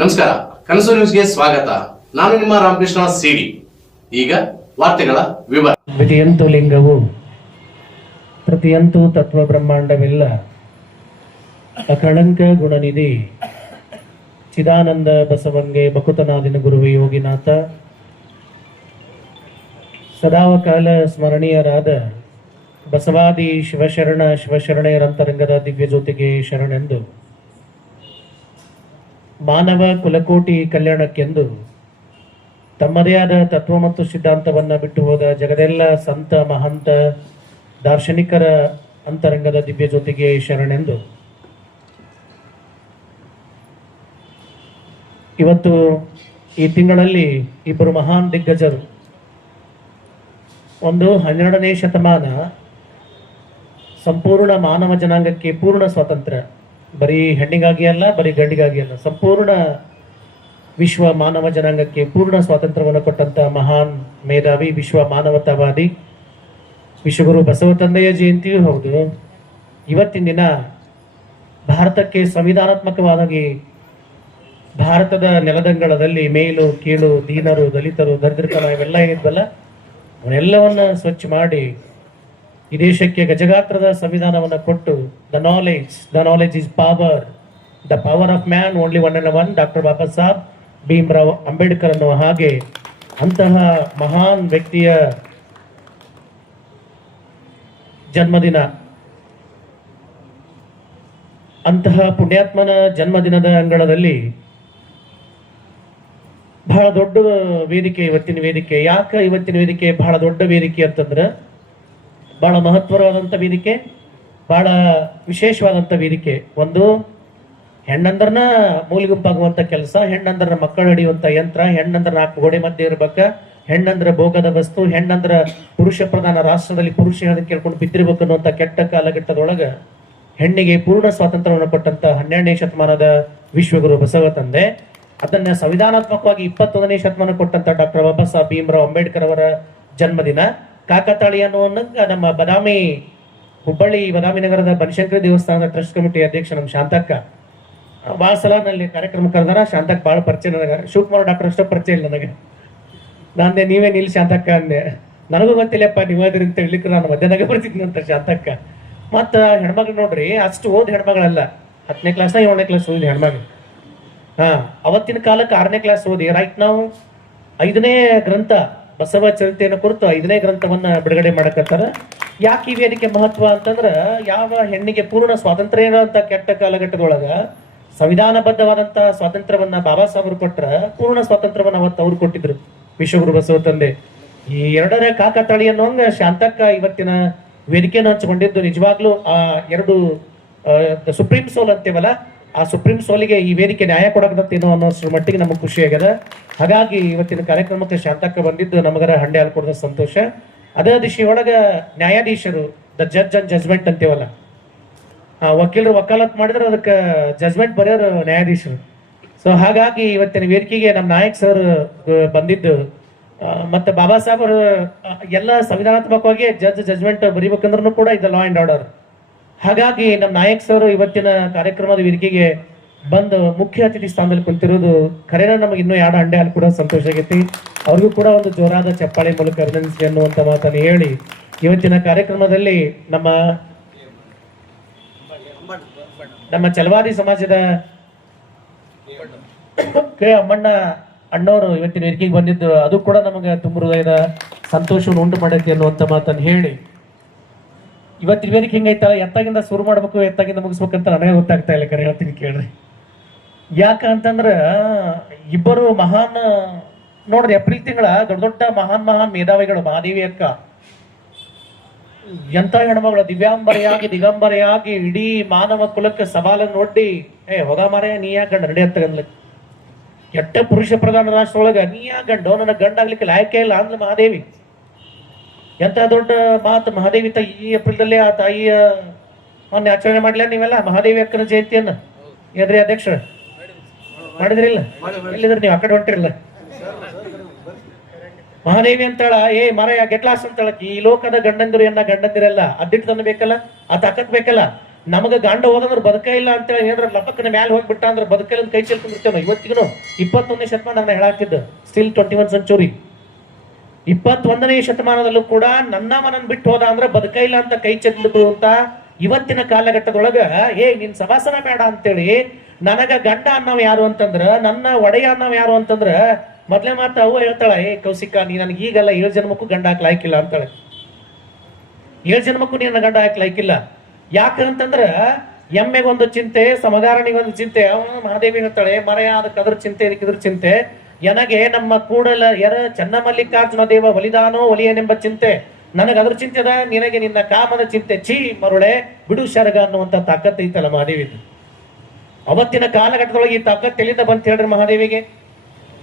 ನಮಸ್ಕಾರ, ಕನಸು ನ್ಯೂಸ್ಗೆ ಸ್ವಾಗತ. ನಾನು ನಿಮ್ಮ ರಾಮಕೃಷ್ಣ ಸಿಡಿ. ಈಗ ವಾರ್ತೆಗಳ ವಿವರ. ವಿಧಿಯಂತು ಲಿಂಗವು ಪ್ರತಿಯಂತು ತತ್ವ ಬ್ರಹ್ಮಾಂಡವಿಲ್ಲ. ಅಕಳಂಕ ಗುಣನಿಧಿ ಚಿದಾನಂದ ಬಸವಂಗೆ ಬಕುತನಾದಿನ ಗುರುವೆ ಯೋಗಿನಾಥ. ಸದಾವಕಾಲ ಸ್ಮರಣೀಯರಾದ ಬಸವಾದಿ ಶಿವಶರಣೆಯರಂತರಂಗದ ದಿವ್ಯ ಜ್ಯೋತಿಗೆ ಶರಣೆಂದು, ಮಾನವ ಕುಲಕೋಟಿ ಕಲ್ಯಾಣಕ್ಕೆಂದು ತಮ್ಮದೇ ಆದ ತತ್ವ ಮತ್ತು ಸಿದ್ಧಾಂತವನ್ನು ಬಿಟ್ಟು ಹೋದ ಜಗದೆಲ್ಲ ಸಂತ ಮಹಂತ ದಾರ್ಶನಿಕರ ಅಂತರಂಗದ ದಿವ್ಯ ಜ್ಯೋತಿಗೆ ಶರಣೆಂದು, ಇವತ್ತು ಈ ತಿಂಗಳಲ್ಲಿ ಇಬ್ಬರು ಮಹಾನ್ ದಿಗ್ಗಜರು, ಒಂದು 12ನೇ ಶತಮಾನ ಸಂಪೂರ್ಣ ಮಾನವ ಜನಾಂಗಕ್ಕೆ ಪೂರ್ಣ ಸ್ವಾತಂತ್ರ್ಯ, ಬರೀ ಹೆಣ್ಣಿಗಾಗಿ ಅಲ್ಲ, ಬರೀ ಗಂಡಿಗಾಗಿ ಅಲ್ಲ, ಸಂಪೂರ್ಣ ವಿಶ್ವ ಮಾನವ ಜನಾಂಗಕ್ಕೆ ಪೂರ್ಣ ಸ್ವಾತಂತ್ರ್ಯವನ್ನು ಕೊಟ್ಟಂತ ಮಹಾನ್ ಮೇಧಾವಿ, ವಿಶ್ವ ಮಾನವತಾವಾದಿ ವಿಶ್ವಗುರು ಬಸವ ತಂದೆಯ ಜಯಂತಿಯೂ ಹೌದು. ಇವತ್ತಿನ ದಿನ ಭಾರತಕ್ಕೆ ಸಂವಿಧಾನಾತ್ಮಕವಾಗಿ ಭಾರತದ ನೆಲದಂಗಳದಲ್ಲಿ ಮೇಲು ಕೀಳು, ದೀನರು, ದಲಿತರು, ದರಿದ್ರತನ ಇವೆಲ್ಲ ಏನಿದ್ವಲ್ಲ ಅವನ್ನೆಲ್ಲವನ್ನ ಸ್ವಚ್ಛ ಮಾಡಿ ಈ ದೇಶಕ್ಕೆ ಗಜಗಾತ್ರದ ಸಂವಿಧಾನವನ್ನು ಕೊಟ್ಟು, the knowledge is power, the power of man only one and one, doctor Baba Saheb Bhimrao Ambedkar ಅನ್ನುವ ಹಾಗೆ ಅಂತಹ ಮಹಾನ್ ವ್ಯಕ್ತಿಯ ಜನ್ಮದಿನ, ಅಂತಹ ಪುಣ್ಯಾತ್ಮನ ಜನ್ಮದಿನದ ಅಂಗಳದಲ್ಲಿ ಬಹಳ ದೊಡ್ಡ ವೇದಿಕೆ ಇವತ್ತಿನ ವೇದಿಕೆ. ಯಾಕೆ ಇವತ್ತಿನ ವೇದಿಕೆ ಬಹಳ ದೊಡ್ಡ ವೇದಿಕೆ ಅಂತಂದ್ರೆ, ಬಹಳ ಮಹತ್ವವಾದಂಥ ವೇದಿಕೆ, ಬಹಳ ವಿಶೇಷವಾದಂಥ ವೇದಿಕೆ. ಒಂದು, ಹೆಣ್ಣಂದ್ರನ ಮೂಲಿಗುಂಪಾಗುವಂಥ ಕೆಲಸ, ಹೆಣ್ಣಂದ್ರ ಮಕ್ಕಳು ಹಿಡಿಯುವಂಥ ಯಂತ್ರ, ಹೆಣ್ಣಂದ್ರ 4 ಗೋಡೆ ಮಧ್ಯೆ ಇರ್ಬೇಕ, ಹೆಣ್ಣಂದ್ರ ಭೋಗದ ವಸ್ತು, ಹೆಣ್ಣಂದ್ರ ಪುರುಷ ಪ್ರಧಾನ ರಾಷ್ಟ್ರದಲ್ಲಿ ಪುರುಷ ಹೇಳೋದಕ್ಕೆ ಕೇಳ್ಕೊಂಡು ಬಿದ್ದಿರ್ಬೇಕು ಅನ್ನುವಂಥ ಕೆಟ್ಟ ಕಾಲಘಟ್ಟದೊಳಗೆ ಹೆಣ್ಣಿಗೆ ಪೂರ್ಣ ಸ್ವಾತಂತ್ರ್ಯವನ್ನು ಕೊಟ್ಟಂತ 12ನೇ ಶತಮಾನದ ವಿಶ್ವಗುರು ಬಸವ ತಂದೆ, ಅದನ್ನ ಸಂವಿಧಾನಾತ್ಮಕವಾಗಿ 21ನೇ ಶತಮಾನ ಕೊಟ್ಟಂತ ಡಾಕ್ಟರ್ ಬಾಬಾ ಸಾಹೇಬ್ ಭೀಮ್ರಾವ್ ಅಂಬೇಡ್ಕರ್ ಅವರ ಜನ್ಮದಿನ. ಕಾಕತಾಳಿ ಅನ್ನುವಂಗ ನಮ್ಮ ಹುಬ್ಬಳ್ಳಿ ಬದಾಮಿ ನಗರದ ಬನಶಂಕರಿ ದೇವಸ್ಥಾನದ ಟ್ರಸ್ಟ್ ಕಮಿಟಿ ಅಧ್ಯಕ್ಷ ನಮ್ಮ ಶಾಂತಕ್ಕ ಭಾಳ ಸಲ ನಲ್ಲಿ ಕಾರ್ಯಕ್ರಮ ಕರೆದಾರ. ಶಾಂತಕ್ ಭಾಳ ಪರಿಚಯ ನನಗೆ, ಶಿವಕುಮಾರ್ ಡಾಕ್ಟರ್ ಅಷ್ಟೋ ಪರಿಚಯ ಇಲ್ಲ ನನಗೆ. ನಾನೇ ನೀವೇ ನಿಲ್ ಶಾಂತಕ್ಕ ಅಂದೆ. ನನಗೂ ಗೊತ್ತಿಲ್ಲಪ್ಪ ನೀವಾದ್ರಿ ಅಂತ ಹೇಳಿಕ್ಕೆ ನಾನು ಮಧ್ಯಾಹ್ನಾಗ ಬರ್ತಿದ್ನಿ ಅಂತ ಶಾಂತಕ್ಕ. ಮತ್ತ ಹೆಣ್ಮಗಳು ನೋಡ್ರಿ, ಅಷ್ಟು ಓದ್ ಹೆಣ್ಮಗಳಲ್ಲ, 10ನೇ ಕ್ಲಾಸ್ 7ನೇ ಕ್ಲಾಸ್ ಓದಿದ ಹೆಣ್ಮಗಳು. ಅವತ್ತಿನ ಕಾಲಕ್ಕೆ 6ನೇ ಕ್ಲಾಸ್ ಓದಿ ರೈಟ್ ನಾವು 5ನೇ ಗ್ರಂಥ ಬಸವ ಚರಿತೆಯನ್ನು ಕುರಿತು 5ನೇ ಗ್ರಂಥವನ್ನ ಬಿಡುಗಡೆ ಮಾಡಕತ್ತಾರ. ಯಾಕೆ ಈ ವೇದಿಕೆ ಮಹತ್ವ ಅಂತಂದ್ರ, ಯಾವ ಹೆಣ್ಣಿಗೆ ಪೂರ್ಣ ಸ್ವಾತಂತ್ರ್ಯ ಇರೋಂಥ ಕೆಟ್ಟ ಕಾಲಘಟ್ಟದೊಳಗ ಸಂವಿಧಾನಬದ್ಧವಾದಂತ ಸ್ವಾತಂತ್ರ್ಯವನ್ನ ಬಾಬಾ ಸಾಹೇಬರು ಕೊಟ್ರ, ಪೂರ್ಣ ಸ್ವಾತಂತ್ರ್ಯವನ್ನ ಅವತ್ತು ಅವ್ರು ಕೊಟ್ಟಿದ್ರು ವಿಶ್ವಗುರು ಬಸವ ತಂದೆ. ಈ 2ನೇ ಕಾಕತಾಳಿ ಅನ್ನೋಂಗ ಶಾಂತಕ್ಕ ಇವತ್ತಿನ ವೇದಿಕೆಯನ್ನು ಹಂಚಿಕೊಂಡಿದ್ದು. ನಿಜವಾಗ್ಲೂ ಆ 2 ಸುಪ್ರೀಂ ಸೋಲ್ ಅಂತೇವಲ್ಲ, ಆ ಸುಪ್ರೀಂ ಸೋಲಿಗೆ ಈ ವೇದಿಕೆ ನ್ಯಾಯ ಕೊಡಕತ್ತೇನೋ ಅನ್ನೋಷ್ಟ್ರ ಮಟ್ಟಿಗೆ ನಮಗೆ ಖುಷಿ ಆಗ್ಯದ. ಹಾಗಾಗಿ ಇವತ್ತಿನ ಕಾರ್ಯಕ್ರಮಕ್ಕೆ ಶಾಂತಕ್ಕ ಬಂದಿದ್ದು ನಮಗರ ಹಂಡೆ ಹಾಲು ಕೊಡೋದ ಸಂತೋಷ. ಅದೇ ದಿಶೆಯೊಳಗ ನ್ಯಾಯಾಧೀಶರು, ದ ಜಡ್ಜ್ ಅಂಡ್ ಜಜ್ಮೆಂಟ್ ಅಂತೇವಲ್ಲ, ವಕೀಲರು ವಕಾಲತ್ ಮಾಡಿದ್ರೆ ಅದಕ್ಕೆ ಜಜ್ಮೆಂಟ್ ಬರೆಯೋರು ನ್ಯಾಯಾಧೀಶರು. ಸೊ ಹಾಗಾಗಿ ಇವತ್ತಿನ ವೇದಿಕೆಗೆ ನಮ್ಮ ನಾಯಕ್ ಸರ್ ಬಂದಿದ್ದು, ಮತ್ತೆ ಬಾಬಾ ಸಾಹೇಬ್ ಅವರು ಎಲ್ಲ ಸಂವಿಧಾನಾತ್ಮಕವಾಗಿ ಜಜ್ಮೆಂಟ್ ಬರೀಬೇಕಂದ್ರೂ ಕೂಡ ಇದು ಲಾ ಅಂಡ್ ಆರ್ಡರ್. ಹಾಗಾಗಿ ನಮ್ಮ ನಾಯಕ್ ಸರ್ ಇವತ್ತಿನ ಕಾರ್ಯಕ್ರಮದ ವೇದಿಕೆಗೆ ಬಂದು ಮುಖ್ಯ ಅತಿಥಿ ಸ್ಥಾನದಲ್ಲಿ ಕುಂತಿರೋದು ಖರೇನ ನಮಗೆ ಇನ್ನೂ 2 ಹಂಡೆ ಹಾಲು ಕೂಡ ಸಂತೋಷ ಆಗೈತಿ. ಅವ್ರಿಗೂ ಕೂಡ ಒಂದು ಜೋರಾದ ಚಪ್ಪಾಳೆ ಮೂಲಕ ಅಭಿನಂದಿಸಿ ಅನ್ನುವಂಥ ಮಾತನ್ನು ಹೇಳಿ, ಇವತ್ತಿನ ಕಾರ್ಯಕ್ರಮದಲ್ಲಿ ನಮ್ಮ ಚಲವಾದಿ ಸಮಾಜದ ಕೆ ಅಮ್ಮಣ್ಣ ಅಣ್ಣವರು ಇವತ್ತಿನ ವೇದಿಕೆಗೆ ಬಂದಿದ್ದು, ಅದು ಕೂಡ ನಮಗೆ ತುಂಬ ಹೃದಯದ ಸಂತೋಷವನ್ನು ಉಂಟು ಮಾಡೈತಿ ಅನ್ನುವಂಥ ಮಾತನ್ನು ಹೇಳಿ, ಇವತ್ತಿನ ವೇದಿಕೆ ಹೆಂಗೈತಲ್ಲ, ಎತ್ತಾಗಿಂದ ಶುರು ಮಾಡ್ಬೇಕು ಎತ್ತಾಗಿಂದ ಮುಗಿಸ್ಬೇಕಂತ ನನಗೆ ಗೊತ್ತಾಗ್ತಾ ಇಲ್ಲ. ಕರೆ ಹೇಳ್ತೀನಿ ಕೇಳ್ರಿ. ಯಾಕಂತಂದ್ರ ಇಬ್ಬರು ಮಹಾನ್ ನೋಡ್ರಿ, ಏಪ್ರಿಲ್ ತಿಂಗಳ ದೊಡ್ಡ ದೊಡ್ಡ ಮಹಾನ್ ಮೇಧಾವಿಗಳು, ಮಹಾದೇವಿ ಅಕ್ಕ ಎಂತ ಹೆಣ್ಮಗಳು, ದಿಗಂಬರೆಯಾಗಿ ಇಡೀ ಮಾನವ ಕುಲಕ್ಕೆ ಸವಾಲನ್ನು ಒಡ್ಡಿ, ಹೋಗ ಮಾರೇ ನೀ ಯಾಕೆ ಗಂಡ ನಡಿ ಅಂತ ಕೆಟ್ಟ ಪುರುಷ ಪ್ರಧಾನ ರಾಷ್ಟ್ರದೊಳಗ ನೀ ಯಾಕೆ ಗಂಡು, ನನ್ನ ಗಂಡ ಆಗ್ಲಿಕ್ಕೆ ಲಾಯಕ ಇಲ್ಲ ಅಂದ್ಲ ಮಹಾದೇವಿ. ಎಂತ ದೊಡ್ಡ ಮಾತು ಮಹಾದೇವಿ ತಾಯಿ. ಏಪ್ರಿಲ್ದಲ್ಲೇ ಆ ತಾಯಿಯ ಮೊನ್ನೆ ಆಚರಣೆ ಮಾಡ್ಲಿಲ್ಲ ನೀವೆಲ್ಲ ಮಹಾದೇವಿ ಅಕ್ಕನ ಜಯಂತಿಯನ್ನ? ಏನ್ರಿ ಅಧ್ಯಕ್ಷ ಮಾಡಿದ್ರಿಲ್ಲ? ಎಲ್ಲಿದ್ರಿ ನೀವು? ಆ ಕಡೆ ಹೊಂಟಿರಲ್ಲ. ಮಹಾದೇವಿ ಅಂತಾಳ, ಮಾರಾಯ ಗೆಟ್ಲಾಸ್ ಅಂತಾಳ, ಈ ಲೋಕದ ಗಂಡಂದಿರು ಗಂಡಂದಿರಲ್ಲ, ಅದ್ದಿಟ್ಟು ತಂದು ಬೇಕಲ್ಲ, ಆ ತಾಕತ್ ಬೇಕಲ್ಲ. ನಮಗ ಗಂಡ ಹೋದಂದ್ರೆ ಬದುಕ ಇಲ್ಲ ಅಂತೇಳಿ ಏನಾರ ಲಪಕ್ಕನ ಮ್ಯಾಲ ಹೋಗ್ಬಿಟ್ಟ ಅಂದ್ರೆ ಬದುಕಲ್ಲ ಕೈ ಚೆಲ್ಕೊಂಡಿರ್ತೇವೆ ಇವತ್ತಿಗೂ. 21ನೇ ಶತಮಾನ ನಾನು ಹೇಳಾಕ್ತಿದ್ದ, ಸ್ಟಿಲ್ 21 ಸೆಂಚುರಿ. 21ನೇ ಶತಮಾನದಲ್ಲೂ ಕೂಡ ನನ್ನ ಮನನ್ ಬಿಟ್ಟು ಹೋದ ಅಂದ್ರೆ ಬದುಕ ಇಲ್ಲ ಅಂತ ಕೈ ಚೆಲ್ಲು ಅಂತ ಇವತ್ತಿನ ಕಾಲಘಟ್ಟದೊಳಗ ನಿನ್ ಸವಾಸನ ಬೇಡ ಅಂತೇಳಿ ನನಗ ಗಂಡ ಅನ್ನವ್ ಯಾರು ಅಂತಂದ್ರ, ನನ್ನ ಒಡೆಯ ಅನ್ನವ್ ಯಾರು ಅಂತಂದ್ರ, ಮೊದ್ಲೇ ಮಾತ ಅವು ಹೇಳ್ತಾಳ, ಕೌಶಿಕ ನೀ ನನಗೆ ಈಗಲ್ಲ 7 ಜನ್ಮಕ್ಕೂ ಗಂಡ ಹಾಕ್ಲಾಯ್ಕಿಲ್ಲ ಅಂತಾಳೆ. 7 ಜನ್ಮಕ್ಕೂ ನೀನ ಗಂಡ ಹಾಕ್ಲಾಯ್ಕಿಲ್ಲ. ಯಾಕಂತಂದ್ರ ಎಮ್ಮೆಗೊಂದು ಚಿಂತೆ, ಸಮಗಾರಣಿಗೊಂದು ಚಿಂತೆ. ಅವನು ಮಹಾದೇವಿ ಹೇಳ್ತಾಳೆ, ಮರೆಯಾದ ಕದ್ರ ಚಿಂತೆ ಇದಕ್ಕಿದ್ರ ಚಿಂತೆ, ನನಗೆ ನಮ್ಮ ಕೂಡಲ ಚನ್ನಮಲ್ಲಿಕಾರ್ಜುನ ದೇವ ಒಲಿದಾನೋ ಒಲಿಯನೆಂಬ ಚಿಂತೆ, ನನಗೆ ಅದ್ರ ಚಿಂತೆ ಅದ, ನಿನಗೆ ನಿನ್ನ ಕಾಮದ ಚಿಂತೆ, ಛೀ ಮರುಳೆ ಬಿಡು ಶರಗ ಅನ್ನುವಂತ ತಾಕತ್ ಐತಲ್ಲ ಮಹಾದೇವಿದು. ಅವತ್ತಿನ ಕಾಲಘಟ್ಟದೊಳಗೆ ಈ ತಾಕತ್ ಎಲ್ಲಿಂದ ಬಂತ ಹೇಳ್ರಿ ಮಹಾದೇವಿಗೆ?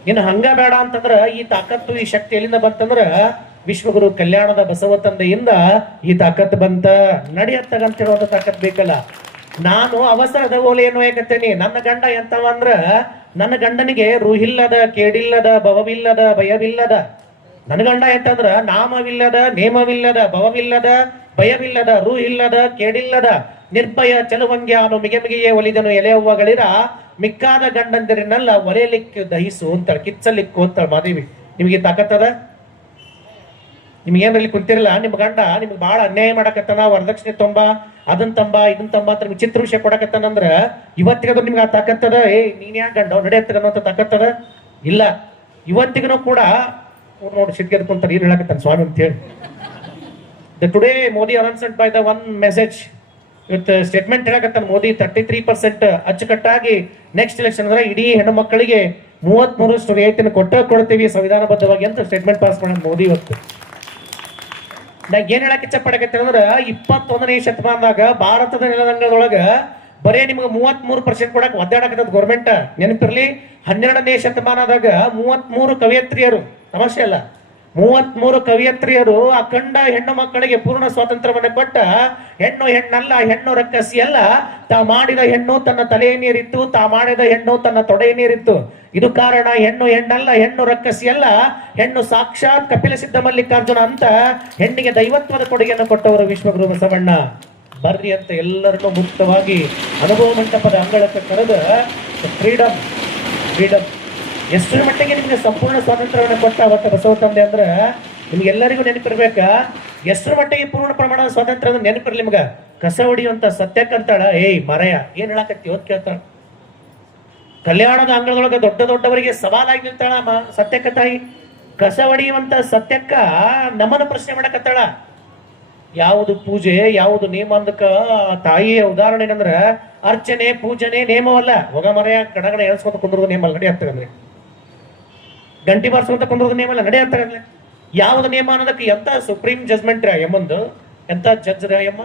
ಇನ್ನು ಹಂಗ ಬೇಡ ಅಂತಂದ್ರ ಈ ತಾಕತ್ತು ಈ ಶಕ್ತಿ ಎಲ್ಲಿಂದ ಬಂತಂದ್ರ ವಿಶ್ವಗುರು ಕಲ್ಯಾಣದ ಬಸವ ತಂದೆಯಿಂದ ಈ ತಾಕತ್ ಬಂತ. ನಡೆಯತ್ತಗಂತ ಹೇಳುವಂತ ತಾಕತ್ ಬೇಕಲ್ಲ. ನಾನು ಅವಸರದ ಓಲೆ ಏನು ಹೇಗತ್ತೇನಿ, ನನ್ನ ಗಂಡ ಎಂತವ ಅಂದ್ರ ನನ್ನ ಗಂಡನಿಗೆ ರೂಹಿಲ್ಲದ, ಕೇಡಿಲ್ಲದ, ಭವವಿಲ್ಲದ, ಭಯವಿಲ್ಲದ. ನನ್ನ ಗಂಡ ಎಂತಂದ್ರ ನಾಮವಿಲ್ಲದ, ನೇಮವಿಲ್ಲದ, ಭವವಿಲ್ಲದ, ಭಯವಿಲ್ಲದ, ರೂಹಿಲ್ಲದ, ಕೇಡಿಲ್ಲದ, ನಿರ್ಭಯ ಚಲುವಂಗ್ಯಾನು ಮಿಗೆ ಒಲಿದನು ಎಲೆಯವ್ವಗಳಿರ ಮಿಕ್ಕಾದ ಗಂಡಂದಿರನ್ನೆಲ್ಲ ಒಲೆಯಲಿಕ್ಕೆ ದಹಿಸು ಅಂತಾಳೆ, ಕಿಚ್ಚಲಿಕ್ಕು ಅಂತಾಳೆ ಮಾದೇವಿ. ನಿಮಗೆ ತಾಕತ್ತದ? ನಿಮ್ಗೆ ಏನ್ರಲ್ಲಿ ಕುಂತಿರಲ್ಲ, ನಿಮ್ ಗಂಡ ನಿಮ್ಗೆ ಬಹಳ ಅನ್ಯಾಯ ಮಾಡಕತ್ತಾನ, ವರದಕ್ಷಿಣೆ ತೊಂಬ, ಅದನ್ ತಂಬ ಇದನ್ ತಂಬ ಅಂತ ನಿಮ್ಗೆ ಚಿತ್ರ ವಿಷಯ ಕೊಡಕತ್ತಾನಂದ್ರ ಇವತ್ತಿಗದು ನಿಮ್ಗೆ ಆ ತಾಕತ್ತದ? ನೀನ್ ಯಾಕೆ ಗಂಡ ನಡೆಯತ್ತಗನ್ನೋಂತ ತಾಕತ್ತದ? ಇಲ್ಲ. ಇವತ್ತಿಗೂ ಕೂಡ ನೋಡಿ ಸಿಟ್ಗೆದ್ ಕುಂತಾರೆ, ಏನ್ ಹೇಳಕತ್ತಾನ ಸ್ವಾಮಿ ಅಂತ ಹೇಳಿ. Today Modi announcement by the one message ಇವತ್ತು ಸ್ಟೇಟ್ಮೆಂಟ್ ಹೇಳಕತ್ತಾನ ಮೋದಿ, 33% ಅಚ್ಚುಕಟ್ಟಾಗಿ ನೆಕ್ಸ್ಟ್ ಎಲೆಕ್ಷನ್ ಅಂದ್ರೆ ಇಡೀ ಹೆಣ್ಣು ಮಕ್ಕಳಿಗೆ 33% ರಿಯಾಯಿತಿನ ಕೊಡ್ತೀವಿ ಸಂವಿಧಾನಬದ್ಧವಾಗಿ ಅಂತ ಸ್ಟೇಟ್ಮೆಂಟ್ ಪಾಸ್ ಮಾಡೋಣ ಮೋದಿ ಇವತ್ತು. ನಾ ಏನ್ ಹೇಳಕ್ ಇಚ್ಛೆ ಪಡಕತ್ತೇನೆ ಅಂದ್ರೆ 21ನೇ ಶತಮಾನದಾಗ ಭಾರತದ ನೆಲದಂಗದೊಳಗ ಬರೇ ನಿಮ್ಗೆ 33% ಕೊಡಕ್ ಒದ್ದಾಡಕತ್ತದ ಗೌರ್ಮೆಂಟ್. ನೆನಪಿರ್ಲಿ, 12ನೇ ಶತಮಾನದಾಗ 33 ಕವಿಯತ್ರಿಯರು, ಸಮಸ್ಯೆ ಅಲ್ಲ, 33 ಕವಿಯತ್ರಿಯರು ಅಖಂಡ ಹೆಣ್ಣು ಮಕ್ಕಳಿಗೆ ಪೂರ್ಣ ಸ್ವಾತಂತ್ರ್ಯವನ್ನು ಕೊಟ್ಟ, ಹೆಣ್ಣು ಹೆಣ್ಣಲ್ಲ, ಹೆಣ್ಣು ರಕ್ಕಸಿ ಅಲ್ಲ, ತಾ ಮಾಡಿದ ಹೆಣ್ಣು ತನ್ನ ತಲೆಯ ನೀರಿತ್ತು, ತಾ ಮಾಡಿದ ಹೆಣ್ಣು ತನ್ನ ತೊಡೆಯ ನೀರಿತ್ತು. ಇದು ಕಾರಣ ಹೆಣ್ಣು ಹೆಣ್ಣಲ್ಲ, ಹೆಣ್ಣು ರಕ್ಕಸಿ ಅಲ್ಲ, ಹೆಣ್ಣು ಸಾಕ್ಷಾತ್ ಕಪಿಲ ಸಿದ್ಧ ಮಲ್ಲಿಕಾರ್ಜುನ ಅಂತ ಹೆಣ್ಣಿಗೆ ದೈವತ್ವದ ಕೊಡುಗೆಯನ್ನು ಕೊಟ್ಟವರು ವಿಶ್ವಗುರು ಬಸವಣ್ಣ. ಬರ್ರಿ ಅಂತ ಎಲ್ಲರನ್ನೂ ಮುಕ್ತವಾಗಿ ಅನುಭವ ಮಂಟಪದ ಅಂಗಳಕ್ಕೆ ಕರೆದ ಫ್ರೀಡಮ್ ಫ್ರೀಡಮ್ ಎಷ್ಟರ ಮಟ್ಟಿಗೆ ನಿಮ್ಗೆ ಸಂಪೂರ್ಣ ಸ್ವಾತಂತ್ರ್ಯವನ್ನು ಕೊಟ್ಟ ಅವತ್ತ ಬಸವ ತಂದೆ ಅಂದ್ರೆ ನಿಮ್ಗೆಲ್ಲರಿಗೂ ನೆನಪಿರ್ಬೇಕ. ಎಷ್ಟರ ಮಟ್ಟಿಗೆ ಪೂರ್ಣ ಪ್ರಮಾಣದ ಸ್ವಾತಂತ್ರ್ಯ ಅಂದ್ರೆ ನೆನಪಿರ್ಲಿ ನಿಮ್ಗ. ಕಸ ಹೊಡಿಯುವಂತ ಸತ್ಯಕ್ಕಂತಾಳ, ಮರೆಯ ಏನ್ ಹೇಳಕತ್ತಿ ಓದ್ ಕೇಳ್ತಾಳ. ಕಲ್ಯಾಣದ ಅಂಗಳದೊಳಗೆ ದೊಡ್ಡವರಿಗೆ ಸವಾಲಾಗಿ ನಿಲ್ತಾಳ ಸತ್ಯಕ್ಕ ತಾಯಿ. ಕಸ ಹೊಡಿಯುವಂತ ಸತ್ಯಕ್ಕ ನಮ್ಮನ್ನ ಪ್ರಶ್ನೆ ಮಾಡಕತ್ತಾಳ. ಯಾವುದು ಪೂಜೆ, ಯಾವುದು ನೇಮ ಅಂದಕ್ಕ ತಾಯಿಯ ಉದಾಹರಣೆ ಏನಂದ್ರ ಅರ್ಚನೆ, ಪೂಜನೆ ನೇಮವಲ್ಲ. ಹೊಗ ಮರೆಯ ಕಡಗಡ ಎಳ್ಸ್ಕೊಂತ ಕುಂದ್ರದ ನೇಮ ಅಲ್ಲ, ನಡಿ ಆಗ್ತಗಂದ್ರೆ. ಗಂಟಿ ಬಾರಿಸ್ಕೊಂತ ಕುಂದ್ರದ ನೇಮ ಅಲ್ಲ, ನಡಿ ಆಗ್ತಗಂದ್ರೆ. ಯಾವ್ದು ನೇಮ ಅನ್ನೋದಕ್ಕೆ ಎಂತ ಸುಪ್ರೀಂ ಜಜ್ಮೆಂಟ್ ಎಮ್ಮಂದು, ಎಂತ ಜಡ್ಜ್ ಎಮ್ಮ,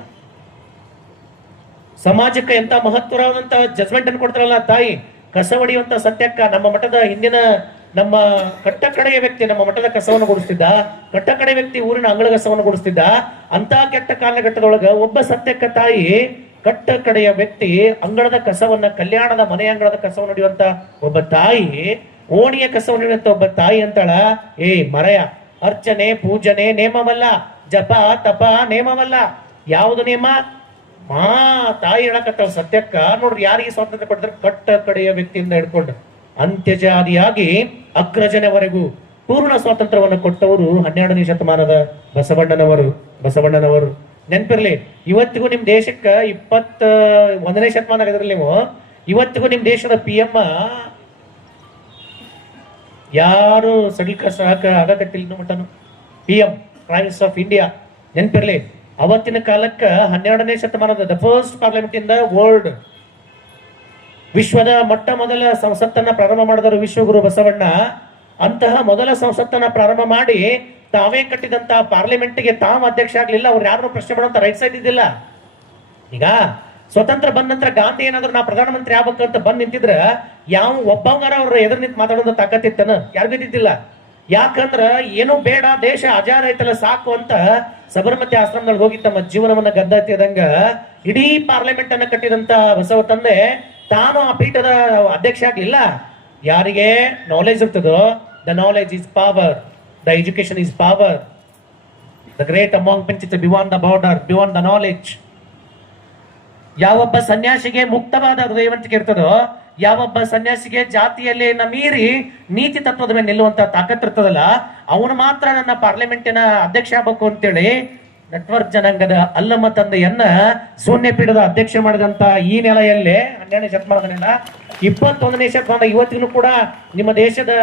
ಸಮಾಜಕ್ಕೆ ಎಂತ ಮಹತ್ವವಾದಂತ ಜಜ್ಮೆಂಟ್ ಅನ್ನು ಕೊಡ್ತಾರಲ್ಲ ತಾಯಿ. ಕಸ ಹೊಡಿಯುವಂತ ಸತ್ಯಕ್ಕ ನಮ್ಮ ಮಠದ ಹಿಂದಿನ ನಮ್ಮ ಕಟ್ಟಕಡೆಯ ವ್ಯಕ್ತಿ ನಮ್ಮ ಮಠದ ಕಸವನ್ನು ಗುಡಿಸ್ತಿದ್ದ, ಕಟ್ಟಕಡೆ ವ್ಯಕ್ತಿ ಊರಿನ ಅಂಗಳ ಕಸವನ್ನು ಗುಡಿಸ್ತಿದ್ದ. ಅಂತ ಕೆಟ್ಟ ಕಾಲಘಟ್ಟದೊಳಗ ಒಬ್ಬ ಸತ್ಯಕ್ಕ ತಾಯಿ ಕಟ್ಟ ಕಡೆಯ ವ್ಯಕ್ತಿ ಅಂಗಳದ ಕಸವನ್ನ, ಕಲ್ಯಾಣದ ಮನೆ ಅಂಗಳದ ಕಸವನ್ನು ಹೊಡೆಯುವಂತ ಒಬ್ಬ ತಾಯಿ, ಓಣಿಯ ಕಸವನ್ನು ಹೊಡೆಯುವಂತ ಒಬ್ಬ ತಾಯಿ ಅಂತಾಳ, ಮರೆಯ ಅರ್ಚನೆ, ಪೂಜನೆ ನೇಮವಲ್ಲ, ಜಪ ತಪ ನೇಮವಲ್ಲ. ಯಾವುದು ನೇಮ? ತಾಯಿ ಹೇಳಕತ್ತಾಳ ಸತ್ಯಕ್ಕ. ನೋಡ್ರಿ, ಯಾರಿಗೆ ಸ್ವಾತಂತ್ರ್ಯ ಕೊಡ್ತಾರೆ? ಕಟ್ಟ ಕಡೆಯ ವ್ಯಕ್ತಿಯಿಂದ ಹಿಡ್ಕೊಂಡು ಅಂತ್ಯಜಾದಿಯಾಗಿ ಅಗ್ರಜನವರೆಗೂ ಪೂರ್ಣ ಸ್ವಾತಂತ್ರ್ಯವನ್ನು ಕೊಟ್ಟವರು 12ನೇ ಶತಮಾನದ ಬಸವಣ್ಣನವರು. ನೆನ್ಪಿರ್ಲಿ, ಇವತ್ತಿಗೂ ನಿಮ್ ದೇಶಕ್ಕ 21ನೇ ಶತಮಾನ ಇದ್ರಲ್ಲಿ ನೀವು ಇವತ್ತಿಗೂ ನಿಮ್ ದೇಶದ PM ಯಾರು ಸಡಿಲ್ಕಷ್ಟ ಆಗಕತ್ತಿಲ್ಲ ಇನ್ನು ಮಟನು. PM prime minister of India. ನೆನ್ಪಿರ್ಲಿ, ಅವತ್ತಿನ ಕಾಲಕ್ಕ 12ನೇ ಶತಮಾನದ the first parliament in the world, ವಿಶ್ವದ ಮೊಟ್ಟ ಮೊದಲ ಸಂಸತ್ತನ್ನ ಪ್ರಾರಂಭ ಮಾಡಿದರು ವಿಶ್ವಗುರು ಬಸವಣ್ಣ. ಅಂತಹ ಮೊದಲ ಸಂಸತ್ತನ್ನ ಪ್ರಾರಂಭ ಮಾಡಿ ತಾವೇ ಕಟ್ಟಿದಂತ ಪಾರ್ಲಿಮೆಂಟ್ಗೆ ತಾವು ಅಧ್ಯಕ್ಷ ಆಗ್ಲಿಲ್ಲ. ಅವ್ರು ಯಾರು ಪ್ರಶ್ನೆ ಮಾಡುವಂತ ರೈಟ್ ಸೈಡ್ ಇದ್ದಿಲ್ಲ. ಈಗ ಸ್ವತಂತ್ರ ಬಂದ ನಂತರ ಗಾಂಧಿ ಏನಾದ್ರು ನಾ ಪ್ರಧಾನಮಂತ್ರಿ ಆಗ್ಬೇಕಂತ ಬಂದ್ ನಿಂತಿದ್ರ ಯಾವ ಒಬ್ಬಂಗಾರ ಅವ್ರ ಎದುರು ನಿಂತು ಮಾತಾಡೋದು ತಾಕತ್ತಿತ್ತನ? ಯಾರಿಗೂ ಇದ್ದಿದ್ದಿಲ್ಲ. ಯಾಕಂದ್ರ ಏನೂ ಬೇಡ, ದೇಶ ಆಜಾದ ಐತಲ್ಲ ಸಾಕು ಅಂತ ಸಬರಮತಿ ಆಶ್ರಮದಲ್ಲಿ ಹೋಗಿ ತಮ್ಮ ಜೀವನವನ್ನ ಗದ್ದತ್ತಿದಂಗ ಇಡೀ ಪಾರ್ಲಿಮೆಂಟ್ ಅನ್ನ ಕಟ್ಟಿದಂತ ಬಸವ ತಂದೆ ತಾನು ಆ ಪೀಠದ ಅಧ್ಯಕ್ಷ ಆಗ್ಲಿಲ್ಲ. ಯಾರಿಗೆ ನಾಲೆಜ್ ಇರ್ತದೋ, the knowledge is power, the education is power, the great among men is beyond the border, beyond the knowledge. ಯಾವೊಬ್ಬ ಸನ್ಯಾಸಿಗೆ ಮುಕ್ತವಾದ ಹೃದಯವಂತಿಕೆ ಇರ್ತದೋ, ಯಾವೊಬ್ಬ ಸನ್ಯಾಸಿಗೆ ಜಾತಿಯಲ್ಲಿ ಮೀರಿ ನೀತಿ ತತ್ವದ ಮೇಲೆ ನಿಲ್ಲುವಂತ ತಾಕತ್ ಇರ್ತದಲ್ಲ, ಅವನು ಮಾತ್ರ ನನ್ನ ಪಾರ್ಲಿಮೆಂಟಿನ ಅಧ್ಯಕ್ಷ ಆಗ್ಬೇಕು ಅಂತೇಳಿ ನೆಟ್ವರ್ಕ್ ಜನಾಂಗದ ಅಲ್ಲಮ್ಮ ತಂದೆಯನ್ನ ಶೂನ್ಯ ಪೀಠದ ಅಧ್ಯಕ್ಷ ಮಾಡಿದಂತ ಈ ನೆಲೆಯಲ್ಲೇ 12ನೇ ಶತಮಾನದ ನೆಲ 21ನೇ ಶತಮಾನದ ಇವತ್ತಿಗೂ ಕೂಡ ನಿಮ್ಮ ದೇಶದ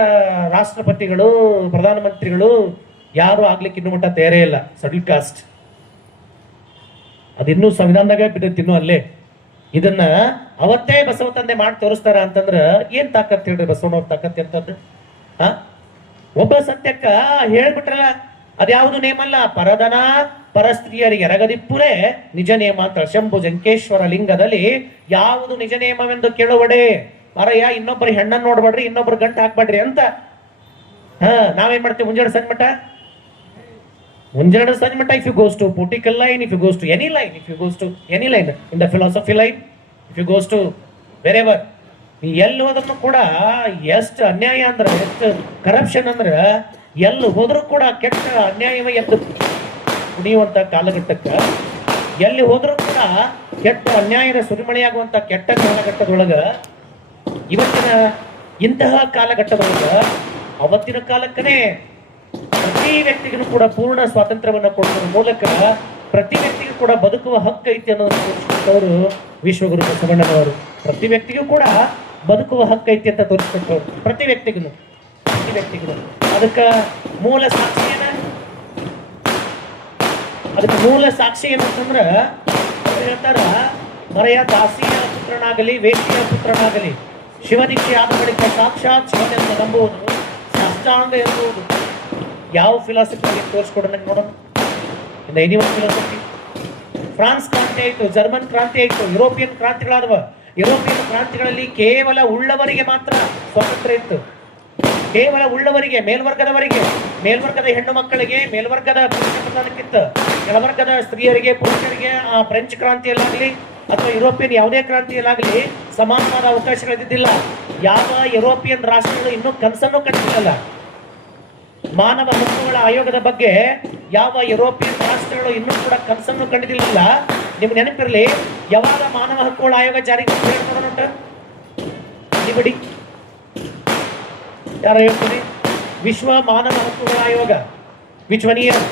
ರಾಷ್ಟ್ರಪತಿಗಳು, ಪ್ರಧಾನಮಂತ್ರಿಗಳು ಯಾರು ಆಗ್ಲಿಕ್ಕೆ ಇನ್ನು ಮಟ್ಟ ತಯಾರೇ ಇಲ್ಲ. ಶೆಡ್ಯೂಲ್ ಕಾಸ್ಟ್ ಅದಿನ್ನೂ ಸಂವಿಧಾನದಾಗ ಬಿದ್ದೈತಿ ಇನ್ನೂ ಅಲ್ಲೇ. ಇದನ್ನ ಅವತ್ತೇ ಬಸವ ತಂದೆ ಮಾಡಿ ತೋರಿಸ್ತಾರ ಅಂತಂದ್ರ ಏನ್ ತಾಕತ್ ಹೇಳ್ರಿ ಬಸವನವ್ರ ತಾಕತ್ ಅಂತಂದ್ರೆ. ಒಬ್ಬ ಸತ್ಯಕ್ಕ ಹೇಳ್ಬಿಟ್ರಲ್ಲ, ಅದ್ಯಾವುದು ನೇಮ ಅಲ್ಲ, ಪರದನ ಪರಸ್ತ್ರೀಯರಿಗೆ ಎರಗದಿಪ್ಪುರೇ ನಿಜ ನೇಮ ಅಂತ ಶಂಭು ಜಂಕೇಶ್ವರ ಲಿಂಗದಲ್ಲಿ ಯಾವುದು ನಿಜ ನೇಮವೆಂದು ಕೇಳುವಡೆ ಮರಯ್ಯ, ಇನ್ನೊಬ್ಬರು ಹೆಣ್ಣನ್ನು ನೋಡ್ಬೇಡ್ರಿ, ಇನ್ನೊಬ್ರು ಗಂಟು ಹಾಕ್ಬೇಡ್ರಿ ಅಂತ. ನಾವೇನ್ ಮಾಡ್ತೀವಿ ಮುಂಜಾನೆ ಸಂಜೆ ಮಟ್ಟ, if you goes to political line, if you goes to any line, if you goes to any line in the philosophy line, if you goes to wherever, ಎಲ್ಲಿ ಹೋದ್ರೂ ಕೂಡ ಎಷ್ಟು ಅನ್ಯಾಯ ಅಂದ್ರೆ, ಎಷ್ಟು ಕರಪ್ಷನ್ ಅಂದ್ರೆ, ಎಲ್ಲಿ ಹೋದ್ರೂ ಕೂಡ ಕೆಟ್ಟ ಅನ್ಯಾಯವ ಎದ್ದು ಕುಣಿಯುವಂತ ಕಾಲಘಟ್ಟಕ್ಕ, ಎಲ್ಲಿ ಹೋದ್ರೂ ಕೂಡ ಕೆಟ್ಟ ಅನ್ಯಾಯದ ಸುರಿಮಳೆಯಾಗುವಂತ ಕೆಟ್ಟ ಕಾಲಘಟ್ಟದೊಳಗ, ಇವತ್ತಿನ ಇಂತಹ ಕಾಲಘಟ್ಟದೊಳಗ ಅವತ್ತಿನ ಕಾಲಕ್ಕನೇ ಪ್ರತಿ ವ್ಯಕ್ತಿಗೂ ಕೂಡ ಪೂರ್ಣ ಸ್ವಾತಂತ್ರ್ಯವನ್ನ ಕೊಡುವ ಮೂಲಕ ಪ್ರತಿ ವ್ಯಕ್ತಿಗೂ ಕೂಡ ಬದುಕುವ ಹಕ್ಕು ಐತಿ ಅನ್ನೋದನ್ನು ತೋರಿಸಿಕೊಟ್ಟವರು ವಿಶ್ವಗುರು ಬಸವಣ್ಣನವರು. ಪ್ರತಿ ವ್ಯಕ್ತಿಗೂ ಕೂಡ ಬದುಕುವ ಹಕ್ಕು ಐತಿ ಅಂತ ತೋರಿಸಿಕೊಟ್ಟವರು, ಪ್ರತಿ ವ್ಯಕ್ತಿಗೂ. ಅದಕ್ಕೆ ಮೂಲ ಸಾಕ್ಷಿ ಏನಂತಂದ್ರ ಹೇಳ್ತಾರ, ಮರೆಯ ದಾಸಿಯ ಪುತ್ರನಾಗಲಿ ವೇಶ್ಯ ಪುತ್ರನಾಗಲಿ ಶಿವದೀಕ್ಷೆ ಆದ ಬಳಿಕ ಸಾಕ್ಷಾತ್ ಶಿವನೆಂದು ನಂಬುವುದು ಸಾಷ್ಟಾಂಗ ಎಂಬುವುದು. ಯಾವ ಫಿಲಾಸಫಿ ತೋರಿಸ್ಕೊಡೋಣ ನೋಡೋಣ. ಫಿಲಾಸಫಿ ಫ್ರಾನ್ಸ್ ಕ್ರಾಂತಿ ಆಯ್ತು, ಜರ್ಮನ್ ಕ್ರಾಂತಿ ಆಯ್ತು, ಯುರೋಪಿಯನ್ ಕ್ರಾಂತಿಗಳಾದವ. ಯುರೋಪಿಯನ್ ಕ್ರಾಂತಿಗಳಲ್ಲಿ ಕೇವಲ ಉಳ್ಳವರಿಗೆ ಮಾತ್ರ ಸ್ವಾತಂತ್ರ್ಯ ಇತ್ತು, ಕೇವಲ ಉಳ್ಳವರಿಗೆ, ಮೇಲ್ವರ್ಗದ ಹೆಣ್ಣು ಮಕ್ಕಳಿಗೆ, ಮೇಲ್ವರ್ಗದ ಪುರುಷ ಪ್ರಧಾನಕ್ಕಿತ್ತು, ಕೆಳವರ್ಗದ ಸ್ತ್ರೀಯರಿಗೆ, ಪುರುಷರಿಗೆ ಆ ಫ್ರೆಂಚ್ ಕ್ರಾಂತಿಯಲ್ಲಾಗಲಿ ಅಥವಾ ಯುರೋಪಿಯನ್ ಯಾವುದೇ ಕ್ರಾಂತಿಯಲ್ಲಾಗಲಿ ಸಮಾನವಾದ ಅವಕಾಶಗಳಿದ್ದಿಲ್ಲ. ಯಾವ ಯುರೋಪಿಯನ್ ರಾಷ್ಟ್ರಗಳು ಇನ್ನೂ ಕನಸನ್ನು ಕಂಡಿಲ್ಲ. ಮಾನವ ಹಕ್ಕುಗಳ ಆಯೋಗದ ಬಗ್ಗೆ ಯಾವ ಯುರೋಪಿಯನ್ ರಾಷ್ಟ್ರಗಳು ಇನ್ನೂ ಕೂಡ ಕನಸನ್ನು ಕಂಡಿದ್ದಿಲ್ಲ. ನಿಮ್ಗೆ ನೆನಪಿರಲಿ, ಯಾವಾಗ ಮಾನವ ಹಕ್ಕುಗಳ ಆಯೋಗ ಜಾರಿಗೆ ನೋಡೋಣ, ಬಿಡಿ ಯಾರು ಹೇಳ್ತೀರಿ? ವಿಶ್ವ ಮಾನವ ಹಕ್ಕುಗಳ ಆಯೋಗ, ವಿಚ್ ಒನ್ ಇಯರ್?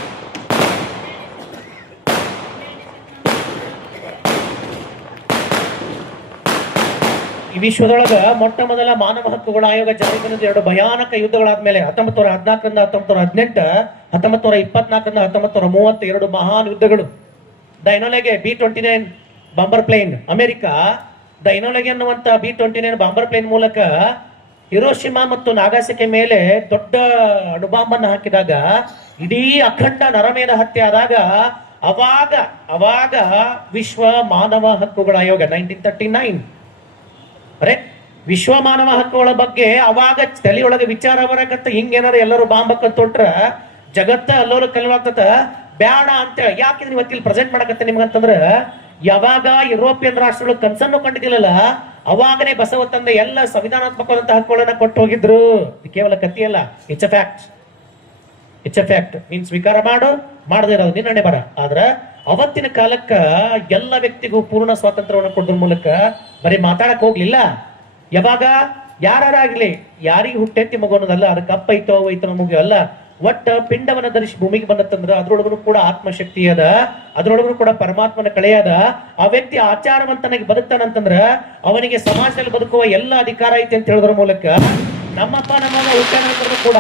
ಈ ವಿಶ್ವದೊಳಗ ಮೊಟ್ಟ ಮೊದಲ ಮಾನವ ಹಕ್ಕುಗಳ ಆಯೋಗ ಜಾರಿಗೆ ಬಂದ 2 ಭಯಾನಕ ಯುದ್ಧಗಳಾದ್ಮೇಲೆ 1914ರಿಂದ 1918, 1924ರಿಂದ 1932 ಮಹಾನ್ ಯುದ್ಧಗಳು. The Enola Gay B-29 bomber plane, America the Enola Gay ಅನ್ನುವಂತ B-29 ಬಾಂಬರ್ ಪ್ಲೇನ್ ಮೂಲಕ ಹಿರೋಶಿಮಾ ಮತ್ತು ನಾಗಾಸೆಕೆ ಮೇಲೆ ದೊಡ್ಡ ಅಣುಬಾಂಬನ್ನು ಹಾಕಿದಾಗ, ಇಡೀ ಅಖಂಡ ನರಮೇಧ ಹತ್ಯೆ ಆದಾಗ, ಅವಾಗ ವಿಶ್ವ ಮಾನವ ಹಕ್ಕುಗಳ ಆಯೋಗ 1939 ವಿಶ್ವ ಮಾನವ ಹಕ್ಕುಗಳ ಬಗ್ಗೆ ಅವಾಗ ತಲೆಯೊಳಗೆ ವಿಚಾರ ಬರಕತ್ತ, ಹಿಂಗೇನಾರ ಎಲ್ಲರೂ ಬಾಂಬ್ ಹಾಕಂತೊಟ್ರ ಜಗತ್ತ ಅಲ್ಲೋಲ ಕಲ್ವಾಗ್ತದ ಬ್ಯಾಡ ಅಂತೇಳಿ. ಯಾಕೆ ಇವತ್ತಿಲ್ಲಿ ಪ್ರೆಸೆಂಟ್ ಮಾಡಕತ್ತ ನಿಮ್ಗಂತಂದ್ರ, ಯಾವಾಗ ಯುರೋಪಿಯನ್ ರಾಷ್ಟ್ರಗಳು ಕನ್ಸನ್ನು ಕಂಡಿದ್ದಿಲ್ಲಲ್ಲ, ಅವಾಗನೇ ಬಸವ ತಂದೆ ಎಲ್ಲ ಸಂವಿಧಾನಾತ್ಮಕವಾದಂತಹ ಹಕ್ಕುಗಳನ್ನ ಕೊಟ್ಟು ಹೋಗಿದ್ರು. ಇದು ಕೇವಲ ಕಥೆಯಲ್ಲ, ಇಟ್ಸ್ ಅ ಫ್ಯಾಕ್ಟ್. ನೀನ್ ಸ್ವೀಕಾರ ಮಾಡದೇ ಇರೋದು ನಿನ್ನ ಬರ. ಆದ್ರ ಅವತ್ತಿನ ಕಾಲಕ್ಕ ಎಲ್ಲ ವ್ಯಕ್ತಿಗೂ ಪೂರ್ಣ ಸ್ವಾತಂತ್ರ್ಯವನ್ನು ಕೊಡೋದ್ರ ಮೂಲಕ ಬರೀ ಮಾತಾಡಕ್ ಹೋಗ್ಲಿಲ್ಲ. ಯಾವಾಗ ಯಾರಾಗ್ಲಿ, ಯಾರಿಗೆ ಹುಟ್ಟೆತ್ತಿ ಮಗು ಅನ್ನೋದಲ್ಲ, ಅದಕ್ಕೆ ಅಪ್ಪ ಐತೋ ಐತೋ ಮಗು ಅಲ್ಲ, ಒಟ್ಟ ಪಿಂಡವನ್ನ ಧರಿಸಿ ಭೂಮಿಗೆ ಬಂದತ್ತಂದ್ರ ಅದ್ರೊಳಗೂ ಕೂಡ ಆತ್ಮಶಕ್ತಿ ಅದ, ಅದ್ರೊಳಗೂ ಕೂಡ ಪರಮಾತ್ಮನ ಕಳೆಯದ. ಆ ವ್ಯಕ್ತಿ ಆಚಾರವಂತನಾಗಿ ಬದುಕ್ತಾನಂತಂದ್ರ ಅವನಿಗೆ ಸಮಾಜದಲ್ಲಿ ಬದುಕುವ ಎಲ್ಲ ಅಧಿಕಾರ ಐತಿ ಅಂತ ಹೇಳೋದ್ರ ಮೂಲಕ ನಮ್ಮಪ್ಪ ನಮ್ಮಗ ಹುಟ್ಟಾನಂದ್ರೂ ಕೂಡ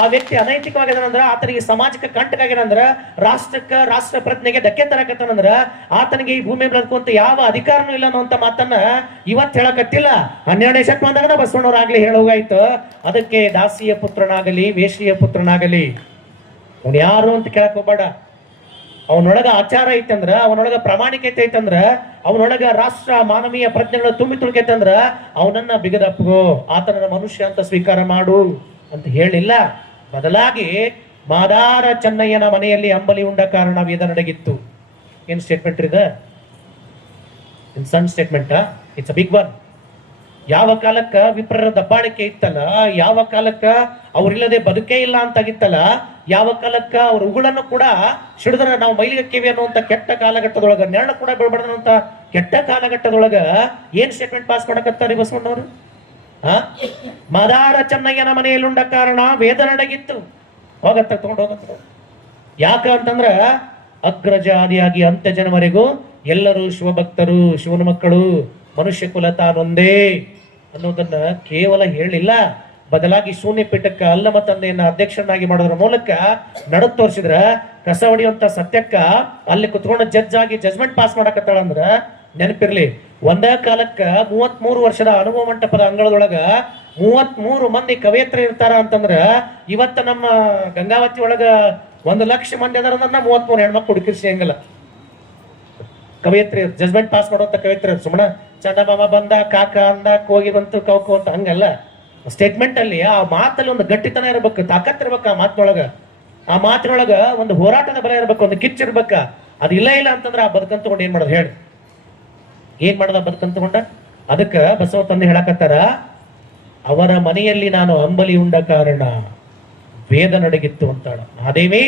ಆ ವ್ಯಕ್ತಿ ಅನೈತಿಕವಾಗಿದಾನಂದ್ರ, ಆತನಿಗೆ ಸಮಾಜಕ್ಕೆ ಕಂಟಕಾಗಿರಂದ್ರ, ರಾಷ್ಟ್ರ ಪ್ರಜ್ಞೆಗೆ ಧಕ್ಕೆ ತರಕತ್ತಾನಂದ್ರ ಆತನಿಗೆ ಈ ಭೂಮಿ ಬದುಕುವಂತ ಯಾವ ಅಧಿಕಾರನೂ ಇಲ್ಲ ಅನ್ನುವಂತ ಮಾತನ್ನ ಇವತ್ತು ಹೇಳಕತ್ತಿಲ್ಲ. 12ನೇ ಶತಮಾನದಾಗ ಬಸವಣ್ಣವ್ರಾಗ್ಲಿ ಹೇಳೋಗಾಯ್ತು. ಅದಕ್ಕೆ ದಾಸಿಯ ಪುತ್ರನಾಗಲಿ ವೇಶ್ಯ ಪುತ್ರನಾಗಲಿ ಅವನು ಯಾರು ಅಂತ ಕೇಳಕ್ ಹೋಗ್ಬೇಡ. ಅವನೊಳಗ ಆಚಾರ ಐತಂದ್ರ, ಅವನೊಳಗ ಪ್ರಾಮಾಣಿಕತೆ ಐತಂದ್ರ, ಅವನೊಳಗ ರಾಷ್ಟ್ರ ಮಾನವೀಯ ಪ್ರಜ್ಞೆಗಳು ತುಂಬಿ ತುಳುಕೈತಂದ್ರ ಅವನನ್ನ ಬಿಗದಪ್ಪಗೋ, ಆತನ ಮನುಷ್ಯ ಅಂತ ಸ್ವೀಕಾರ ಮಾಡು ಅಂತ ಹೇಳಿಲ್ಲ. ಬದಲಾಗಿ ಮಾದಾರ ಚೆನ್ನಯ್ಯನ ಮನೆಯಲ್ಲಿ ಅಂಬಲಿ ಉಂಡ ಕಾರಣ ವೇದ ನಡೆಗಿತ್ತು. ಏನ್ ಸ್ಟೇಟ್ಮೆಂಟ್ ಇದೆ? ಇನ್ ಸಣ್ಣ statement, it's a big one. ಯಾವ ಕಾಲಕ್ಕ ವಿಪ್ರರ ದಬ್ಬಾಳಿಕೆ ಇತ್ತಲ್ಲ, ಯಾವ ಕಾಲಕ್ಕ ಅವ್ರಿಲ್ಲದೆ ಬದುಕೇ ಇಲ್ಲ ಅಂತಾಗಿತ್ತಲ್ಲ, ಯಾವ ಕಾಲಕ್ಕ ಅವ್ರ ಉಗುಳನ್ನು ಕೂಡ ಸಿಡಿದ್ರ ನಾವು ಮೈಲಿಗಕ್ಕೇವಿ ಅನ್ನುವಂತ ಕೆಟ್ಟ ಕಾಲಘಟ್ಟದೊಳಗ, ನೆರಳು ಕೂಡ ಬೀಳ್ಬಾರ್ದಂತ ಕೆಟ್ಟ ಕಾಲಘಟ್ಟದೊಳಗ ಏನ್ ಸ್ಟೇಟ್ಮೆಂಟ್ ಪಾಸ್ ಮಾಡಕತ್ತಾರೆ ಬಸವಣ್ಣವರು? ಮದಾರ ಚೆನ್ನಯ್ಯನ ಮನೆಯಲ್ಲುಂಡ ಕಾರಣ ವೇದ ನಡಗಿತ್ತು. ಹೋಗತ್ತ ತಗೊಂಡು ಹೋಗತ್ತ. ಯಾಕ ಅಂತಂದ್ರ ಅಗ್ರಜಾದಿಯಾಗಿ ಅಂತ್ಯ ಜನವರೆಗೂ ಎಲ್ಲರೂ ಶಿವಭಕ್ತರು, ಶಿವನ ಮಕ್ಕಳು, ಮನುಷ್ಯ ಕುಲ ತಾನೊಂದೇ ಅನ್ನೋದನ್ನ ಕೇವಲ ಹೇಳಿಲ್ಲ, ಬದಲಾಗಿ ಶೂನ್ಯ ಪೀಠಕ್ಕ ಅಲ್ಲಮ ತಂದೆಯನ್ನ ಅಧ್ಯಕ್ಷನಾಗಿ ಮಾಡೋದ್ರ ಮೂಲಕ ನಡದ್ ತೋರಿಸಿದ್ರ ಕಸ ಹೊಡಿಯುವಂತ ಸತ್ಯಕ್ಕ ಅಲ್ಲಿ ಕುತ್ಕೊಂಡು ಜಡ್ಜ್ ಆಗಿ ಜಜ್ಮೆಂಟ್ ಪಾಸ್ ಮಾಡಕತ್ತಾಳ ಅಂದ್ರ ನೆನಪಿರ್ಲಿ. ಒಂದೇ ಕಾಲಕ್ಕ 33 ವರ್ಷದ ಅನುಭವ ಮಂಟಪದ ಅಂಗಳದೊಳಗ 33 ಮಂದಿ ಕವಯತ್ರಿ ಇರ್ತಾರ ಅಂತಂದ್ರ ಇವತ್ತ ನಮ್ಮ ಗಂಗಾವತಿ ಒಳಗ 1,00,000 ಮಂದಿ ಅದರ 33 ಹೆಣ್ಮಕ್ಳು ಹುಡುಕಿರ್ಸಿ ಹಂಗಲ್ಲ ಕವಯತ್ರಿ ಜಜ್ಮೆಂಟ್ ಪಾಸ್ ಮಾಡುವಂತ ಕವಯತ್ರಿ. ಸುಮ್ಮನೆ ಚಂದಮಾಮ ಬಂದ, ಕಾಕ ಅಂದ, ಕೋಗಿ ಬಂತು, ಕೌಕು ಅಂತ ಹಂಗಲ್ಲ. ಸ್ಟೇಟ್ಮೆಂಟ್ ಅಲ್ಲಿ ಆ ಮಾತಲ್ಲಿ ಒಂದು ಗಟ್ಟಿತನ ಇರ್ಬೇಕು, ತಾಕತ್ ಇರ್ಬೇಕು. ಆ ಮಾತಿನೊಳಗ ಒಂದು ಹೋರಾಟದ ಬಲ ಇರ್ಬೇಕು, ಒಂದು ಕಿಚ್ಚಿರ್ಬೇಕ. ಅದು ಇಲ್ಲ ಅಂತಂದ್ರೆ ಆ ಬದುಕಂತ ತಗೊಂಡು ಏನ್ ಮಾಡೋದು ಹೇಳಿ? ಏನ್ ಮಾಡದ ಬದುಕಂತ ತಗೊಂಡ? ಅದಕ್ಕ ಬಸವ ತಂದೆ ಹೇಳಕತ್ತಾರ, ಅವರ ಮನೆಯಲ್ಲಿ ನಾನು ಅಂಬಲಿ ಉಂಡ ಕಾರಣ ವೇದ ನಡಗಿತ್ತು ಅಂತಾಳ. ಅದೇವಿ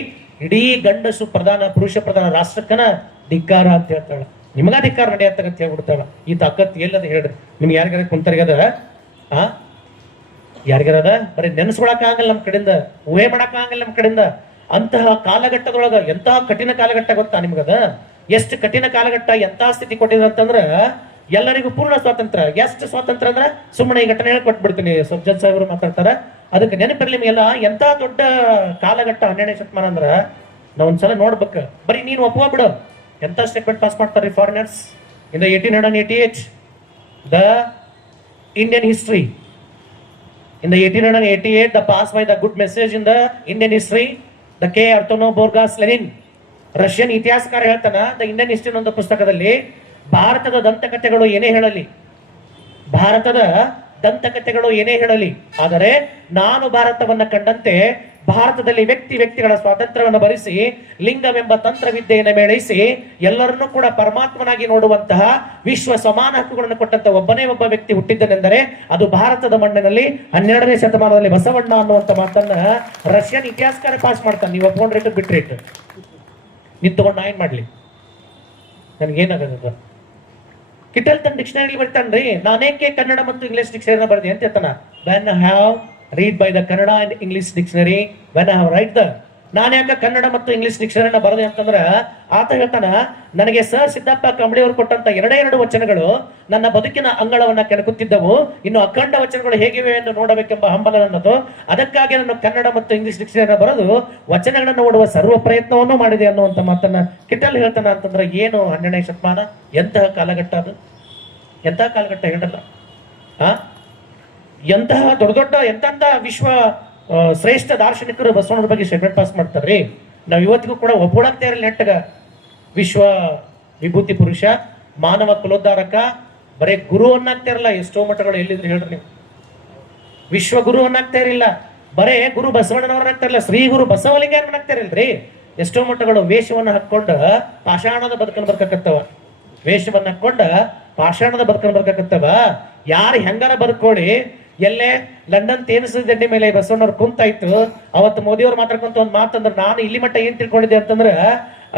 ಇಡೀ ಗಂಡಸು ಪ್ರಧಾನ, ಪುರುಷ ಪ್ರಧಾನ ರಾಷ್ಟ್ರಕ್ಕನ ಧಿಕ್ಕಾರ ಅಂತ ಹೇಳ್ತಾಳ. ನಿಮಗ ಧಿಕ್ಕಾರ ನಡೆಯತ್ತಂತ ಹೇಳ್ಬಿಡ್ತಾಳ. ಈ ತಾಕತ್ ಎಲ್ಲದ ಹೇಳ್ರಿ ನಿಮ್ಗೆ ಯಾರಿಗಾರ ಕುಂತರ್ಗದ ಯಾರಿಗಾರದ ಬರೀ ನೆನೆಸ್ಕೊಳಕ್ ಆಗಲ್ಲ ನಮ್ಮ ಕಡೆಯಿಂದ, ಊಹೆ ಮಾಡಕ್ ಆಗಲ್ಲ ನಮ್ಮ ಕಡೆಯಿಂದ. ಅಂತಹ ಕಾಲಘಟ್ಟದೊಳಗ ಎಂತಹ ಕಠಿಣ ಕಾಲಘಟ್ಟ ಗೊತ್ತಾ ನಿಮ್ಗದ? ಎಷ್ಟು ಕಠಿಣ ಕಾಲಘಟ್ಟ, ಎಂತಹ ಸ್ಥಿತಿ ಕೊಟ್ಟಿದೆ ಅಂತಂದ್ರ ಎಲ್ಲರಿಗೂ ಪೂರ್ಣ ಸ್ವಾತಂತ್ರ್ಯ. ಎಷ್ಟು ಸ್ವಾತಂತ್ರ್ಯ ಅಂದ್ರೆ ಸುಮ್ಮನೆ ಈ ಘಟನೆ ಕೊಟ್ಬಿಡ್ತೀನಿ, ಜಡ್ಜ್ ಸಾಹೇಬರು ಮಾತಾಡ್ತಾರ, ಅದಕ್ಕೆ ನೆನಪಿರ್ಲಿ ನಿಮಗೆಲ್ಲ. ಎಂತ ದೊಡ್ಡ ಕಾಲಘಟ್ಟ 12ನೇ ಶತಮಾನ ಅಂದ್ರ ನಾವ್ ಒಂದ್ಸಲ ನೋಡ್ಬೇಕು. ಬರೀ ನೀನು ಒಪ್ಪಿಬಿಡು, ಎಂತ ಸ್ಟೇಟ್ಮೆಂಟ್ ಪಾಸ್ ಮಾಡ್ತಾರೆ foreigners in the 1888 the Indian history. In the 1888, the pass by the good message in the Indian history, the K. Artono Borgas Lenin, Russian ಇತಿಹಾಸಕಾರ ಹೇಳ್ತಾನ, ದ ಇಂಡಿಯನ್ ಹಿಸ್ಟ್ರಿ ಅನ್ನೋ ಪುಸ್ತಕದಲ್ಲಿ ಭಾರತದ ದಂತಕಥೆಗಳು ಏನೇ ಹೇಳಲಿ, ಭಾರತದ ದಂತಕಥೆಗಳು ಏನೇ ಹೇಳಲಿ, ಆದರೆ ನಾನು ಭಾರತವನ್ನ ಕಂಡಂತೆ ಭಾರತದಲ್ಲಿ ವ್ಯಕ್ತಿಗಳ ಸ್ವಾತಂತ್ರ್ಯವನ್ನು ಭರಿಸಿ ಲಿಂಗವೆಂಬ ತಂತ್ರವಿದ್ಯೆಯನ್ನು ಮೇಳೈಸಿ ಎಲ್ಲರನ್ನೂ ಕೂಡ ಪರಮಾತ್ಮನಾಗಿ ನೋಡುವಂತಹ ವಿಶ್ವ ಸಮಾನ ಹಕ್ಕುಗಳನ್ನು ಕೊಟ್ಟಂತ ಒಬ್ಬನೇ ಒಬ್ಬ ವ್ಯಕ್ತಿ ಹುಟ್ಟಿದ್ದನೆಂದರೆ ಅದು ಭಾರತದ ಮಣ್ಣಿನಲ್ಲಿ 12ನೇ ಶತಮಾನದಲ್ಲಿ ಬಸವಣ್ಣ ಅನ್ನುವಂತ ಮಾತನ್ನ ರಷ್ಯನ್ ಇತಿಹಾಸಕಾರ ಪಾಸ್ ಮಾಡ್ತಾನೆ. ನೀವು ಒಪ್ಕೊಂಡ್ರೆ ಇಟ್ಟು ಬಿಟ್ರೆ ಇಟ್ಟು ನಿಂತು ತಗೊಂಡು ನಾ ಏನ್ ಮಾಡ್ಲಿ? ನನ್ಗೇನಾಗದ? ಕಿಟಲ್ ತನ್ನ ಡಿಕ್ಷನರಿ ಬರ್ತಾನ್ರಿ, ನಾನೇಕೆ ಕನ್ನಡ ಮತ್ತು ಇಂಗ್ಲಿಷ್ ಡಿಕ್ಷನರಿನ ಬರ್ದೆ ಅಂತ ಹೇಳ್ತಾನ. When I have read by the Kannada and English dictionary, when I have write the, ನಾನು ಯಾಕೆ ಕನ್ನಡ ಮತ್ತು ಇಂಗ್ಲಿಷ್ ಡಿಕ್ಷನರಿನ ಬರದೆ ಅಂತಂದ್ರ ಆತ ಹೇಳ್ತಾನ, ನನಗೆ ಸರ್ ಸಿದ್ದಪ್ಪ ಕಂಬಳಿ ಅವರು ಕೊಟ್ಟಂತ 2 ವಚನಗಳು ನನ್ನ ಬದುಕಿನ ಅಂಗಳವನ್ನ ಕೆಣಕುತ್ತಿದ್ದವು. ಇನ್ನು ಅಖಂಡ ವಚನಗಳು ಹೇಗಿವೆ ಎಂದು ನೋಡಬೇಕೆಂಬ ಹಂಬಲ ನನ್ನದು. ಅದಕ್ಕಾಗಿ ನಾನು ಕನ್ನಡ ಮತ್ತು ಇಂಗ್ಲಿಷ್ ಡಿಕ್ಷನರಿನ ಬರೆದು ವಚನಗಳನ್ನು ಓಡುವ ಸರ್ವ ಪ್ರಯತ್ನವನ್ನು ಮಾಡಿದೆ ಅನ್ನುವಂತ ಮಾತನ್ನ ಕಿಟಲ್ ಹೇಳ್ತಾನ. ಅಂತಂದ್ರೆ ಏನು 12ನೇ ಶತಮಾನ, ಎಂತಹ ಕಾಲಘಟ್ಟ ಅದು, ಎಂತಹ ಕಾಲಘಟ್ಟ ಹೇಳಲ್ಲ. ಎಂತಹ ದೊಡ್ಡ ಎಂತ ವಿಶ್ವ ಶ್ರೇಷ್ಠ ದಾರ್ಶನಿಕರು ಬಸವಣ್ಣರ ಬಗ್ಗೆ ಸ್ಟೇಟ್ಮೆಂಟ್ ಪಾಸ್ ಮಾಡ್ತಾರ್ರಿ. ನಾವ್ ಇವತ್ತಿಗೂ ಕೂಡ ಒಬ್ಬಳಾಗ್ತಾ ಇರಲಿ ನೆಟ್ಟಗ. ವಿಶ್ವ ವಿಭೂತಿ ಪುರುಷ, ಮಾನವ ಕುಲೋದ್ಧಾರಕ, ಬರೇ ಗುರು ಅನ್ನಾಗ್ತಾ ಇರಲ್ಲ. ಎಷ್ಟೋ ಮಠಗಳು ಎಲ್ಲಿದ್ರು ಹೇಳ್ರಿ ನೀವು, ವಿಶ್ವ ಗುರು ಅನ್ನಾಗ್ತಾ ಇರಲಿಲ್ಲ, ಬರೇ ಗುರು ಬಸವಣ್ಣನವ್ರನ್ನಾಗ್ತಾ ಇರಲಿಲ್ಲ, ಶ್ರೀ ಗುರು ಬಸವಲಿಂಗಯ್ಯನಾಗ್ತಾ ಇರಲ್ರಿ. ಎಷ್ಟೋ ಮಠಗಳು ವೇಷವನ್ನ ಹಾಕೊಂಡ ಪಾಷಾಣದ ಬದುಕನ್ನು ಬರ್ಕತ್ತವ, ವೇಷವನ್ನ ಹಾಕೊಂಡ ಪಾಷಾಣದ ಬದುಕನ್ನು ಬರ್ಕತ್ತವ. ಯಾರು ಹೆಂಗಾರ ಬರ್ಕೊಳ್ಳಿ, ಎಲ್ಲೇ ಲಂಡನ್ ತೇನಸ ದಂಡಿ ಮೇಲೆ ಬಸವಣ್ಣವ್ರು ಕುಂತಾಯ್ತು. ಅವತ್ತು ಮೋದಿಯವ್ರು ಮಾತಾಡ್ಕೊಂತ ಒಂದು ಮಾತಂದ್ರೆ, ನಾನು ಇಲ್ಲಿ ಮಟ್ಟ ಏನ್ ತಿಳ್ಕೊಂಡಿದ್ದೆ ಅಂತಂದ್ರ,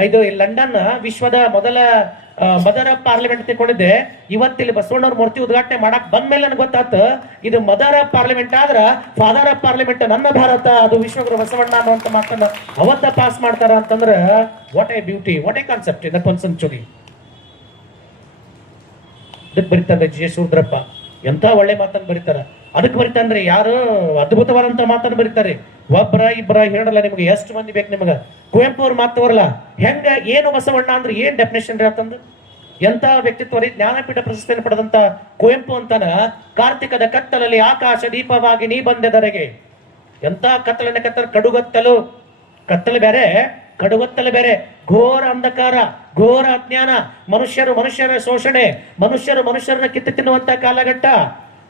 ಇದು ಲಂಡನ್ ವಿಶ್ವದ ಮದರ್ ಆಫ್ ಪಾರ್ಲಿಮೆಂಟ್ ತಿಳ್ಕೊಂಡಿದ್ದೆ. ಇವತ್ತಿಲ್ಲಿ ಬಸವಣ್ಣವ್ರ ಮೂರ್ತಿ ಉದ್ಘಾಟನೆ ಮಾಡಕ್ ಬಂದ್ಮೇಲೆ ನನಗೆ ಗೊತ್ತಾಯ್ತು, ಇದು ಮದರ್ ಆಫ್ ಪಾರ್ಲಿಮೆಂಟ್ ಆದ್ರ ಫಾದರ್ ಆಫ್ ಪಾರ್ಲಿಮೆಂಟ್ ನನ್ನ ಭಾರತ, ಅದು ವಿಶ್ವಗುರು ಬಸವಣ್ಣ ಅನ್ನುವಂತ ಮಾತನ್ನ ಅವತ್ತ ಪಾಸ್ ಮಾಡ್ತಾರ ಅಂತಂದ್ರ what A beauty, what A concept in the 21st century. ಅದಕ್ಕೆ ಬರೀತಾರೆ ಜಿ ಎಸ್ ರುದ್ರಪ್ಪ, ಎಂತ ಒಳ್ಳೆ ಮಾತನ್ನು ಬರೀತಾರ. ಅದಕ್ಕೆ ಬರೀತಾನ್ರಿ, ಯಾರು ಅದ್ಭುತವಾದಂತ ಮಾತನ್ನು ಬರೀತಾರೆ. ಒಬ್ಬರ ಇಬ್ಬರ ಹೇಳಲ್ಲ, ನಿಮ್ಗೆ ಎಷ್ಟು ಮಂದಿ ಬೇಕು ನಿಮಗ? ಕುವೆಂಪು ಅವ್ರ ಮಾತು ಬರಲ್ಲ. ಹೆಂಗ ಏನು ಬಸವಣ್ಣ ಅಂದ್ರೆ ಏನ್ ಡೆಫಿನೇಷನ್ ರೀ ಅಂತಂದು? ಎಂತ ವ್ಯಕ್ತಿತ್ವ ರೀ. ಜ್ಞಾನಪೀಠ ಪ್ರಶಸ್ತಿಯನ್ನು ಪಡೆದಂತ ಕುವೆಂಪು ಅಂತಾನ, ಕಾರ್ತಿಕದ ಕತ್ತಲಲ್ಲಿ ಆಕಾಶ ದೀಪವಾಗಿ ನೀ ಬಂದೆದರೆಗೆ. ಎಂತ ಕತ್ತಲನ್ನ ಕಡುಗತ್ತಲು, ಕತ್ತಲು ಬೇರೆ, ಕಡುಗತ್ತಲು ಬೇರೆ. ಘೋರ ಅಂಧಕಾರ, ಘೋರ ಅಜ್ಞಾನ, ಮನುಷ್ಯರ ಶೋಷಣೆ, ಮನುಷ್ಯರನ್ನ ಕಿತ್ತು ತಿನ್ನುವಂತ ಕಾಲಘಟ್ಟ,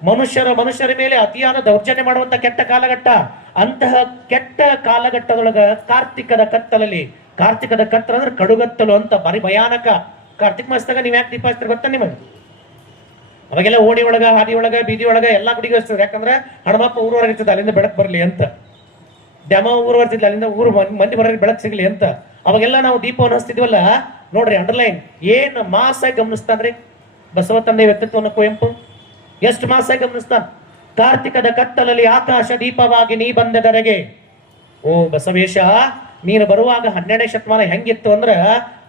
ಮನುಷ್ಯರ ಮೇಲೆ ಅತಿಯಾದ ದೌರ್ಜನ್ಯ ಮಾಡುವಂತ ಕೆಟ್ಟ ಕಾಲಘಟ್ಟ. ಅಂತಹ ಕೆಟ್ಟ ಕಾಲಘಟ್ಟದೊಳಗ ಕಾರ್ತಿಕದ ಕತ್ತಲಲ್ಲಿ, ಕಾರ್ತಿಕದ ಕತ್ತಲ ಅಂದ್ರೆ ಕಡುಗತ್ತಲು ಅಂತ ಬರೀ ಭಯಾನಕ. ಕಾರ್ತಿಕ ಮಾಸದಾಗ ನೀವ್ ಯಾಕೆ ದೀಪ ಹಚ್ತೀರಿ ಗೊತ್ತಾ ನಿಮಗೆ? ಅವಾಗೆಲ್ಲ ಓಣಿ ಒಳಗ, ಹಾದಿ ಒಳಗ, ಬೀದಿ ಒಳಗ ಎಲ್ಲಾ ಗುಡಿಗೆ ಹಚ್ತಾರೆ. ಯಾಕಂದ್ರೆ ಹಣಮಪ್ಪ ಊರೊಳಗೆ ಇರ್ತದೆ, ಅಲ್ಲಿಂದ ಬೆಳಕ್ ಬರ್ಲಿ ಅಂತ. ಡ್ಯಾಮ ಊರು ಬರ್ತಿದ್ಲ, ಅಲ್ಲಿಂದ ಊರು ಮಂದಿ ಬರೋರಿಗೆ ಬೆಳಕು ಸಿಗ್ಲಿ ಅಂತ. ಅವಾಗೆಲ್ಲ ನಾವು ದೀಪವನ್ನು ಹಚ್ತಿದ್ವಲ್ಲ, ನೋಡ್ರಿ ಅಂಡರ್ಲೈನ್ ಏನ್ ಮಾಸಾಗಿ ಗಮನಿಸ್ತಾನ್ರಿ ಬಸವ ತಂದೆ ವ್ಯಕ್ತಿತ್ವವನ್ನು ಕುವೆಂಪು. ಎಷ್ಟು ಮಾಸಾಗಿ ಗಮನಿಸ್ತಾನ. ಕಾರ್ತಿಕದ ಕತ್ತಲಲ್ಲಿ ಆಕಾಶ ದೀಪವಾಗಿ ನೀ ಬಂದೆದರೆಗೆ. ಓ ಬಸವೇಶ, ನೀನು ಬರುವಾಗ 12ನೇ ಶತಮಾನ ಹೆಂಗಿತ್ತು ಅಂದ್ರ,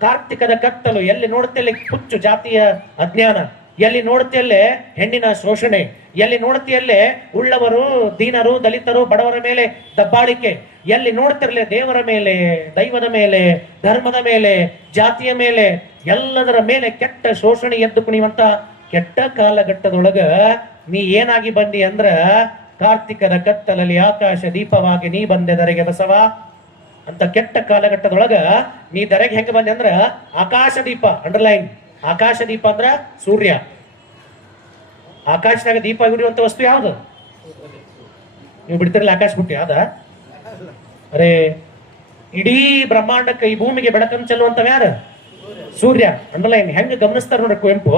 ಕಾರ್ತಿಕದ ಕತ್ತಲು, ಎಲ್ಲಿ ನೋಡ್ತಿಯಲ್ಲಿ ಹುಚ್ಚು ಜಾತಿಯ ಅಜ್ಞಾನ, ಎಲ್ಲಿ ನೋಡ್ತಿಯಲ್ಲೇ ಹೆಣ್ಣಿನ ಶೋಷಣೆ, ಎಲ್ಲಿ ನೋಡ್ತಿಯಲ್ಲೇ ಉಳ್ಳವರು ದೀನರು ದಲಿತರು ಬಡವರ ಮೇಲೆ ದಬ್ಬಾಳಿಕೆ, ಎಲ್ಲಿ ನೋಡ್ತಿರ್ಲೆ ದೇವರ ಮೇಲೆ ದೈವದ ಮೇಲೆ ಧರ್ಮದ ಮೇಲೆ ಜಾತಿಯ ಮೇಲೆ ಎಲ್ಲದರ ಮೇಲೆ ಕೆಟ್ಟ ಶೋಷಣೆ ಎದ್ದು ಕುಣಿಯುವಂತ ಕೆಟ್ಟ ಕಾಲಘಟ್ಟದೊಳಗ ನೀ ಏನಾಗಿ ಬಂದಿ ಅಂದ್ರ, ಕಾರ್ತಿಕದ ಕತ್ತಲಲ್ಲಿ ಆಕಾಶ ದೀಪವಾಗಿ ನೀ ಬಂದೆದರೆಗೆ ಬಸವ ಅಂತ ಕೆಟ್ಟ ಕಾಲಘಟ್ಟದೊಳಗ ನೀ ದರೆಗೆ ಹೆಂಗ ಬಂದೆ ಅಂದ್ರ ಆಕಾಶ ದೀಪ. ಅಂಡರ್ಲೈನ್, ಆಕಾಶ ದೀಪ ಅಂದ್ರ ಸೂರ್ಯ. ಆಕಾಶದಾಗ ದೀಪ ಉರಿಯುವಂತ ವಸ್ತು ಯಾವ್ದು? ನೀವು ಬಿಡ್ತಿರಲ್ಲ ಆಕಾಶ ಬುಟ್ಟಿ ಅದ? ಅರೆ, ಇಡೀ ಬ್ರಹ್ಮಾಂಡಕ್ಕೆ ಈ ಭೂಮಿಗೆ ಬೆಳಕನ್ನು ಚೆಲ್ಲುವಂತವ ಯಾರು? ಸೂರ್ಯ. ಅಂಡರ್ಲೈನ್. ಹೆಂಗ ಗಮನಿಸ್ತಾರ ನೋಡ್ರಿ ಕುವೆಂಪು,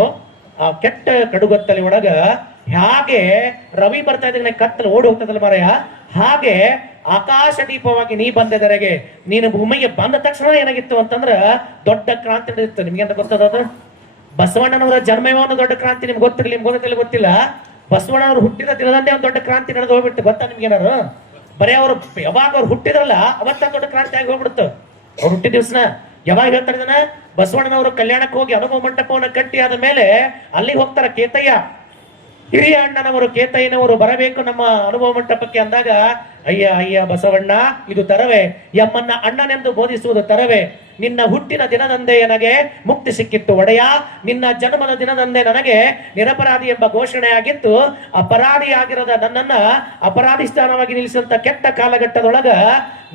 ಆ ಕೆಟ್ಟ ಕಡುಗತ್ತಲೆ ಒಳಗ ಹಾಗೆ ರವಿ ಬರ್ತಾ ಇದ್ದ ಕತ್ತಲು ಓಡಿ ಹೋಗ್ತದಲ್ಲ ಮಾರಾಯ, ಹಾಗೆ ಆಕಾಶ ದೀಪವಾಗಿ ನೀ ಬಂದೆದರೆಗೆ. ನೀನು ಭೂಮಿಗೆ ಬಂದ ತಕ್ಷಣ ಏನಾಗಿತ್ತು ಅಂತಂದ್ರ ದೊಡ್ಡ ಕ್ರಾಂತಿ ನಡೆದಿತ್ತು. ನಿಮ್ಗೆ ಅಂತ ಗೊತ್ತದ ಅದು? ಬಸವಣ್ಣನವರ ಜನ್ಮವೇ ಒಂದು ದೊಡ್ಡ ಕ್ರಾಂತಿ. ನಿಮ್ಗೆ ಗೊತ್ತಿರಲಿ, ನಿಮ್ಗೆ ಗೊತ್ತಿಲ್ಲ. ಬಸವಣ್ಣವರು ಹುಟ್ಟಿದ ದಿನದಂದೇ ಒಂದು ದೊಡ್ಡ ಕ್ರಾಂತಿ ನಡೆದು ಹೋಗ್ಬಿಟ್ಟು ಗೊತ್ತಾ ನಿಮ್ಗೆ ಏನಾರು? ಬರೀ ಅವರು ಯಾವಾಗ ಅವ್ರು ಹುಟ್ಟಿದ್ರಲ್ಲ ಅವತ್ತ ದೊಡ್ಡ ಕ್ರಾಂತಿ ಆಗಿ ಹೋಗ್ಬಿಡುತ್ತೆ. ಅವ್ರು ಹುಟ್ಟಿದ ದಿವ್ಸನ ಯಾವಾಗ ಹೇಳ್ತಾರೆ ಇದನ್ನ? ಬಸವಣ್ಣನವರು ಕಲ್ಯಾಣಕ್ಕೆ ಹೋಗಿ ಅನುಭವ ಮಂಟಪವನ್ನು ಕಟ್ಟಿ ಆದ ಮೇಲೆ ಅಲ್ಲಿಗೆ ಹೋಗ್ತಾರ ಕೇತಯ್ಯ, ಹಿರಿಯ ಅಣ್ಣನವರು ಕೇತಯ್ಯನವರು ಬರಬೇಕು ನಮ್ಮ ಅನುಭವ ಮಂಟಪಕ್ಕೆ ಅಂದಾಗ, ಅಯ್ಯ ಅಯ್ಯ ಬಸವಣ್ಣ, ಇದು ತರವೇ, ಎಮ್ಮನ್ನ ಅಣ್ಣನೆಂದು ಬೋಧಿಸುವುದು ತರವೇ. ನಿನ್ನ ಹುಟ್ಟಿನ ದಿನದಂದೇ ನನಗೆ ಮುಕ್ತಿ ಸಿಕ್ಕಿತ್ತು ಒಡೆಯ, ನಿನ್ನ ಜನ್ಮದ ದಿನದಂದೇ ನನಗೆ ನಿರಪರಾಧಿ ಎಂಬ ಘೋಷಣೆ ಆಗಿತ್ತು. ಅಪರಾಧಿ ಆಗಿರದ ನನ್ನನ್ನ ಅಪರಾಧಿ ಸ್ಥಾನವಾಗಿ ನಿಲ್ಲಿಸಿದಂತ ಕೆಟ್ಟ ಕಾಲಘಟ್ಟದೊಳಗ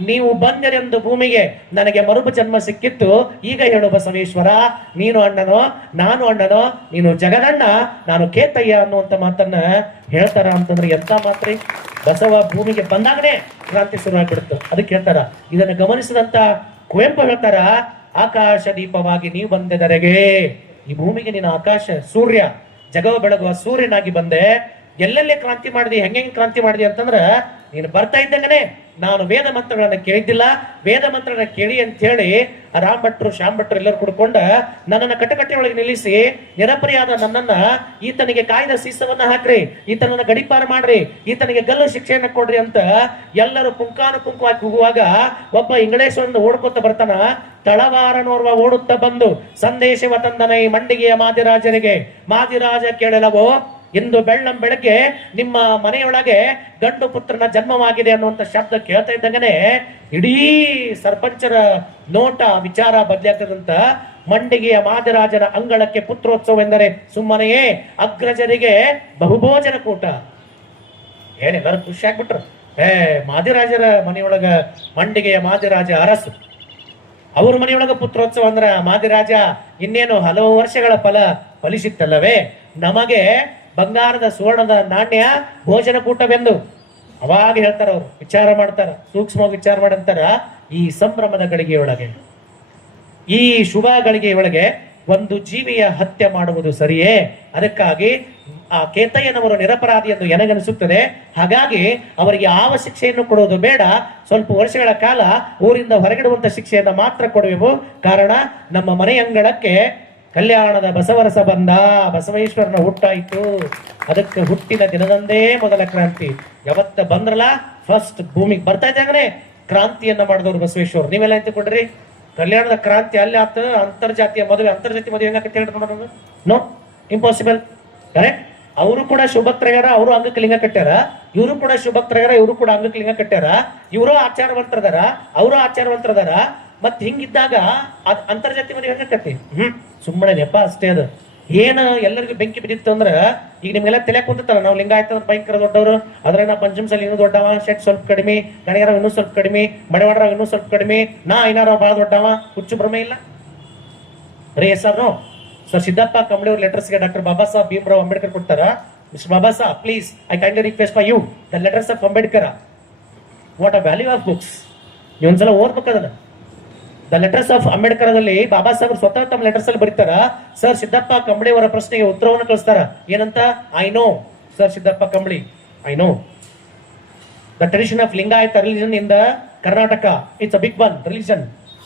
ನೀವು ಬಂದರೆಂದು ಭೂಮಿಗೆ ನನಗೆ ಮರುಬ ಜನ್ಮ ಸಿಕ್ಕಿತ್ತು. ಈಗ ಹೇಳು ಬಸವೇಶ್ವರ, ನೀನು ಅಣ್ಣನೋ ನಾನು ಅಣ್ಣನೋ, ನೀನು ಜಗದಣ್ಣ ನಾನು ಕೇತಯ್ಯ ಅನ್ನುವಂತ ಮಾತನ್ನ ಹೇಳ್ತಾರ ಅಂತಂದ್ರೆ ಎಂತ ಮಾತ್ರಿ. ಬಸವ ಭೂಮಿಗೆ ಬಂದಾಗನೇ ಕ್ರಾಂತಿ ಶುರುವಾಗ್ಬಿಡುತ್ತೆ. ಅದಕ್ಕೆ ಹೇಳ್ತಾರ, ಇದನ್ನು ಗಮನಿಸಿದಂತ ಕುವೆಂಪು ಹೇಳ್ತಾರ, ಆಕಾಶ ದೀಪವಾಗಿ ನೀವು ಬಂದೆದರೆಗೆ. ಈ ಭೂಮಿಗೆ ನೀನು ಆಕಾಶ ಸೂರ್ಯ, ಜಗವ ಬೆಳಗುವ ಸೂರ್ಯನಾಗಿ ಬಂದೆ. ಎಲ್ಲೆಲ್ಲೇ ಕ್ರಾಂತಿ ಮಾಡಿದಿ, ಹೆಂಗೆ ಕ್ರಾಂತಿ ಮಾಡಿದಿ ಅಂತಂದ್ರ, ನೀನು ಬರ್ತಾ ಇದ್ದಂಗನೆ ನಾನು ವೇದ ಮಂತ್ರಗಳನ್ನ ಕೇಳಿದ್ದಿಲ್ಲ, ವೇದ ಮಂತ್ರಗಳನ್ನ ಕೇಳಿ ಅಂತ ಹೇಳಿ ರಾಮ್ ಭಟ್ರು ಶ್ಯಾಮ್ ಭಟ್ರು ಎಲ್ಲರೂ ಕುಡ್ಕೊಂಡ ನನ್ನನ್ನ ಕಟಕಟ್ಟೆ ಒಳಗೆ ನಿಲ್ಲಿಸಿ ನಿರಪರಾಧ ನನ್ನನ್ನ ಈತನಿಗೆ ಕಾಯ್ದ ಸೀಸವನ್ನ ಹಾಕ್ರಿ, ಈತನನ್ನ ಗಡಿಪಾರ ಮಾಡ್ರಿ, ಈತನಿಗೆ ಗಲ್ಲು ಶಿಕ್ಷೆಯನ್ನ ಕೊಡ್ರಿ ಅಂತ ಎಲ್ಲರೂ ಪುಂಕಾನುಪುಂಕವಾಗಿ ಹೋಗುವಾಗ ಒಬ್ಬ ಇಂಗ್ಲೇಶ್ವರನ್ನ ಓಡ್ಕೊತ ಬರ್ತಾನ. ತಳವಾರನೋರ್ವ ಓಡುತ್ತಾ ಬಂದು ಸಂದೇಶವ ತಂದನ ಈ ಮಂಡಿಗೆಯ ಮಾದಿರಾಜರಿಗೆ. ಮಾದಿರಾಜ ಕೇಳಲವೋ, ಇಂದು ಬೆಳ್ಳಂ ಬೆಳಗ್ಗೆ ನಿಮ್ಮ ಮನೆಯೊಳಗೆ ಗಂಡು ಪುತ್ರನ ಜನ್ಮವಾಗಿದೆ ಅನ್ನುವಂಥ ಶಬ್ದ ಕೇಳ್ತಾ ಇದ್ದಂಗನೆ ಇಡೀ ಸರ್ಪಂಚರ ನೋಟ ವಿಚಾರ ಬದಲಾಗ್ತದಂತ. ಮಂಡಿಗೆಯ ಮಾದಿರಾಜನ ಅಂಗಳಕ್ಕೆ ಪುತ್ರೋತ್ಸವ ಎಂದರೆ ಸುಮ್ಮನೆಯೇ, ಅಗ್ರಜರಿಗೆ ಬಹುಭೋಜನ ಕೂಟ. ಏನೆಲ್ಲರೂ ಖುಷಿ ಆಗ್ಬಿಟ್ರು. ಮಾದಿರಾಜರ ಮನೆಯೊಳಗ ಮಂಡಿಗೆಯ ಮಾದಿರಾಜ ಅರಸು, ಅವ್ರ ಮನೆಯೊಳಗ ಪುತ್ರೋತ್ಸವ ಅಂದ್ರ ಮಾದಿರಾಜ ಇನ್ನೇನು ಹಲವು ವರ್ಷಗಳ ಫಲಿಸಿತ್ತಲ್ಲವೇ, ನಮಗೆ ಬಂಗಾರದ ಸುವರ್ಣದ ನಾಣ್ಯ ಭೋಜನ ಕೂಟವೆಂದು ಅವಾಗ ಹೇಳ್ತಾರ. ಅವ್ರು ವಿಚಾರ ಮಾಡ್ತಾರ, ಸೂಕ್ಷ್ಮವಾಗಿ ವಿಚಾರ ಮಾಡಂತಾರ. ಈ ಸಂಭ್ರಮದ ಗಳಿಗೆಯೊಳಗೆ, ಈ ಶುಭ ಗಳಿಗೆಯೊಳಗೆ ಒಂದು ಜೀವಿಯ ಹತ್ಯೆ ಮಾಡುವುದು ಸರಿಯೇ? ಅದಕ್ಕಾಗಿ ಆ ಕೇತಯ್ಯನವರು ನಿರಪರಾಧಿ ಎಂದು ನನಗನಿಸುತ್ತದೆ. ಹಾಗಾಗಿ ಅವರಿಗೆ ಯಾವ ಶಿಕ್ಷೆಯನ್ನು ಕೊಡುವುದು ಬೇಡ, ಸ್ವಲ್ಪ ವರ್ಷಗಳ ಕಾಲ ಊರಿಂದ ಹೊರಗಿಡುವಂತ ಶಿಕ್ಷೆಯನ್ನು ಮಾತ್ರ ಕೊಡುವೆವು. ಕಾರಣ ನಮ್ಮ ಮನೆಯಂಗಳಕ್ಕೆ ಕಲ್ಯಾಣದ ಬಸವರಸ ಬಂದ, ಬಸವೇಶ್ವರನ ಹುಟ್ಟಾಯ್ತು. ಅದಕ್ಕೆ ಹುಟ್ಟಿನ ದಿನದಂದೇ ಮೊದಲ ಕ್ರಾಂತಿ. ಯಾವತ್ತ ಬಂದ್ರಲ್ಲ ಫಸ್ಟ್ ಭೂಮಿಗೆ ಬರ್ತಾ ಇದ್ದಾಗನೆ ಕ್ರಾಂತಿಯನ್ನ ಮಾಡಿದವರು ಬಸವೇಶ್ವರ. ನೀವೆಲ್ಲ ಎಂತಕೊಂಡ್ರಿ? ಕಲ್ಯಾಣದ ಕ್ರಾಂತಿ ಅಲ್ಲಿ ಆತ, ಅಂತರ್ಜಾತೀಯ ಮದುವೆ ಹೆಂಗಾಕತ್ತೆ ಹೇಳ್ಕೊಂಡು? No, impossible. ಕರೆಕ್ಟ್. ಅವರು ಕೂಡ ಶುಭಕ್ತರಾಗ್ಯಾರ, ಅವರು ಅಂಗಕ್ಕೆ ಲಿಂಗ ಕಟ್ಟ್ಯಾರ. ಇವರು ಕೂಡ ಶುಭಕ್ತರಾಗ್ಯಾರ, ಇವರು ಕೂಡ ಅಂಗಕ್ಕೆ ಲಿಂಗ ಕಟ್ಟ್ಯಾರ. ಇವರು ಆಚಾರವಂತರದಾರ, ಅವರು ಆಚಾರವಂತರದಾರ. ಮತ್ ಹಿಂಗಿದ್ದಾಗ ಅದ್ ಅಂತರ್ಜಾತಿ ಮದುವೆ ಹೆಂಗಾಕತಿ? ಸುಮ್ಮನೆ ನೆಪ ಅಷ್ಟೇ. ಅದು ಏನು ಎಲ್ಲರಿಗೂ ಬೆಂಕಿ ಬಿದ್ದಿತ್ತು ಅಂದ್ರ, ಈಗ ನಿಮ್ಗೆಲ್ಲ ತಲೆ ಕುಂತಾರ, ನಾವು ಲಿಂಗಾಯತ ಭಯಂಕರ ದೊಡ್ಡವರು, ಅದ್ರ ನಾ ಪಂಚಮಸಾಲಿ ಇನ್ನೂ ದೊಡ್ಡವ, ಶೆಟ್ ಸ್ವಲ್ಪ ಕಡಿಮೆ, ಗಣಿಯರಾವ್ ಇನ್ನೂ ಸ್ವಲ್ಪ ಕಡಿಮೆ, ಮಡಿವಾಡರಾವ್ ಇನ್ನೂ ಸ್ವಲ್ಪ ಕಡಿಮೆ, ನಾ ಐನಾರಾವ್ ಬಹಳ ದೊಡ್ಡವ. ಹುಚ್ಚು ಭ್ರಮೆ ಇಲ್ಲ ರೀ. Sir no sir Siddappa Kambali ಅವ್ರ ಲೆಟರ್ಸ್ಗೆ ಡಾಕ್ಟರ್ ಬಾಬಾ ಸಾಹೇಬ್ ಭೀಮ್ರಾವ್ ಅಂಬೇಡ್ಕರ್ ಕೊಡ್ತಾರ. Mister Baba Saheb, please I kindly request for you the letters of Ambedkar. What a value of books. ನೀವೊಂದ್ಸಲ ಓದ್ಬೇಕದನ್ನ. ದ ಲೆಟರ್ಸ್ ಆಫ್ ಅಂಬೇಡ್ಕರ್ ದಲ್ಲಿ ಬಾಬಾ ಸಾಹೇಬ್ ಸ್ವತಃ ತಮ್ಮ ಲೆಟರ್ಸ್ ಅಲ್ಲಿ ಬರೀತಾರ. ಸರ್ ಸಿದ್ದಪ್ಪ ಕಂಬಳಿ ಅವರ ಪ್ರಶ್ನೆಗೆ ಉತ್ತರವನ್ನು ಕಳಿಸ್ತಾರ. ಏನಂತ? I know sir Siddappa Kambali, I know. The tradition of Lingayat religion in the Karnataka it's a big one religion.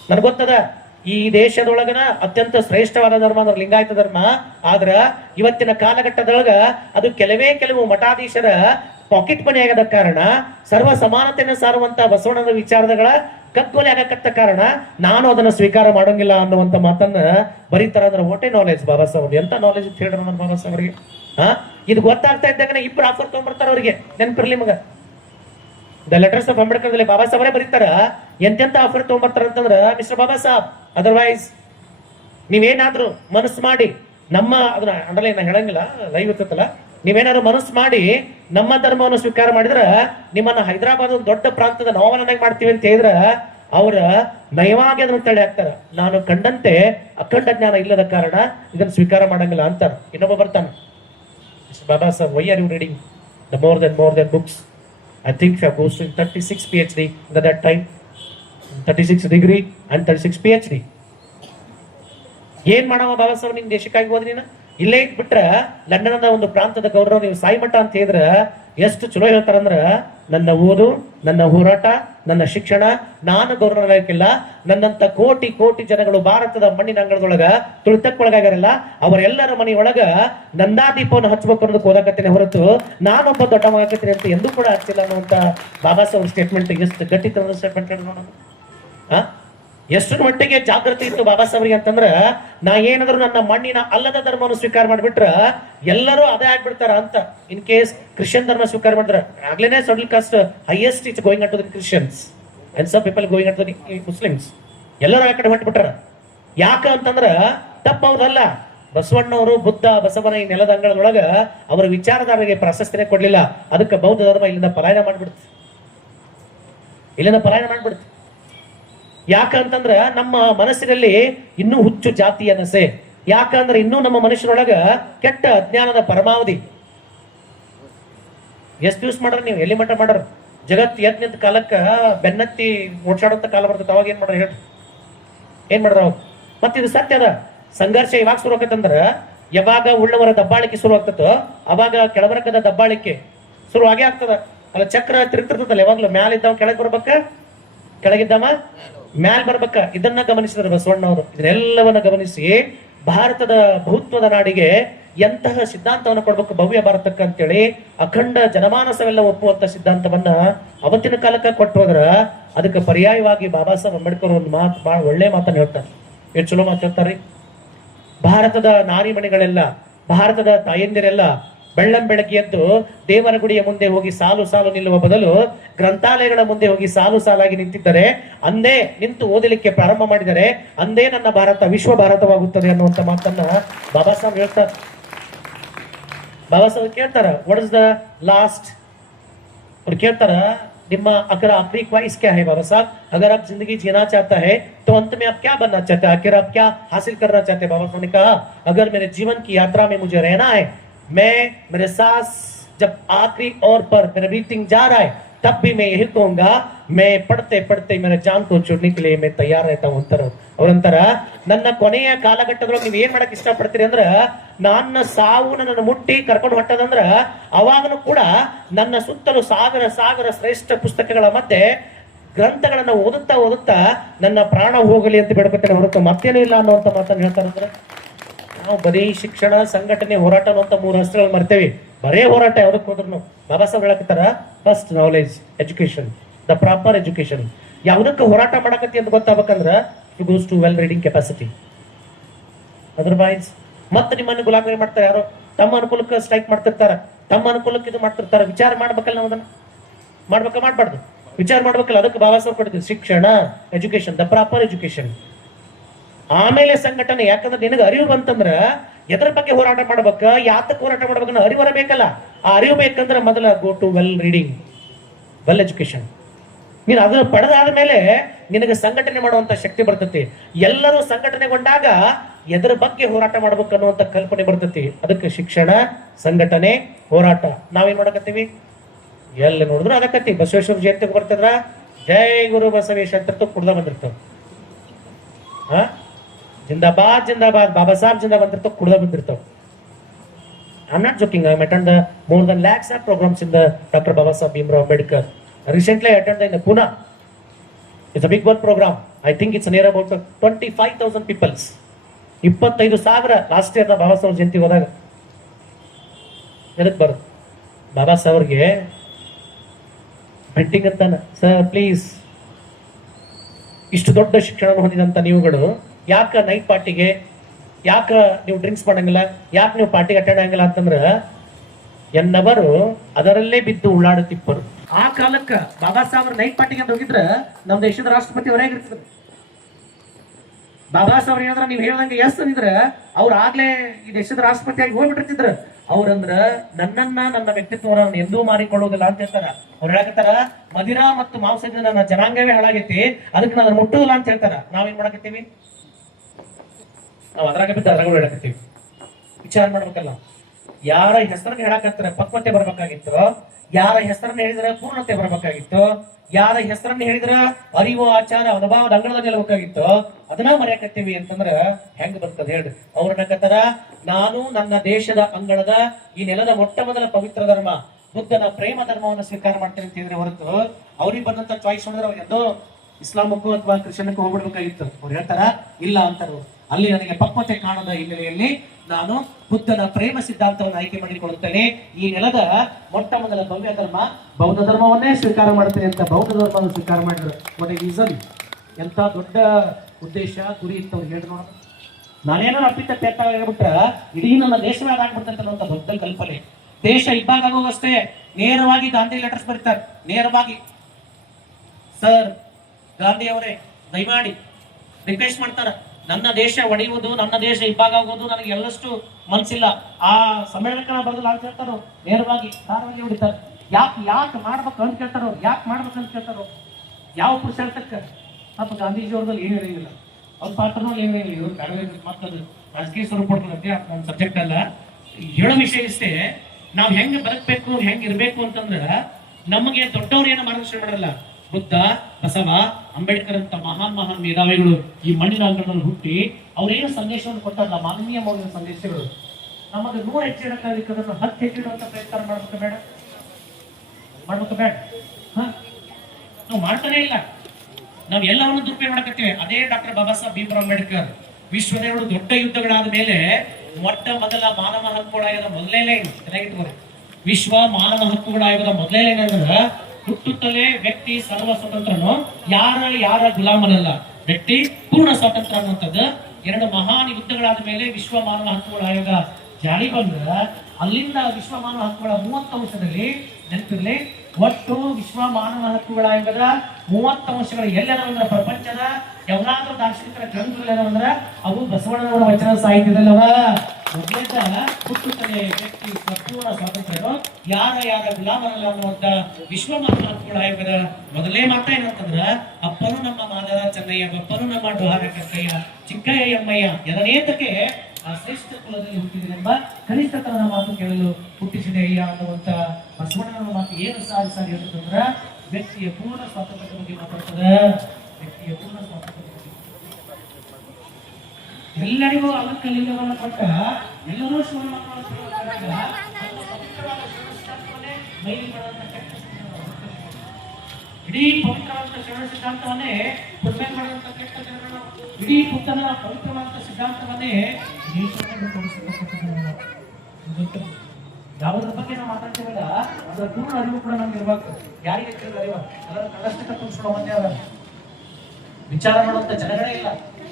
ನನಗೆ ಗೊತ್ತದ ಈ ದೇಶದೊಳಗನ ಅತ್ಯಂತ ಶ್ರೇಷ್ಠವಾದ ಧರ್ಮ ಅಂದ್ರೆ ಲಿಂಗಾಯತ ಧರ್ಮ. ಆದ್ರ ಇವತ್ತಿನ ಕಾಲಘಟ್ಟದೊಳಗ ಅದು ಕೆಲವು ಮಠಾಧೀಶರ ಪಾಕೆಟ್ ಮನಿ ಆಗದ ಕಾರಣ, ಸರ್ವ ಸಮಾನತೆಯನ್ನು ಸಾರುವಂತ ಬಸವಣ್ಣನ ವಿಚಾರಗಳ ಕಗ್ಗೊಲೆ ಆಗಕತ್ತ ಕಾರಣ ನಾನು ಅದನ್ನ ಸ್ವೀಕಾರ ಮಾಡೋಂಗಿಲ್ಲ ಅನ್ನುವಂತ ಮಾತನ್ನ ಬರೀತಾರ. ಅಂದ್ರೆ ಓಟೆ ನಾಲೆಜ್ ಬಾಬಾ ಸಾಹೇಬ್, ಎಂತ ನಾಲೆಜ್ ಅಂತ ಹೇಳಿದ್ರು ನನ್ನ ಬಾಬಾ ಸಾಹೇಬ್ ಅವರಿಗೆ. ಇದು ಗೊತ್ತಾಗ್ತಾ ಇದ್ದಾಗ ಇಬ್ರು ಆಫರ್ ತಗೊಂಡ್ಬರ್ತಾರ ಅವ್ರಿಗೆ. ನೆನ್ಪಿರ್ಲಿ ಮಗ, ದ ಲೆಟರ್ಸ್ ಆಫ್ ಅಂಬೇಡ್ಕರ್ ದಲ್ಲಿ ಬಾಬಾ ಸಾಹೇಬರೇ ಬರೀತಾರ ಎಂತೆಂತ ಆಫರ್ ತಗೊಂಡ್ಬರ್ತಾರ ಅಂತಂದ್ರ, ಮಿಸ್ಟರ್ ಬಾಬಾ ಸಾಹೇಬ್, ಅದರ್ವೈಸ್ ನೀವೇನಾದ್ರೂ ಮನಸ್ಸು ಮಾಡಿ ನಮ್ಮ ಅದನ್ನ ಅಂಡರ್ಲೈನ್ ಹೇಳಂಗಿಲ್ಲ, ಲೈವ್ ಇರ್ತಲ್ಲ, ನೀವೇನಾದ್ರು ಮನಸ್ಸು ಮಾಡಿ ನಮ್ಮ ಧರ್ಮವನ್ನು ಸ್ವೀಕಾರ ಮಾಡಿದ್ರ ನಿಮ್ಮನ್ನ ಹೈದರಾಬಾದ್ ಒಂದು ದೊಡ್ಡ ಪ್ರಾಂತದ ನವವನ್ನಾಗಿ ಮಾಡ್ತೀವಿ ಅಂತ ಹೇಳಿದ್ರ ಅವರ ನಯವಾಗಿ ಅದನ್ನು ತಳ್ಳಿ ಹಾಕ್ತಾರ. ನಾನು ಕಂಡಂತೆ ಅಖಂಡ ಜ್ಞಾನ ಇಲ್ಲದ ಕಾರಣ ಇದನ್ನು ಸ್ವೀಕಾರ ಮಾಡಂಗಿಲ್ಲ ಅಂತಾರ. ಇನ್ನೊಬ್ಬ ಬರ್ತಾನೆ, Baba Saheb, why are you reading the more than books? I think you have goes to 36 PhD at that time, 36 degree and 36 PhD. ಏನ್ ಮಾಡವ ಬಾಬಾ ಸಾಹೇಬ್, ನಿಮ್ ದೇಶಕ್ಕಾಗಿ ಹೋದ್ರಿ ನೀನು? ಇಲ್ಲೇ ಇಟ್ಬಿಟ್ರ ಲಂಡನ್ ಒಂದು ಪ್ರಾಂತದ ಗೌರವ ನೀವು ಸಾಯಿ ಮಠ ಅಂತ ಹೇಳಿದ್ರ ಎಷ್ಟು ಚಲೋ ಹೇಳ್ತಾರಂದ್ರ, ನನ್ನ ಓದು, ನನ್ನ ಹೋರಾಟ, ನನ್ನ ಶಿಕ್ಷಣ ನಾನು ಗೌರವಕ್ಕಿಲ್ಲ. ನನ್ನಂತ ಕೋಟಿ ಕೋಟಿ ಜನಗಳು ಭಾರತದ ಮಣ್ಣಿನ ಅಂಗಳದೊಳಗ ತುಳಿತಕ್ಕೊಳಗಾಗಿರಲ್ಲ, ಅವರೆಲ್ಲರ ಮನೆಯೊಳಗ ನಂದಾದೀಪವನ್ನು ಹಚ್ಚಬೇಕು ಅನ್ನೋದಕ್ಕೆ ಓದಾಕತ್ತೇನೆ ಹೊರತು ನಾನೊಬ್ಬ ದೊಡ್ಡ ಮಗಕತ್ತೀನಿ ಅಂತ ಎಂದೂ ಕೂಡ ಹಚ್ಚಿಲ್ಲ ಅನ್ನುವಂತ ಬಾಬಾ ಸಾಹೇಬ್ ಸ್ಟೇಟ್ಮೆಂಟ್ ಎಷ್ಟು ಗಟ್ಟಿ ತರದ ಸ್ಟೇಟ್ಮೆಂಟ್ ನೋಡೋಣ. ಎಷ್ಟರ ಮಟ್ಟಿಗೆ ಜಾಗೃತಿ ಇತ್ತು ಬಾಬಾ ಸಾಹೇಬ್ರಿಗೆ ಅಂತಂದ್ರ, ನಾ ಏನಾದ್ರು ನನ್ನ ಮಣ್ಣಿನ ಅಲ್ಲದ ಧರ್ಮವನ್ನು ಸ್ವೀಕಾರ ಮಾಡ್ಬಿಟ್ರ ಎಲ್ಲರೂ ಅದೇ ಆಗ್ಬಿಡ್ತಾರ ಅಂತ. ಇನ್ ಕೇಸ್ ಕ್ರಿಶ್ಚಿಯನ್ ಧರ್ಮ ಸ್ವೀಕಾರ ಮಾಡಿದ್ರ ಆಗ್ಲೇನೆ schedule caste highest it's going at the Christians and some people going at the Muslims. ಎಲ್ಲರೂ ಆ ಕಡೆ ಹೊಂಟ್ಬಿಟ್ರ. ಯಾಕ ಅಂತಂದ್ರ ತಪ್ಪೌದಲ್ಲ, ಬಸವಣ್ಣವರು ಬುದ್ಧ ಬಸವನ ಈ ನೆಲದ ಅಂಗಳದೊಳಗ ಅವರ ವಿಚಾರಧಾರೆಗೆ ಪ್ರಾಶಸ್ತ್ಯನೇ ಕೊಡ್ಲಿಲ್ಲ. ಅದಕ್ಕೆ ಬೌದ್ಧ ಧರ್ಮ ಇಲ್ಲಿಂದ ಪಲಾಯನ ಮಾಡ್ಬಿಡ್ತು. ಯಾಕಂತಂದ್ರ ನಮ್ಮ ಮನಸ್ಸಿನಲ್ಲಿ ಇನ್ನೂ ಹುಚ್ಚು ಜಾತಿಯ ನಸೆ. ಯಾಕಂದ್ರೆ ಇನ್ನೂ ನಮ್ಮ ಮನುಷ್ಯರೊಳಗ ಕೆಟ್ಟ ಅಜ್ಞಾನದ ಪರಮಾವಧಿ. ಎಷ್ಟು ಯೂಸ್ ಮಾಡ್ರ ನೀವು, ಎಲ್ಲಿ ಮಟ್ಟ ಮಾಡ್ರ? ಜಗತ್ ಎದ್ ನಿಂತ ಕಾಲಕ್ಕ ಬೆನ್ನತ್ತಿ ಓಡ್ಸಾಡುವಂತ ಕಾಲ ಬರ್ತದೆ. ಅವಾಗ ಏನ್ ಮಾಡ್ರ ಹೇಳ್ರಿ, ಏನ್ ಮಾಡ್ರ ಅವಾಗ? ಮತ್ತೆ ಇದು ಸತ್ಯ ಅದ. ಸಂಘರ್ಷ ಯಾವಾಗ ಶುರು ಆಗತ್ತಂದ್ರ, ಯಾವಾಗ ಉಳ್ಳವರ ದಬ್ಬಾಳಿಕೆ ಶುರು ಆಗ್ತದೋ ಅವಾಗ ಕೆಳವರ್ಗದ ದಬ್ಬಾಳಿಕೆ ಶುರು ಆಗೇ ಆಗ್ತದ. ಅಲ್ಲ, ಚಕ್ರ ತಿರುಗ್ತಿರ್ತದಲ್ಲ, ಯಾವಾಗ್ಲೂ ಮ್ಯಾಲಿದ್ದವ ಕೆಳಗೆ ಬರ್ಬೇಕ, ಕೆಳಗಿದ್ದವ ಮ್ಯಾಲ್ ಬರ್ಬೇಕ. ಇದನ್ನ ಗಮನಿಸಿದ್ರು ಬಸವಣ್ಣವರು. ಇದನ್ನೆಲ್ಲವನ್ನ ಗಮನಿಸಿ ಭಾರತದ ಬಹುತ್ವದ ನಾಡಿಗೆ ಎಂತಹ ಸಿದ್ಧಾಂತವನ್ನು ಕೊಡ್ಬೇಕು, ಭವ್ಯ ಭಾರತಕ್ಕ ಅಂತೇಳಿ ಅಖಂಡ ಜನಮಾನಸವೆಲ್ಲ ಒಪ್ಪುವಂತ ಸಿದ್ಧಾಂತವನ್ನ ಅವತ್ತಿನ ಕಾಲಕ್ಕೆ ಕೊಟ್ಟು ಹೋದ್ರ ಅದಕ್ಕೆ ಪರ್ಯಾಯವಾಗಿ ಬಾಬಾ ಸಾಹೇಬ್ ಅಂಬೇಡ್ಕರ್ ಒಂದು ಮಾತು, ಬಹಳ ಒಳ್ಳೆ ಮಾತನ್ನ ಹೇಳ್ತಾರೆ. ಎಷ್ಟು ಚಲೋ ಮಾತು ಹೇಳ್ತಾರ್ರಿ. ಭಾರತದ ನಾರಿಮಣಿಗಳೆಲ್ಲ, ಭಾರತದ ತಾಯಂದಿರೆಲ್ಲ ಬೆಳ್ಳಂ ಬೆಳಗ್ಗೆ ಎದ್ದು ದೇವರ ಗುಡಿಯ ಮುಂದೆ ಹೋಗಿ ಸಾಲು ಸಾಲು ನಿಲ್ಲುವ ಬದಲು ಗ್ರಂಥಾಲಯಗಳ ಮುಂದೆ ಹೋಗಿ ಸಾಲು ಸಾಲಾಗಿ ನಿಂತಿದ್ದರೆ, ಅಂದೇ ನಿಂತು ಓದಲಿಕ್ಕೆ ಪ್ರಾರಂಭ ಮಾಡಿದರೆ ಅಂದೇ ನನ್ನ ಭಾರತ ವಿಶ್ವ ಭಾರತವಾಗುತ್ತದೆ ಅನ್ನುವಂತ ಮಾತನ್ನ ಬಾಬಾ ಸಾಹೇಬ್ ಹೇಳ್ತಾರೆ. ಬಾಬಾ ಸಾಹೇಬ್ ಕೇಳ್ತಾರ, ವಾಟ್ ಇಸ್ ದ ಲಾಸ್ಟ್? ಅವ್ರು ಕೇಳ್ತಾರ, ನಿಮ್ಮ अगर आखिरी ख्वाहिश क्या है बाबा साहब? अगर आप जिंदगी जीना चाहता है तो अंत में आप क्या बनना चाहते हैं? आखिर आप क्या हासिल करना चाहते हैं? बाबा साहब ने कहा, अगर मेरे जीवन की यात्रा में मुझे रहना है, मैं मेरे सांस जब आखिरी ओर पर मेरा ब्रीथिंग जा रहा है तब भी मैं यही कहूंगा, मैं पढ़ते पढ़ते मेरे जान को छोड़ने के लिए मैं तैयार रहता हूं ಅಂತಾರ. ಅವ್ರಂತಾರ, ನನ್ನ ಕೊನೆಯ ಕಾಲಘಟ್ಟದೊಳಗೆ ನೀವು ಏನ್ ಮಾಡಕ್ ಇಷ್ಟಪಡ್ತೀರಿ ಅಂದ್ರ, ನನ್ನ ಸಾವು ನನ್ನನ್ನು ಮುಟ್ಟಿ ಕರ್ಕೊಂಡು ಹೊಟ್ಟದಂದ್ರ ಅವಾಗನು ಕೂಡ ನನ್ನ ಸುತ್ತಲೂ ಸಾಗರ ಸಾಗರ ಶ್ರೇಷ್ಠ ಪುಸ್ತಕಗಳ ಮಧ್ಯೆ ಗ್ರಂಥಗಳನ್ನ ಓದುತ್ತಾ ನನ್ನ ಪ್ರಾಣ ಹೋಗಲಿ ಅಂತ ಬೇಡ್ಕೊತೇನೆ ಹೊರತು ಮತ್ತೇನೂ ಇಲ್ಲ ಅನ್ನುವಂತ ಮಾತನ್ನ ಹೇಳ್ತಾರಂದ್ರ, ನಾವು ಬರೀ ಶಿಕ್ಷಣ, ಸಂಘಟನೆ, ಹೋರಾಟ ಅನ್ನುವಂತ 3 ಹಸ್ತಗಳು ಮರ್ತೇವಿ. ಬರೇ ಹೋರಾಟ ಯಾವ್ದಕ್ಕೆ ಹೋದ್ರು ಬಾಬಾ ಸಾಹೇಬ್ ಹೇಳಕತ್ತಾರ, first knowledge, education, the proper education. ಯಾವ್ದಕ್ಕೆ ಹೋರಾಟ ಮಾಡಕತ್ತಿ ಅಂತ ಗೊತ್ತಾಗಬೇಕಂದ್ರ you goes to well reading capacity. Otherwise ಮತ್ತೆ ನಿಮ್ಮನ್ನು ಗುಲಾಮಗಿರಿ ಮಾಡ್ತಾರೆ. ಯಾರೋ ತಮ್ಮ ಅನುಕೂಲಕ್ಕೆ ಸ್ಟ್ರೈಕ್ ಮಾಡ್ತಿರ್ತಾರ, ತಮ್ಮ ಅನುಕೂಲಕ್ಕೆ ಇದು ಮಾಡ್ತಿರ್ತಾರ. ವಿಚಾರ ಮಾಡ್ಬೇಕಲ್ಲ, ನಾವು ಅದನ್ನ ಮಾಡ್ಬಾರ್ದು, ವಿಚಾರ ಮಾಡ್ಬೇಕಲ್ಲ. ಅದಕ್ಕೆ ಬಾಬಾ ಸಾಹೇಬ್ ಕೊಡ್ತೀವಿ ಶಿಕ್ಷಣ, ಎಜುಕೇಶನ್, ದ ಪ್ರಾಪರ್ ಎಜುಕೇಶನ್. ಆಮೇಲೆ ಸಂಘಟನೆ. ಯಾಕಂದ್ರೆ ನಿನಗೆ ಅರಿವು ಬಂತಂದ್ರ ಎದ್ರ ಬಗ್ಗೆ ಹೋರಾಟ ಮಾಡ್ಬೇಕ, ಯಾತಕ್ಕೆ ಹೋರಾಟ ಮಾಡ್ಬೇಕನ್ನ ಅರಿವು ಬರಬೇಕಲ್ಲ. ಆ ಅರಿವು ಬೇಕಂದ್ರೆ ಮೊದಲ go to well reading, well education. ನೀನು ಅದನ್ನ ಪಡೆದಾದ ಮೇಲೆ ನಿನಗೆ ಸಂಘಟನೆ ಮಾಡುವಂತ ಶಕ್ತಿ ಬರ್ತತಿ. ಎಲ್ಲರೂ ಸಂಘಟನೆಗೊಂಡಾಗ ಎದರ ಬಗ್ಗೆ ಹೋರಾಟ ಮಾಡ್ಬೇಕು ಅನ್ನುವಂತ ಕಲ್ಪನೆ ಬರ್ತತಿ. ಅದಕ್ಕೆ ಶಿಕ್ಷಣ, ಸಂಘಟನೆ, ಹೋರಾಟ. ನಾವೇನ್ ಮಾಡಕತ್ತೀವಿ? ಎಲ್ಲ ನೋಡಿದ್ರು ಅದಕ್ಕತ್ತಿ. ಬಸವೇಶ್ವರ ಜಯಂತಿಗೆ ಬರ್ತದ್ರ ಜೈ ಗುರು ಬಸವೇಶ ಅಂತ ಕುಡ್ದ ಬಂದಿರ್ತಾವ. ಜಿಂದಾಬಾದ್ ಜಿಂದಾಬಾದ್, ಬಾಬಾ ಸಾಹೇಬ್ ಜಿಂದಾಬಾದ್ ಅಂತ ಕುಡ್ದ ಬಂದಿರ್ತಾವ. I'm not joking. I have attended more than lakhs of programs in the Dr. Baba Saheb Bhimrao Ambedkar recently I attended in Pune. It's a big one program. I think it's near about 25,000 people. 25,000 last year Baba Saheb ಜಯಂತಿ ಹೋದಾಗ ಎದಕ್ಕೆ ಬರೋದು ಬಾಬಾ ಸಾಹೇಬ್ರಿಗೆ betting ಅಂತಾನ sir please ಇಷ್ಟು ದೊಡ್ಡ ಶಿಕ್ಷಣ ಹೊಂದಿದಂತ ನೀವುಗಳು ಯಾಕ ನೈಟ್ ಪಾರ್ಟಿಗೆ ಯಾಕ ನೀವು ಡ್ರಿಂಕ್ಸ್ ಮಾಡಂಗಿಲ್ಲ ಯಾಕೆ ನೀವು ಪಾರ್ಟಿಗೆ ಅಟೆಂಡ್ ಆಗಂಗಿಲ್ಲ ಅಂತಂದ್ರ ಎನ್ನವರು ಅದರಲ್ಲೇ ಬಿದ್ದು ಉಳ್ಳಾಡುತ್ತಿಪ್ಪರು. ಆ ಕಾಲಕ್ಕ ಬಾಬಾ ಸಾಹೇಬ್ ನೈಟ್ ಪಾರ್ಟಿಗೆ ಅಂತ ಹೋಗಿದ್ರ ನಮ್ಮ ದೇಶದ ರಾಷ್ಟ್ರಪತಿ ಹೊರಗಿರ್ತದೆ. ಬಾಬಾ ಸಾಹೇಬ್ ಏನಂದ್ರ ನೀವ್ ಹೇಳ್ದಂಗೆ ಎಸ್ ಅಂದ್ರ ಅವ್ರ ಆಗ್ಲೇ ಈ ದೇಶದ ರಾಷ್ಟ್ರಪತಿಯಾಗಿ ಹೋಗ್ಬಿಟ್ಟಿರ್ತಿದ್ರ. ಅವ್ರಂದ್ರ ನನ್ನ ವ್ಯಕ್ತಿತ್ವವನ್ನು ಎಂದೂ ಮಾರಿಕೊಳ್ಳುವುದಿಲ್ಲ ಅಂತ ಹೇಳ್ತಾರ. ಅವ್ರು ಹೇಳಕತ್ತಾರ ಮದಿರಾ ಮತ್ತು ಮಾಂಸದಿಂದ ನನ್ನ ಜನಾಂಗವೇ ಹಾಳಾಗೈತಿ, ಅದಕ್ಕೆ ನಾನು ಮುಟ್ಟುದಿಲ್ಲ ಅಂತ ಹೇಳ್ತಾರ. ನಾವೇನ್ ಮಾಡಕತ್ತೀವಿ? ನಾವು ಅದ್ರಾಗ ಬಿದ್ದು ಅದ್ರಾಗ ಹೇಳಕತ್ತೀವಿ. ವಿಚಾರ ಮಾಡ್ಬೇಕಲ್ಲ, ಯಾರ ಹೆಸರನ್ನ ಹೇಳಕತ್ತಾರ ಪಕ್ವತೆ ಬರ್ಬೇಕಾಗಿತ್ತು, ಯಾರ ಹೆಸರನ್ನ ಹೇಳಿದ್ರೆ ಪೂರ್ಣತೆ ಬರ್ಬೇಕಾಗಿತ್ತು, ಯಾರ ಹೆಸರನ್ನ ಹೇಳಿದ್ರ ಅರಿವು ಆಚಾರ ಅನುಭವದ ಅಂಗಳದಲ್ಲಿ ನಿಲ್ಲಬೇಕಾಗಿತ್ತು, ಅದನ್ನ ಮರೆಯಕತ್ತೀವಿ ಅಂತಂದ್ರ ಹೆಂಗ್ ಬರ್ತದ ಹೇಳಿ. ಅವ್ರನ್ನಕತ್ತಾರ ನಾನು ನನ್ನ ದೇಶದ ಅಂಗಳದ ಈ ನೆಲದ ಮೊಟ್ಟ ಮೊದಲ ಪವಿತ್ರ ಧರ್ಮ ಬುದ್ಧನ ಪ್ರೇಮ ಧರ್ಮವನ್ನು ಸ್ವೀಕಾರ ಮಾಡ್ತೇನೆ ಅಂತ ಹೇಳಿದ್ರೆ ಹೊರತು ಅವ್ರಿಗೆ ಬಂದಂತ ಚಾಯ್ಸ್ ನೋಡಿದ್ರೆ ಅವ್ರು ಎಂದೋ ಇಸ್ಲಾಮಕ್ಕೂ ಅಥವಾ ಕ್ರಿಶ್ಚಿಯನ್ಕ್ಕೂ ಹೋಗ್ಬಿಡ್ಬೇಕಾಗಿತ್ತು. ಅವ್ರು ಹೇಳ್ತಾರ ಇಲ್ಲ ಅಂತಾರು. ಅಲ್ಲಿ ನನಗೆ ಪಕ್ವತೆ ಕಾಣದ ಹಿನ್ನೆಲೆಯಲ್ಲಿ ನಾನು ಬುದ್ಧನ ಪ್ರೇಮ ಸಿದ್ಧಾಂತವನ್ನು ಆಯ್ಕೆ ಮಾಡಿಕೊಳ್ಳುತ್ತೇನೆ. ಈ ನೆಲದ ಮೊಟ್ಟ ಮೊದಲ ಭವ್ಯ ಧರ್ಮ ಬೌದ್ಧ ಧರ್ಮವನ್ನೇ ಸ್ವೀಕಾರ ಮಾಡ್ತೇನೆ ಅಂತ ಬೌದ್ಧ ಧರ್ಮವನ್ನು ಸ್ವೀಕಾರ ಮಾಡಿದ್ರು. ಒನ್ ರೀಸನ್ ಎಂತ ದೊಡ್ಡ ಉದ್ದೇಶ ಗುರಿ ಇತ್ತು ಅವ್ರು ಹೇಳಿ ನೋಡ. ನಾನೇನೋ ಅಪ್ಪಿತ ಪೇಟ ಹೇಳ್ಬಿಟ್ರ ಇಡೀ ನನ್ನ ದೇಶವೇ ಅದಾಗ್ಬಿಡ್ತಂತ ಅನ್ನೋಂಥ ದೊಡ್ಡ ಕಲ್ಪನೆ. ದೇಶ ಇಬ್ಬಾಗ ಆಗೋವಷ್ಟೇ ನೇರವಾಗಿ ಗಾಂಧಿ ಲೆಟರ್ಸ್ ಬರೀತಾರೆ. ನೇರವಾಗಿ ಸರ್ ಗಾಂಧಿ ಅವರೇ ದಯಮಾಡಿ ರಿಕ್ವೆಸ್ಟ್ ಮಾಡ್ತಾರ, ನನ್ನ ದೇಶ ಒಡೆಯುವುದು, ನನ್ನ ದೇಶ ಇಬ್ಬಾಗ ಆಗೋದು ನನಗೆ ಎಲ್ಲಷ್ಟು ಮನ್ಸಿಲ್ಲ. ಆ ಸಮ್ಮೇಳನಕ್ಕೆ ಬರದಿಲ್ಲ ಅಂತ ಹೇಳ್ತಾರೋ, ನೇರವಾಗಿ ಧಾರವಾಗಿ ಹೊಡಿತಾರೆ. ಯಾಕೆ ಮಾಡ್ಬೇಕು ಅಂತ ಕೇಳ್ತಾರೋ, ಯಾಕೆ ಮಾಡ್ಬೇಕು ಅಂತ ಕೇಳ್ತಾರೋ. ಯಾವ ಪುರುಷಾರ್ಥಕ್ಕೆ ಪಾಪ ಗಾಂಧೀಜಿ ಅವ್ರದಲ್ಲಿ ಏನು ಹೇಳಿಲ್ಲ, ಅವ್ರ ಪಾತ್ರನೂ ಏನು ಹೇಳಿಲ್ಲ. ಇವ್ರು ಕಡಿಮೆ ಮತ್ತದು ರಾಜಕೀಯ ಸ್ವರೂಪ ಕೊಡ್ತದಂತೆ ನನ್ನ ಸಬ್ಜೆಕ್ಟ್ ಅಲ್ಲ. ಹೇಳೋ ವಿಷಯ ಇಷ್ಟೇ, ನಾವು ಹೆಂಗೆ ಬದುಕಬೇಕು ಹೆಂಗೆ ಇರಬೇಕು ಅಂತಂದ್ರೆ ನಮಗೆ ದೊಡ್ಡವ್ರು ಏನೋ ಮಾರ್ಗದರ್ಶನ ಮಾಡಲ್ಲ. ಬುದ್ಧ, ಬಸವ, ಅಂಬೇಡ್ಕರ್ ಅಂತ ಮಹಾನ್ ಮೇಧಾವಿಗಳು ಈ ಮಣ್ಣಿನ ಅಂಗಗಳಲ್ಲಿ ಹುಟ್ಟಿ ಅವ್ರೇನು ಸಂದೇಶವನ್ನು ಕೊಟ್ಟಾರಲ್ಲ, ಮಾನವೀಯ ಮೌಲ್ಯದ ಸಂದೇಶಗಳು, ನಮಗೆ 100 ಹೆಚ್ಚಿಡಕ್ಕಾಗಲಿಕ್ಕೆ ಅದನ್ನು 10 ಹೆಚ್ಚಿಡುವಂತ ಪ್ರಯತ್ನ ಮಾಡ್ಬೇಕು ಬೇಡ? ನಾವು ಮಾಡ್ತಾನೆ ಇಲ್ಲ. ನಾವು ಎಲ್ಲವನ್ನು ದುರುಪಯೋಗ ಮಾಡಕತ್ತೀವಿ. ಅದೇ ಡಾಕ್ಟರ್ ಬಾಬಾ ಸಾಹೇಬ್ ಭೀಮರಾವ್ ಅಂಬೇಡ್ಕರ್ ವಿಶ್ವದ 2 ದೊಡ್ಡ ಯುದ್ಧಗಳಾದ ಮೇಲೆ ಮೊಟ್ಟ ಮೊದಲ ಮಾನವ ಹಕ್ಕುಗಳ ಆಯೋಗದ ಮೊದಲೇ ಲೈನ್ ಚೆನ್ನಾಗಿಟ್ಕೋರಿ. ವಿಶ್ವ ಮಾನವ ಹಕ್ಕುಗಳ ಆಯೋಗದ ಮೊದಲೇ ಲೈನ್ ಅಂದ್ರೆ ಹುಟ್ಟುತ್ತಲೇ ವ್ಯಕ್ತಿ ಸರ್ವ ಸ್ವತಂತ್ರನು, ಯಾರ ಗುಲಾಮನಲ್ಲ, ವ್ಯಕ್ತಿ ಪೂರ್ಣ ಸ್ವಾತಂತ್ರ್ಯ ಅನ್ನುವಂಥದ್ದು. 2 ಮಹಾನ್ ಯುದ್ಧಗಳಾದ ಮೇಲೆ ವಿಶ್ವ ಮಾನವ ಹಕ್ಕುಗಳ ಆಯೋಗ ಜಾರಿ ಬಂದ್ರ ಅಲ್ಲಿಂದ ವಿಶ್ವ ಮಾನವ ಹಕ್ಕುಗಳ 30 ಅಂಶದಲ್ಲಿ ನೆನಪಿರ್ಲಿ, ಒಟ್ಟು ವಿಶ್ವ ಮಾನವ ಹಕ್ಕುಗಳ ಆಯೋಗದ 30 ಅಂಶಗಳು ಎಲ್ಲೆಲ್ಲವಂದ್ರ ಪ್ರಪಂಚದ ಯಾವ್ದಾದ್ರೂ ದಾರ್ಶನಿಕರ ಗ್ರಂಥಗಳೇನವಂದ್ರ ಅವು ಬಸವಣ್ಣನವರ ವಚನ ಸಾಹಿತ್ಯದಲ್ಲವ. ಮೊದಲೇದ ಹುಟ್ಟುತ್ತಲೇ ವ್ಯಕ್ತಿ ಸಂಪೂರ್ಣ ಸ್ವಾತಂತ್ರ್ಯನು, ಯಾರ ಗುಲಾಮರಲ್ಲ ಅನ್ನುವಂತ ವಿಶ್ವ ಮಾನವ ಹಕ್ಕುಗಳ ಆಯೋಗದ ಮೊದಲೇ ಮಾತ್ರ ಏನಂತಂದ್ರ ಅಪ್ಪನು ನಮ್ಮ ಮಾದರ ಚೆನ್ನಯ್ಯ, ಬಪ್ಪನು ನಮ್ಮ ಡೋಹಾರ ಕಕ್ಕಯ್ಯ, ಚಿಕ್ಕಯ್ಯ ಎಮ್ಮಯ್ಯ ಎದನೇತಕ್ಕೆ ಆ ಶ್ರೇಷ್ಠ ಕುಲದಲ್ಲಿ ಹುಟ್ಟಿದೆನೆಂಬ ಕನಿಷ್ಠತನದ ಮಾತು ಕೇಳಲು ಹುಟ್ಟಿಸಿದೆ ಅಯ್ಯ ಅನ್ನುವಂತ ಬಸವಣ್ಣನ ಮಾತು ಏನು ಸಾರಿ ಹೇಳ್ತಂದ್ರ ವ್ಯಕ್ತಿಯ ಪೂರ್ಣ ಸ್ವಾತಂತ್ರ್ಯದ ಬಗ್ಗೆ ಮಾತಾಡ್ತದ. ವ್ಯಕ್ತಿಯ ಪೂರ್ಣ ಸ್ವಾತಂತ್ರ್ಯ ಎಲ್ಲರಿಗೂ ಅಲಕ್ಕಲಿಂಗವನ್ನು ಕೊಟ್ಟ ಎಲ್ಲರೂ ಶಿವನ ಇಡೀ ಪವಿತ್ರವಾದ ಶಿವನ ಸಿದ್ಧಾಂತವನ್ನೇ ಮಾಡುವಂತ ಕೆಟ್ಟ ಜನರು, ಇಡೀ ಬುದ್ಧನ ಪವಿತ್ರವಾದ ಸಿದ್ಧಾಂತವನ್ನೇ ಯಾವುದ್ರ ಬಗ್ಗೆ ನಾವು ಮಾತಾಡ್ತೀವಲ್ಲ ಅದರ ಪೂರ್ಣ ಅರಿವು ಕೂಡ ನಮ್ಗೆ ಇರ್ಬೇಕು. ಯಾರಿಗೆ ಅರಿವು ಅದರ ಕಳಷ್ಟಕ್ಕೆ ತುಂಬಿಸ್ಕೊಳ್ಳೋ ಮಂದಿ ಅದ. ವಿಚಾರ ಮಾಡುವಂತ ಜನಗಳೇ ಇಲ್ಲ,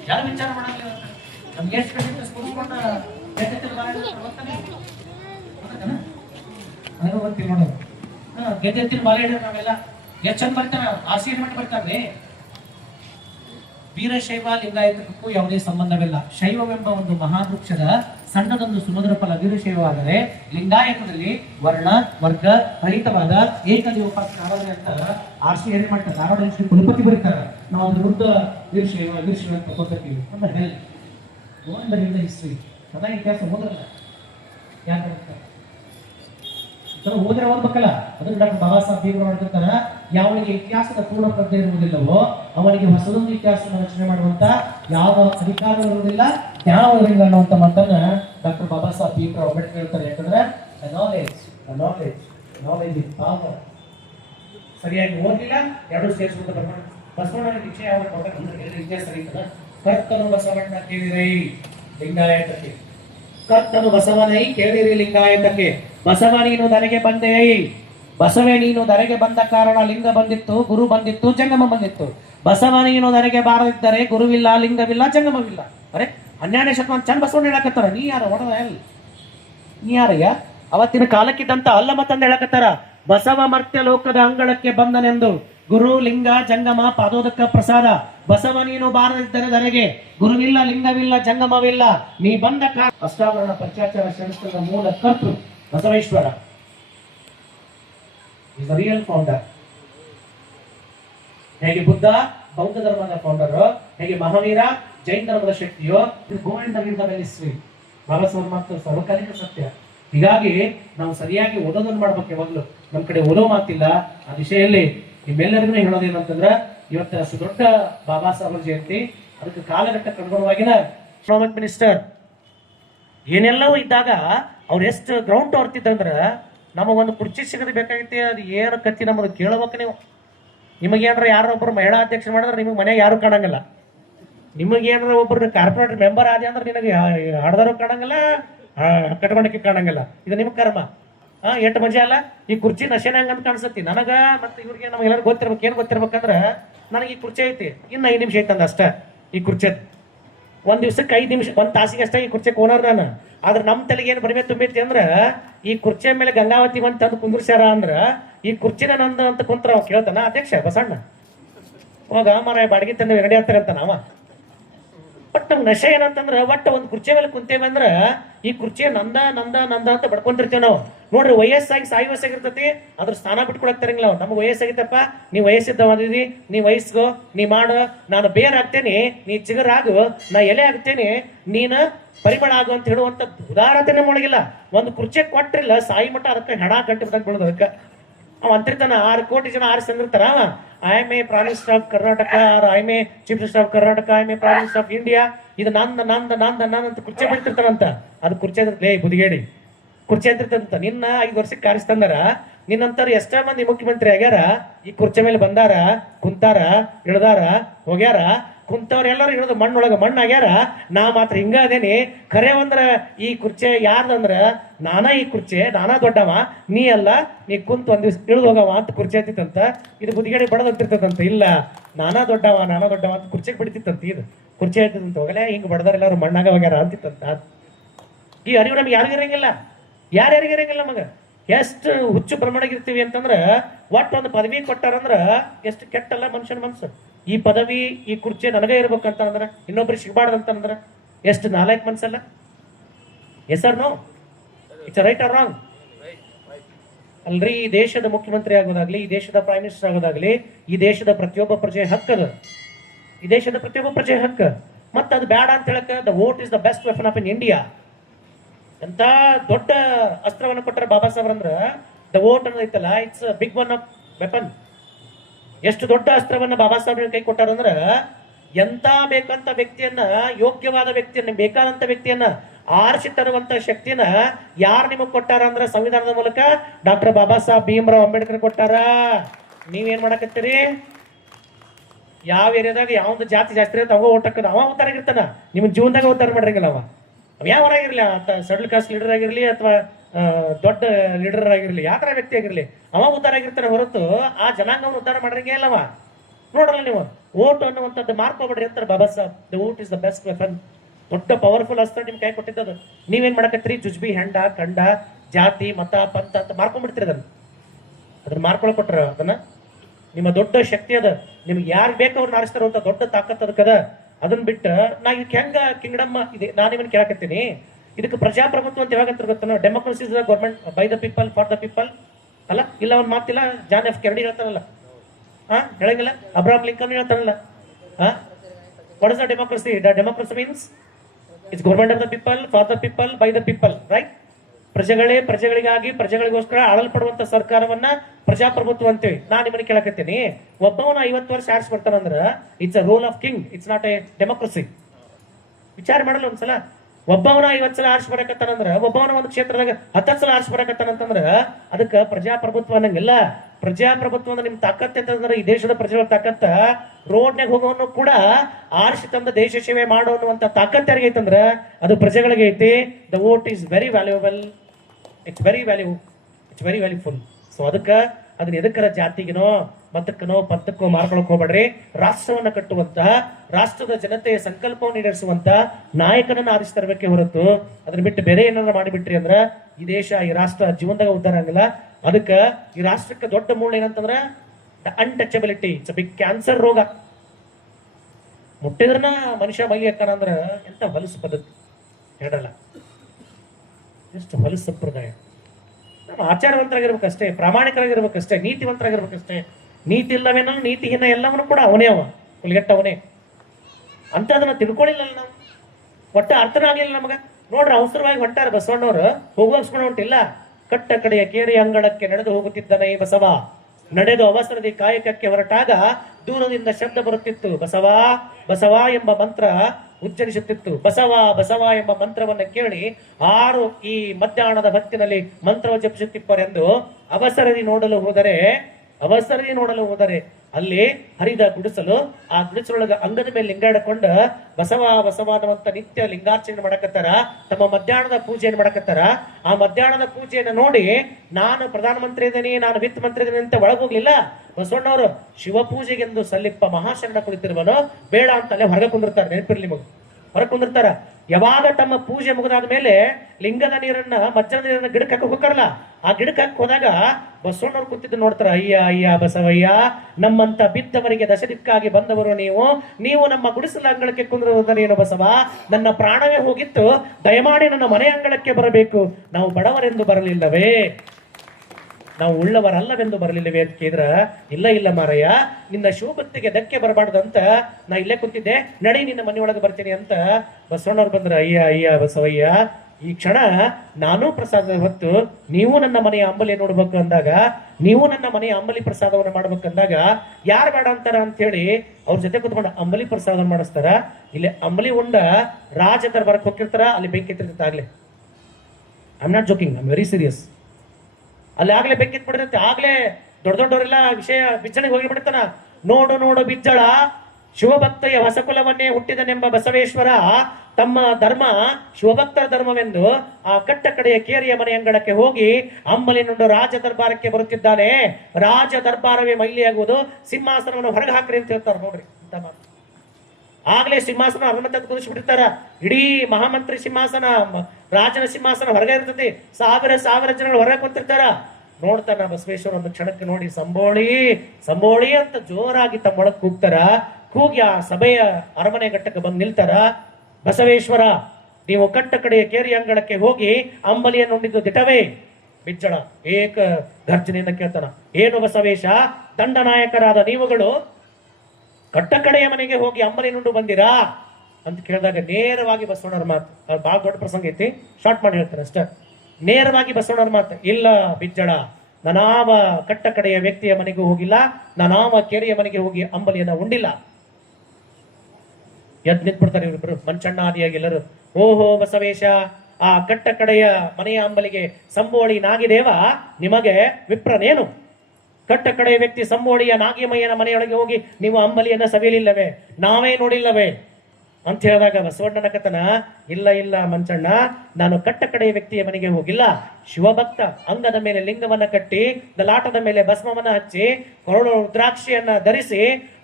ಯಾರು ವಿಚಾರ ಮಾಡಂಗಿಲ್ಲ. ನಮ್ಗೆ ಎಷ್ಟು ಕಡೆ ಸ್ಕೂಲ್ಕೊಂಡ ಬರ್ತೀವಿ ನೋಡೋದು. ಗೆದ್ದೆತ್ತಿನ ಬಾಲ ಹಿಡಿದ್ರೆ ನಾವೆಲ್ಲ ಎಷ್ಟು ಚಂದ ಬರ್ತಾರ, ಆಸೀರ್ ಮಟ್ಟ ಬರ್ತಾರ್ರಿ. ವೀರಶೈವ ಲಿಂಗಾಯತಕ್ಕೂ ಯಾವುದೇ ಸಂಬಂಧವಿಲ್ಲ. ಶೈವವೆಂಬ ಒಂದು ಮಹಾವೃಕ್ಷದ ಸಣ್ಣದೊಂದು ಸುಮಧುರ ಫಲ ವೀರಶೈವವಾದರೆ, ಲಿಂಗಾಯತದಲ್ಲಿ ವರ್ಣ ವರ್ಗ ರಹಿತವಾದ ಏಕದೇವೋಪಾಸನೆ ಆರಾಧನೆ ಅಂತ ಆರ್ಸಿ ಹೇಳಿ ಮಾಡ್ತಾರೆ. ಧಾರವಾಡ ಕುಲಪತಿ ಬರೀತಾರೆ. ನಾವು ಅದ್ರ ವಿರುದ್ಧ ವೀರಶೈವ ಅಂತ ತಗೋತೀವಿ ಅಂತ ಹೇಳಿ ನೋಡಿದ್ರಿಂದ ಹಿಸ್ಟ್ರಿ ಸದಾ ಇತಿಹಾಸ ಓದ್ರಲ್ಲ, ಯಾಕೆ ಓದ್ರೆ ಓದ್ಬೇಕಲ್ಲ. ಅದನ್ನು ಡಾಕ್ಟರ್ ಬಾಬಾ ಸಾಹೇಬ್ ಭೀಮರಾವ್ ಮಾಡ್ತಿರ್ತಾರ, ಯಾವನಿಗೆ ಇತಿಹಾಸದ ಪೂರ್ಣ ಪ್ರಜ್ಞೆ ಇರುವುದಿಲ್ಲವೋ ಅವನಿಗೆ ಹೊಸದೊಂದು ಇತಿಹಾಸವನ್ನು ರಚನೆ ಮಾಡುವಂತ ಯಾವ ಅಧಿಕಾರ ಇರುವುದಿಲ್ಲ, ಜ್ಞಾನ ಇರುವುದಿಲ್ಲ ಅನ್ನುವಂತ ಮಾತನ್ನ ಡಾಕ್ಟರ್ ಬಾಬಾ ಸಾಹೇಬ್ ಭೀಮರಾವ್ ಅಂಬೇಡ್ಕರ್ ಹೇಳ್ತಾರೆ. ಯಾಕಂದ್ರೆ ನಾಲೆಜ್ ಇಸ್ ಪವರ್. ಸರಿಯಾಗಿ ಓದಿಲ್ಲ, ಎರಡು ಸೇರಿಸ್ಬಿಟ್ಟು ಬರ್ಕೊಂಡು ಬಸವಣ್ಣನ ದೀಕ್ಷೆ ಯಾವ ಕೊಡ್ತಾರೆ ಅಂದ್ರೆ ಎಲ್ಲ ವಿದ್ಯೆ ಸರಿ ಇರ್ತದ. ಕರ್ತನು ಬಸವಣ್ಣ ಕೇಳಿರೈ ಲಿಂಗಾಯತಕ್ಕೆ, ಕರ್ತನು ಬಸವನೈ ಕೇಳಿರಿ ಲಿಂಗಾಯತಕ್ಕೆ. ಬಸವ ನೀನು ಧರೆಗೆ ಬಂದೆಯೈ, ಬಸವೇ ನೀನು ಧರೆಗೆ ಬಂದ ಕಾರಣ ಲಿಂಗ ಬಂದಿತ್ತು, ಗುರು ಬಂದಿತ್ತು, ಜಂಗಮ ಬಂದಿತ್ತು. ಬಸವ ನೀನು ಧರೆಗೆ ಬಾರದಿದ್ದರೆ ಗುರುವಿಲ್ಲ, ಲಿಂಗವಿಲ್ಲ, ಜಂಗಮವಿಲ್ಲ. ಅರೆ 12ನೇ ಶತಮಾನ ಚಂದ ಬಸವಣ್ಣ ಹೇಳಕತ್ತಾರ. ನೀ ಯಾರ ಹೊಡೆದ ಎಲ್ ನೀ ಯಾರಯ್ಯ? ಅವತ್ತಿನ ಕಾಲಕ್ಕಿದ್ದಂತ ಅಲ್ಲಮ ತಂದ ಹೇಳಕತ್ತಾರ, ಬಸವ ಮರ್ತ್ಯ ಲೋಕದ ಅಂಗಳಕ್ಕೆ ಬಂದನೆಂದು. ಗುರು ಲಿಂಗ ಜಂಗಮ ಪಾದೋದಕ ಪ್ರಸಾದ. ಬಸವ ನೀನು ಬಾರದಿದ್ದರೆ ಧರೆಗೆ ಗುರುವಿಲ್ಲ, ಲಿಂಗವಿಲ್ಲ, ಜಂಗಮವಿಲ್ಲ. ನೀ ಬಂದ ಅಷ್ಟಾವರಣ ಪಂಚಾಚಾರ ಶಾಸ್ತ್ರದ ಮೂಲ ಕರ್ತೃ Basaveshwara is the real founder. ಹೇಗೆ ಬುದ್ಧ ಬೌದ್ಧ ಧರ್ಮದ ಫೌಂಡರ್, ಹೇಗೆ ಮಹಾವೀರ ಜೈನ ಧರ್ಮದ ಶಕ್ತಿಯೋ, ಗೋವಿಂದ ಬೆಳೆಸ್ವಿ ಬಾಬಾ ಸಾಹೇಬ್ ಮಾತು ಸರ್ವಕಾಲಿಕ ಸತ್ಯ. ಹೀಗಾಗಿ ನಾವು ಸರಿಯಾಗಿ ಓದೋದನ್ನು ಮಾಡ್ಬೇಕು. ಯಾವಾಗ್ಲೂ ನಮ್ ಕಡೆ ಓದೋ ಮಾತಿಲ್ಲ. ಆ ದಿಶೆಯಲ್ಲಿ ನಿಮ್ಮೆಲ್ಲರಿಗೂ ಹೇಳೋದೇನಂತಂದ್ರ, ಇವತ್ತು ಅಷ್ಟು ದೊಡ್ಡ ಬಾಬಾ ಸಾಹೇಬ್ ಜಯಂತಿ, ಅದಕ್ಕೆ ಕಾಲಘಟ್ಟಕ್ಕೆ ಅನುಗುಣವಾಗಿನ ಎಕನಾಮಿಕ್ ಮಿನಿಸ್ಟರ್ ಏನೆಲ್ಲವೂ ಇದ್ದಾಗ ಅವ್ರು ಎಷ್ಟು ಗ್ರೌಂಡ್ ತೋರ್ತಿದ್ದಂದ್ರ, ನಮಗ ಒಂದು ಕುರ್ಚಿ ಸಿಗದೆ ಬೇಕಾಗಿತ್ತೆ. ಅದು ಏನು ಕತ್ತಿ ನಮ್ಮದು ಕೇಳಬೇಕು ನೀವು. ನಿಮಗೇನಾರ ಯಾರೊಬ್ಬರು ಮಹಿಳಾ ಅಧ್ಯಕ್ಷ ಮಾಡಿದ್ರೆ ನಿಮಗೆ ಮನೆ ಯಾರು ಕಾಣಂಗಿಲ್ಲ. ನಿಮಗೇನಾರ ಒಬ್ಬರು ಕಾರ್ಪೊರೇಟ್ ಮೆಂಬರ್ ಆದ ಅಂದ್ರೆ ನಿನಗೆ ಹಡ್ದಾರು ಕಾಣಂಗಿಲ್ಲ, ಕಟ್ಕೊಂಡಕ್ಕೆ ಕಾಣಂಗಿಲ್ಲ. ಇದು ನಿಮ್ ಕರ್ಮ. ಎಷ್ಟು ಮಜಾ ಅಲ್ಲ. ಈ ಕುರ್ಚಿ ನಶೆನ ಹಂಗಂತ ಕಾಣಿಸತಿ ನನಗ. ಮತ್ತೆ ಇವ್ರಿಗೆ ನಮಗೆಲ್ಲರೂ ಗೊತ್ತಿರ್ಬೇಕು. ಏನ್ ಗೊತ್ತಿರ್ಬೇಕಂದ್ರ, ನನಗೆ ಈ ಕುರ್ಚಿ ಐತಿ, ಇನ್ನು 5 ನಿಮಿಷ ಐತಂದ ಅಷ್ಟ. ಈ ಕುರ್ಚಿ ಒಂದ್ ದಿವ್ಸಕ್ಕೆ 5 ನಿಮಿಷ, 1 ತಾಸಿಗೆ ಅಷ್ಟ ಈ ಕುರ್ಚಿ ಓನರ್ ನಾನು. ಆದ್ರೆ ನಮ್ಮ ತಲೆಗೆ ಏನು ಬರಿಮೆ ತುಂಬೈತಿ ಅಂದ್ರ, ಈ ಕುರ್ಚಿಯ ಮೇಲೆ ಗಂಗಾವತಿ ಬಂದು ತಂದು ಕುಂದ್ರಸ್ಯಾರ ಅಂದ್ರ ಈ ಕುರ್ಚಿನ ನಂದು ಅಂತ ಕುಂತ್ರ ಅವ ಕೇಳ್ತಾನ ಅಧ್ಯಕ್ಷ ಬಸಣ್ಣ ಅವಾಗ ಮಾರ ಬಾಡಿಗೆ ತಂದು ರೆಡಿ ಆಗ್ತಾರಂತ ನಾವ. ಬಟ್ ನಮ್ಗೆ ನಶೆ ಏನಂತಂದ್ರ, ಒಟ್ಟು ಒಂದು ಕುರ್ಚಿ ಮೇಲೆ ಕುಂತೇವೆ ಅಂದ್ರ ಈ ಕುರ್ಚಿಯ ನಂದ ನಂದ ನಂದ ಅಂತ ಬಡ್ಕೊಂತಿರ್ತೇವೆ ನಾವು. ನೋಡ್ರಿ, ವಯಸ್ಸಾಗಿ ಸಾಯಿ ವಯಸ್ಸಾಗಿರ್ತತಿ, ಅದ್ರ ಸ್ಥಾನ ಬಿಟ್ಕೊಡಕ್ತಾರಂಗಿಲ್ಲ ನಾವು. ನಮ್ಗೆ ವಯಸ್ಸಾಗಿತ್ತಪ್ಪ, ನೀ ವಯಸ್ಸಿದ್ದವದಿದಿ, ನೀ ವಯಸ್ಸು, ನೀ ಮಾಡು, ನಾನು ಬೇರ್ ಆಗ್ತೇನೆ, ನೀ ಚಿಗರಾಗು, ನಾ ಎಲೆ ಆಗ್ತೇನೆ, ನೀನು ಪರಿಮಳ ಆಗು ಅಂತ ಹೇಳುವಂತ ಉದಾರತೆನೆ ಮೊಳಗಿಲ್ಲ. ಒಂದು ಕುರ್ಚಿ ಕೊಟ್ರಿಲ್ಲ ಸಾಯಿ ಮಠ ಅದಕ್ಕೆ ಹೆಣ ಗಂಟೆ ಬಿಟ್ಟಂಗ್ ಬೀಳೋದು. ಅದಕ್ಕೆ ಅವ ಅಂತಿರ್ತಾನ, 6 ಕೋಟಿ ಜನ ಆರಿಸಿರ್ತಾರ, I am a prime minister of Karnataka, I am a chief minister of Karnataka, I am a prime minister of India. ಇದು ನಂದ ನಂದ ನಂದ ನಂದ ಅಂತ ಕುರ್ಚಿ ಬಿಡ್ತಿರ್ತಾನಂತ. ಅದು ಕುರ್ಚಿ ಲೇ ಬುದಿಗೇಡಿ ಕುರ್ಚಿ ಅಂತಿರ್ತಂತ. ನಿನ್ನ 5 ವರ್ಷಕ್ಕೆ ಕಾರಿಸ್ತಂದಾರ, ನಿನ್ನಂತರ ಎಷ್ಟೋ ಮಂದಿ ಮುಖ್ಯಮಂತ್ರಿ ಆಗ್ಯಾರ, ಈ ಕುರ್ಚಿ ಮೇಲೆ ಬಂದಾರ, ಕುಂತಾರ, ಇಳ್ದಾರ, ಹೋಗ್ಯಾರ. ಕುಂತವ್ರೆಲ್ಲರೂ ಇಳಿದು ಮಣ್ಣೊಳಗ ಮಣ್ಣಾಗ್ಯಾರ. ನಾ ಮಾತ್ರ ಹಿಂಗ ಅದೇನಿ. ಖರೆ ಅಂದ್ರ ಈ ಕುರ್ಚಿ ಯಾರ್ದಂದ್ರ, ನಾನಾ ಈ ಕುರ್ಚಿ, ನಾನಾ ದೊಡ್ಡವ, ನೀ ಅಲ್ಲ, ನೀ ಕುಂತ ಒಂದ್ ದಿವ್ಸ ಇಳಿದು ಹೋಗವ ಅಂತ ಕುರ್ಚಿ ಹತ್ತಿತ್ತಂತ. ಇದು ಬುದಿಗೇಡಿ ಬಡದಂತಿರ್ತದಂತ. ಇಲ್ಲ, ನಾನಾ ದೊಡ್ಡವ ಅಂತ ಕುರ್ಚಿಗೆ ಬಿಡ್ತಿತ್ತಂತ. ಇದು ಕುರ್ಚಿ ಹತ್ತಿತ್ತಂತ. ಹೋಗಲೇ ಹಿಂಗ್ ಬಡದಾರ ಎಲ್ಲಾರು ಮಣ್ಣಾಗ ಹೋಗ್ಯಾರ ಅಂತಿತ್ತಂತ. ಈ ಅರಿವು ನಮ್ಗೆ ಯಾರಿಗಿರಂಗಿಲ್ಲ, ಯಾರ್ಯಾರಿಗಿರಂಗಿಲ್ಲ. ನಮಗ ಎಷ್ಟು ಹುಚ್ಚು ಪ್ರಮಾಣಗಿರ್ತೀವಿ ಅಂತಂದ್ರ, ಒಟ್ಟು ಒಂದು ಪದವಿ ಕೊಟ್ಟಾರಂದ್ರ ಎಷ್ಟು ಕೆಟ್ಟಲ್ಲ ಮನುಷ್ಯನ ಮನ್ಸು. ಈ ಪದವಿ, ಈ ಕುರ್ಚಿ ನನಗೇ ಇರ್ಬೇಕಂತ ಅಂದ್ರ, ಇನ್ನೊಬ್ರಿಗೆ ಸಿಗಬಾರ್ದಂತಂದ್ರ ಎಷ್ಟು ನಾಲ್ಕು ಮನ್ಸಲ್ಲ. Yes or no? It's right or wrong? ಅಲ್ರಿ, ಈ ದೇಶದ ಮುಖ್ಯಮಂತ್ರಿ ಆಗೋದಾಗ್ಲಿ, ಈ ದೇಶದ ಪ್ರೈಮ್ ಮಿನಿಸ್ಟರ್ ಆಗೋದಾಗ್ಲಿ, ಈ ದೇಶದ ಪ್ರತಿಯೊಬ್ಬ ಪ್ರಜೆ ಹಕ್ಕದ. ಈ ದೇಶದ ಪ್ರತಿಯೊಬ್ಬ ಪ್ರಜೆ ಹಕ್ಕ. ಮತ್ತ ಅದು ಬೇಡ ಅಂತ ಹೇಳಕ, the vote is the best weapon of in India. ಎಂತ ದೊಡ್ಡ ಅಸ್ತ್ರವನ್ನು ಕೊಟ್ಟರೆ ಬಾಬಾ ಸಾಹೇಬ್ ಅಂದ್ರ, ದ ವೋಟ್ ಅನ್ನೋದೈತಲ್ಲ, it's big one of weapon. ಎಷ್ಟು ದೊಡ್ಡ ಅಸ್ತ್ರವನ್ನ ಬಾಬಾ ಸಾಹೇಬ್ ಕೈ ಕೊಟ್ಟಾರಂದ್ರ, ಎಂತ ಬೇಕಂತ ವ್ಯಕ್ತಿಯನ್ನ, ಯೋಗ್ಯವಾದ ವ್ಯಕ್ತಿಯನ್ನ, ಬೇಕಾದಂತ ವ್ಯಕ್ತಿಯನ್ನ ಆರಿಸಿ ತರುವಂತ ಶಕ್ತಿನ ಯಾರು ನಿಮಗ್ ಕೊಟ್ಟಾರ ಅಂದ್ರ, ಸಂವಿಧಾನದ ಮೂಲಕ ಡಾಕ್ಟರ್ ಬಾಬಾ ಸಾಹೇಬ್ ಭೀಮರಾವ್ ಅಂಬೇಡ್ಕರ್ ಕೊಟ್ಟಾರ. ನೀವೇನ್ ಮಾಡಕತ್ತೀರಿ? ಯಾವ ಏರಿಯಾದಾಗ ಯಾವ್ದು ಜಾತಿ ಜಾಸ್ತಿ ಇರುತ್ತೆ ಅವ ಓಟ್ ಹಾಕೋದು, ಅವ ಉದ್ದಾರ ಆಗಿರ್ತಾನ. ನಿಮ್ ಜೀವನದಾಗ ಉದ್ದಾರ ಮಾಡಿರಂಗಿಲ್ಲ ಅವ. ಯಾವರಾಗಿರ್ಲಿ, ಸೆಡ್ಯೂಲ್ ಕಾಸ್ಟ್ ಲೀಡರ್ ಆಗಿರ್ಲಿ ಅಥವಾ ದೊಡ್ಡ ಲೀಡರ್ ಆಗಿರ್ಲಿ, ಯಾವ ತರ ವ್ಯಕ್ತಿ ಆಗಿರ್ಲಿ, ಅವ ಉದ್ದಾರ ಆಗಿರ್ತಾನೆ ಹೊರತು ಆ ಜನಾಂಗವನ್ನು ಉದ್ದಾರ ಮಾಡ್ರಂಗೆ ಅಲ್ಲವ. ನೋಡಲ್ಲ ನೀವು, ಓಟ್ ಅನ್ನುವಂಥದ್ದು ಮಾರ್ಕೋಬಿಡ್ರಿ ಅಂತಾರೆ Baba Saheb. The vote is the best weapon. ದೊಡ್ಡ ಪವರ್ಫುಲ್ ಅಸ್ತ್ರ ನಿಮ್ ಕೈ ಕೊಟ್ಟಿದ್ದದು. ನೀವೇನ್ ಮಾಡಕತ್ತೀರಿ? ಜುಜ್ಬಿ, ಹೆಂಡ, ಕಂಡ, ಜಾತಿ, ಮತ, ಪಂಥ ಅಂತ ಮಾರ್ಕೊಂಡ್ಬಿಡ್ತೀರಿ. ಅದನ್ನ ಮಾರ್ಕೊಳಕ್ ಕೊಟ್ರ ಅದನ್ನ. ನಿಮ್ಮ ದೊಡ್ಡ ಶಕ್ತಿ ಅದ. ನಿಮ್ಗೆ ಯಾರು ಬೇಕು ಅವ್ರು ನಾರಿಸ್ತಾರಂತ ದೊಡ್ಡ ತಾಕತ್ ಅದಕ್ಕದ. ಅದನ್ನ ಬಿಟ್ಟು ನಾ ಇದಕ್ಕೆ ಹೆಂಗ ಕಿಂಗ್ಡಮ್ ಇದೆ, ನಾನು ನಿಮ್ಮನ್ನ ಕೇಳಕತ್ತೀನಿ. ಇದಕ್ಕೆ ಪ್ರಜಾಪ್ರಭುತ್ವ ಅಂತ ಯಾವಾಗ ಗೊತ್ತ? Democracy is the government by the people for the people ಅಲ್ಲ. ಇಲ್ಲ ಅವ್ನು ಮಾತಿಲ್ಲ, ಜಾನ್ ಎಫ್ ಕೆನಡಿ ಹೇಳ್ತಾನಲ್ಲ, ಹೇಳಂಗಿಲ್ಲ. ಅಬ್ರಾಹಂ ಲಿಂಕನ್ ಹೇಳ್ತಾನಲ್ಲ. What is the democracy? The democracy means it's government of the people for the people by the people, right? ಪ್ರಜೆಗಳೇ ಪ್ರಜೆಗಳಿಗಾಗಿ ಪ್ರಜೆಗಳಿಗೋಸ್ಕರ ಆಳಲ್ಪಡುವಂತ ಸರ್ಕಾರವನ್ನ ಪ್ರಜಾಪ್ರಭುತ್ವ ಅಂತೀವಿ. ನಾನು ನಿಮ್ಮನ್ನ ಕೇಳಕತ್ತೀನಿ, ಒಬ್ಬವನ 50 ವರ್ಷ ಆರಿಸಿ ಬರ್ತಾನಂದ್ರ it's a rule of king, it's not a democracy. ವಿಚಾರ ಮಾಡಲ್ಲ ಒಂದ್ಸಲ. ಒಬ್ಬವನ 50 ಸಲ ಆರಿಸಿ ಬರಕತ್ತಾನಂದ್ರ ಒಬ್ಬವನ ಒಂದು ಕ್ಷೇತ್ರದಾಗ 10 ಸಲ ಆರಿಸಿ ಬರಕತ್ತಾನಂತಂದ್ರ ಅದಕ್ಕ ಪ್ರಜಾಪ್ರಭುತ್ವ ಅನ್ನಂಗಿಲ್ಲ. ಪ್ರಜಾಪ್ರಭುತ್ವ ಅಂದ್ರೆ ನಿಮ್ ತಾಕತ್ ಅಂತಂದ್ರೆ ಈ ದೇಶದ ಪ್ರಜೆಗಳ ತಾಕತ್ತ ರೋಡ್ನಾಗ ಹೋಗೋನು ಕೂಡ ಆರಿಸಿ ತಂದ ದೇಶ ಸೇವೆ ಮಾಡೋ ಅನ್ನುವಂತ ತಾಕತ್ ಯಾರಿಗೈತಂದ್ರ ಅದು ಪ್ರಜೆಗಳಿಗೆ ಐತಿ. The vote is very valuable, it's very valueful. So ಅದಕ್ಕ ಅದನ್ನ ಎದಕ್ಕರ ಜಾತಿಗೆನೋ ಮತಕ್ಕನೋ ಪಂಥಕ್ಕೋ ಮಾರ್ಕೊಳಕ್ ಹೋಗ್ಬೇಡ್ರಿ. ರಾಷ್ಟ್ರವನ್ನ ಕಟ್ಟುವಂತಹ, ರಾಷ್ಟ್ರದ ಜನತೆಯ ಸಂಕಲ್ಪವನ್ನು ಈಡೇರಿಸುವಂತ ನಾಯಕನನ್ನ ಆರಿಸ್ತರಬೇಕೆ ಹೊರತು ಅದನ್ನ ಬಿಟ್ಟು ಬೇರೆ ಏನಾರ ಮಾಡಿಬಿಟ್ರಿ ಅಂದ್ರ ಈ ದೇಶ, ಈ ರಾಷ್ಟ್ರ ಜೀವನದಾಗ ಉದ್ಧಾರ ಆಗಲ್ಲ. ಅದಕ್ಕ ಈ ರಾಷ್ಟ್ರಕ್ಕೆ ದೊಡ್ಡ ಮೂಲ ಏನಂತಂದ್ರ untouchability. It's a big cancer ರೋಗ. ಮುಟ್ಟಿದ್ರನ ಮನುಷ್ಯ ಮೈಲಿ ಹಾಕಾನ ಅಂದ್ರ ಎಂತ ಹೊಲಸು ಪದ್ಧತಿ ಹೇಳಲ್ಲ, ಎಷ್ಟು ಹೊಲಸು ಸಂಪ್ರದಾಯ. ನಾವು ಆಚಾರವಂತರಾಗಿರ್ಬೇಕಷ್ಟೇ, ಪ್ರಾಮಾಣಿಕರಾಗಿರ್ಬೇಕಷ್ಟೇ, ನೀತಿವಂತರಾಗಿರ್ಬೇಕಷ್ಟೇ. ನೀತಿ ಇಲ್ಲವೇನೋ, ನೀತಿಹೀನ ಎಲ್ಲವನ್ನೂ ಕೂಡ ಅವನೇ ಹುಲಿಗೆಟ್ಟವನೇ ಅಂತ ಅದನ್ನ ತಿಳ್ಕೊಳ್ಳಿಲ್ಲ ನಾವು. ಒಟ್ಟ ಅರ್ಥನ ಆಗ್ಲಿಲ್ಲ ನಮಗ. ನೋಡ್ರಿ, ಅವಸರವಾಗಿ ಹೊಂಟಾರ ಬಸವಣ್ಣವ್ರು, ಹೋಗೋಸ್ಕೊಂಡು ಹೊಂಟಿಲ್ಲ. ಕಟ್ಟ ಕಡೆಯ ಕೇರಿ ಅಂಗಳಕ್ಕೆ ನಡೆದು ಹೋಗುತ್ತಿದ್ದನೇ ಬಸವ, ನಡೆದು ಅವಸರದಿ ಕಾಯಕಕ್ಕೆ ಹೊರಟಾಗ ದೂರದಿಂದ ಶಬ್ದ ಬರುತ್ತಿತ್ತು. ಬಸವ ಬಸವ ಎಂಬ ಮಂತ್ರ ಉಚ್ಚರಿಸುತ್ತಿತ್ತು. ಬಸವ ಬಸವ ಎಂಬ ಮಂತ್ರವನ್ನು ಕೇಳಿ 6 ಈ ಮಧ್ಯಾಹ್ನದ ಹೊತ್ತಿನಲ್ಲಿ ಮಂತ್ರ ಜಪಿಸುತ್ತಿಪ್ಪರೆಂದು ಅವಸರದಿ ನೋಡಲು ಹೋದರೆ ಅಲ್ಲಿ ಹರಿದ ಗುಡಿಸಲು, ಆ ಗುಡಿಸಲೊಳಗ ಅಂಗದ ಮೇಲೆ ಲಿಂಗಾಡಕೊಂಡ ಬಸವ ಬಸವ ಅನ್ನುವಂತ ನಿತ್ಯ ಲಿಂಗಾರ್ಚನೆ ಮಾಡಕತ್ತಾರ. ತಮ್ಮ ಮಧ್ಯಾಹ್ನದ ಪೂಜೆಯನ್ನು ಮಾಡಕತ್ತಾರ. ಆ ಮಧ್ಯಾಹ್ನದ ಪೂಜೆಯನ್ನು ನೋಡಿ ನಾನು ಪ್ರಧಾನಮಂತ್ರಿ ಇದ್ದೀನಿ, ನಾನು ವಿತ್ತ ಮಂತ್ರಿ ಇದ್ದೀನಿ ಅಂತ ಒಳಗೋಗ್ಲಿಲ್ಲ. ಬಸವಣ್ಣವರು ಶಿವ ಪೂಜೆಗೆಂದು ಸಲ್ಲಿಪ್ಪ ಮಹಾಶರಣ ಕುಳಿತಿರುವನು ಬೇಡ ಅಂತ ಅಲ್ಲೇ ಹೊರಗೆ ಕುಂದಿರ್ತಾರೆ. ನೆನಪಿರ್ಲಿ ನಿಮಗೆ, ಹೊರಗೆ ಕುಂದಿರ್ತಾರ. ಯಾವಾಗ ತಮ್ಮ ಪೂಜೆ ಮುಗಿದಾದ ಮೇಲೆ ಲಿಂಗದ ನೀರನ್ನ, ಮಜ್ಜದ ನೀರನ್ನ ಗಿಡಕ್ಕೆ ಹಾಕಿ ಹೋಗ್ತಾರಲ್ಲ, ಆ ಗಿಡಕ್ಕೆ ಹಾಕಿ ಹೋದಾಗ ಬಸವಣ್ಣವ್ರು ಕೂತಿದ್ದು ನೋಡ್ತಾರ. ಅಯ್ಯ ಅಯ್ಯ ಬಸವಯ್ಯ, ನಮ್ಮಂತ ಬಿದ್ದವರಿಗೆ ದಶದಿಕ್ಕಾಗಿ ಬಂದವರು ನೀವು ನಮ್ಮ ಗುಡಿಸಲ ಅಂಗಳಕ್ಕೆ ಕುಂದಿರುವುದರೇನು ಬಸವ? ನನ್ನ ಪ್ರಾಣವೇ ಹೋಗಿತ್ತು, ದಯಮಾಡಿ ನನ್ನ ಮನೆ ಅಂಗಳಕ್ಕೆ ಬರಬೇಕು. ನಾವು ಬಡವರೆಂದು ಬರಲಿಲ್ಲವೇ, ನಾವು ಉಳ್ಳವರಲ್ಲವೆಂದು ಬರಲಿಲ್ಲವೇ ಅಂತ ಕೇಳಿದ್ರ, ಇಲ್ಲ ಮಾರಯ್ಯ, ನಿನ್ನ ಶಿವಭಕ್ತಿಗೆ ಧಕ್ಕೆ ಬರಬಾರ್ದಂತ ನಾ ಇಲ್ಲೇ ಕುಂತಿದ್ದೆ, ನಡಿ ನಿನ್ನ ಮನೆಯೊಳಗೆ ಬರ್ತೀನಿ ಅಂತ ಬಸವಣ್ಣವ್ರು ಬಂದ್ರ. ಅಯ್ಯ ಅಯ್ಯ ಬಸವಯ್ಯ, ಈ ಕ್ಷಣ ನಾನೂ ಪ್ರಸಾದ ಹೊತ್ತು ನೀವು ನನ್ನ ಮನೆಯ ಅಂಬಲಿ ನೋಡ್ಬೇಕು ಅಂದಾಗ, ನೀವು ನನ್ನ ಮನೆಯ ಅಂಬಲಿ ಪ್ರಸಾದವನ್ನು ಮಾಡ್ಬೇಕಂದಾಗ ಯಾರು ಬೇಡ ಅಂತಾರ ಅಂತ ಹೇಳಿ ಅವ್ರ ಜೊತೆ ಕುತ್ಕೊಂಡು ಅಂಬಲಿ ಪ್ರಸಾದ ಮಾಡಿಸ್ತಾರ. ಇಲ್ಲಿ ಅಂಬಲಿ ಉಂಡ ರಾಜ ದರ್ಬಾರಕ್ಕೆ ಹೋಗಿರ್ತಾರ, ಅಲ್ಲಿ ಬೆಂಕಿ ಎತ್ತಿರ್ತ. ಆಗ್ಲೇ I am not joking, I am very serious. ಅಲ್ಲಿ ಆಗ್ಲೇ ಬೆಂಕಿ ಬಿಡಿರುತ್ತೆ. ಆಗ್ಲೇ ದೊಡ್ಡವರೆಲ್ಲ ವಿಷಯ ಬಿಚ್ಚಣಿಗೆ ಹೋಗಿ ಬಿಡ್ತಾನ. ನೋಡು ಬಿಜ್ಜಳ, ಶಿವಭಕ್ತೆಯ ಹೊಸಕುಲವನ್ನೇ ಹುಟ್ಟಿದನೆಂಬ ಬಸವೇಶ್ವರ ತಮ್ಮ ಧರ್ಮ ಶಿವಭಕ್ತರ ಧರ್ಮವೆಂದು ಆ ಕಟ್ಟ ಕಡೆಯ ಕೇರಿಯ ಮನೆ ಅಂಗಳಕ್ಕೆ ಹೋಗಿ ಅಂಬಲಿನುಂಡು ರಾಜ ದರ್ಬಾರಕ್ಕೆ ಬರುತ್ತಿದ್ದಾನೆ. ರಾಜ ದರ್ಬಾರವೇ ಮೈಲಿಯಾಗುವುದು, ಸಿಂಹಾಸನವನ್ನು ಹೊರಗೆ ಹಾಕ್ರಿ ಅಂತ ಹೇಳ್ತಾರೆ. ನೋಡ್ರಿ ಅಂತ ಮಾತು. ಆಗ್ಲೇ ಸಿಂಹಾಸನ ಅರಮನೆ ಕುದಿಸ್ಬಿಟ್ಟಿರ್ತಾರ. ಇಡೀ ಮಹಾಮಂತ್ರಿ ಸಿಂಹಾಸನ, ರಾಜನ ಸಿಂಹಾಸನ ಹೊರಗೆ ಇರ್ತದೆ. ಸಾವಿರ ಜನಗಳು ಹೊರಗೆ ಕುಂತಿರ್ತಾರ. ನೋಡ್ತಾನ ಬಸವೇಶ್ವರ ಒಂದು ಕ್ಷಣಕ್ಕೆ ನೋಡಿ ಸಂಬೋಳಿ ಅಂತ ಜೋರಾಗಿ ತಮ್ಮೊಳಗೆ ಕೂಗ್ತಾರ. ಕೂಗಿ ಆ ಸಭೆಯ ಅರಮನೆ ಘಟ್ಟಕ್ಕೆ ಬಂದು ನಿಲ್ತಾರ. ಬಸವೇಶ್ವರ, ನೀವು ಕಟ್ಟ ಕಡೆಯ ಕೇರಿ ಅಂಗಳಕ್ಕೆ ಹೋಗಿ ಅಂಬಲಿಯನ್ನು ಉಂಡಿದ್ದು ದಿಟವೇ? ಬಿಜ್ಜಳ ಏಕ ಗರ್ಜನೆಯಿಂದ ಕೇಳ್ತಾನ, ಏನು ಬಸವೇಶ, ದಂಡನಾಯಕರಾದ ನೀವುಗಳು ಕಟ್ಟ ಕಡೆಯ ಮನೆಗೆ ಹೋಗಿ ಅಂಬಲಿ ನುಂಡು ಬಂದಿರಾ ಅಂತ ಕೇಳಿದಾಗ ನೇರವಾಗಿ ಬಸವಣ್ಣರ ಮಾತು, ಬಹಳ ದೊಡ್ಡ ಪ್ರಸಂಗ ಐತಿ, ಶಾರ್ಟ್ ಮಾಡಿ ಹೇಳ್ತಾರೆ ಅಷ್ಟೇ. ನೇರವಾಗಿ ಬಸವಣ್ಣರ ಮಾತು, ಇಲ್ಲ ಬಿಜ್ಜಳ, ನಾನಾವ ಕಟ್ಟ ಕಡೆಯ ವ್ಯಕ್ತಿಯ ಮನೆಗೂ ಹೋಗಿಲ್ಲ, ನಾನಾವ ಕೆರೆಯ ಮನೆಗೆ ಹೋಗಿ ಅಂಬಲಿಯನ್ನ ಉಂಡಿಲ್ಲ. ಎದ್ ನಿಂತ್ಬಿಡ್ತಾರೆ ಇವರಿಬ್ರು, ಮಂಚಣ್ಣ ಆದಿಯಾಗಿ ಎಲ್ಲರೂ. ಓಹೋ ಬಸವೇಶ, ಆ ಕಟ್ಟ ಕಡೆಯ ಮನೆಯ ಅಂಬಲಿಗೆ ಸಂಬೋಳಿ ನಾಗಿದೇವ ನಿಮಗೆ ವಿಪ್ರನೇನು? ಕಟ್ಟ ಕಡೆಯ ವ್ಯಕ್ತಿ ಸಂಬೋಳಿಯ ನಾಗಿಮಯ್ಯನ ಮನೆಯೊಳಗೆ ಹೋಗಿ ನೀವು ಅಂಬಲಿಯನ್ನ ಸವಿಯಲಿಲ್ಲವೇ? ನಾವೇ ನೋಡಿಲ್ಲವೇ ಅಂತ ಹೇಳಿದಾಗ ಬಸವಣ್ಣನ ಕಥನ, ಇಲ್ಲ ಮಂಚಣ್ಣ, ನಾನು ಕಟ್ಟ ಕಡೆಯ ವ್ಯಕ್ತಿಯ ಮನೆಗೆ ಹೋಗಿಲ್ಲ. ಶಿವಭಕ್ತ ಅಂಗದ ಮೇಲೆ ಲಿಂಗವನ್ನ ಕಟ್ಟಿ, ದಲಾಟದ ಮೇಲೆ ಭಸ್ಮವನ್ನ ಹಚ್ಚಿ, ಕೊರಳು ರುದ್ರಾಕ್ಷಿಯನ್ನ ಧರಿಸಿ,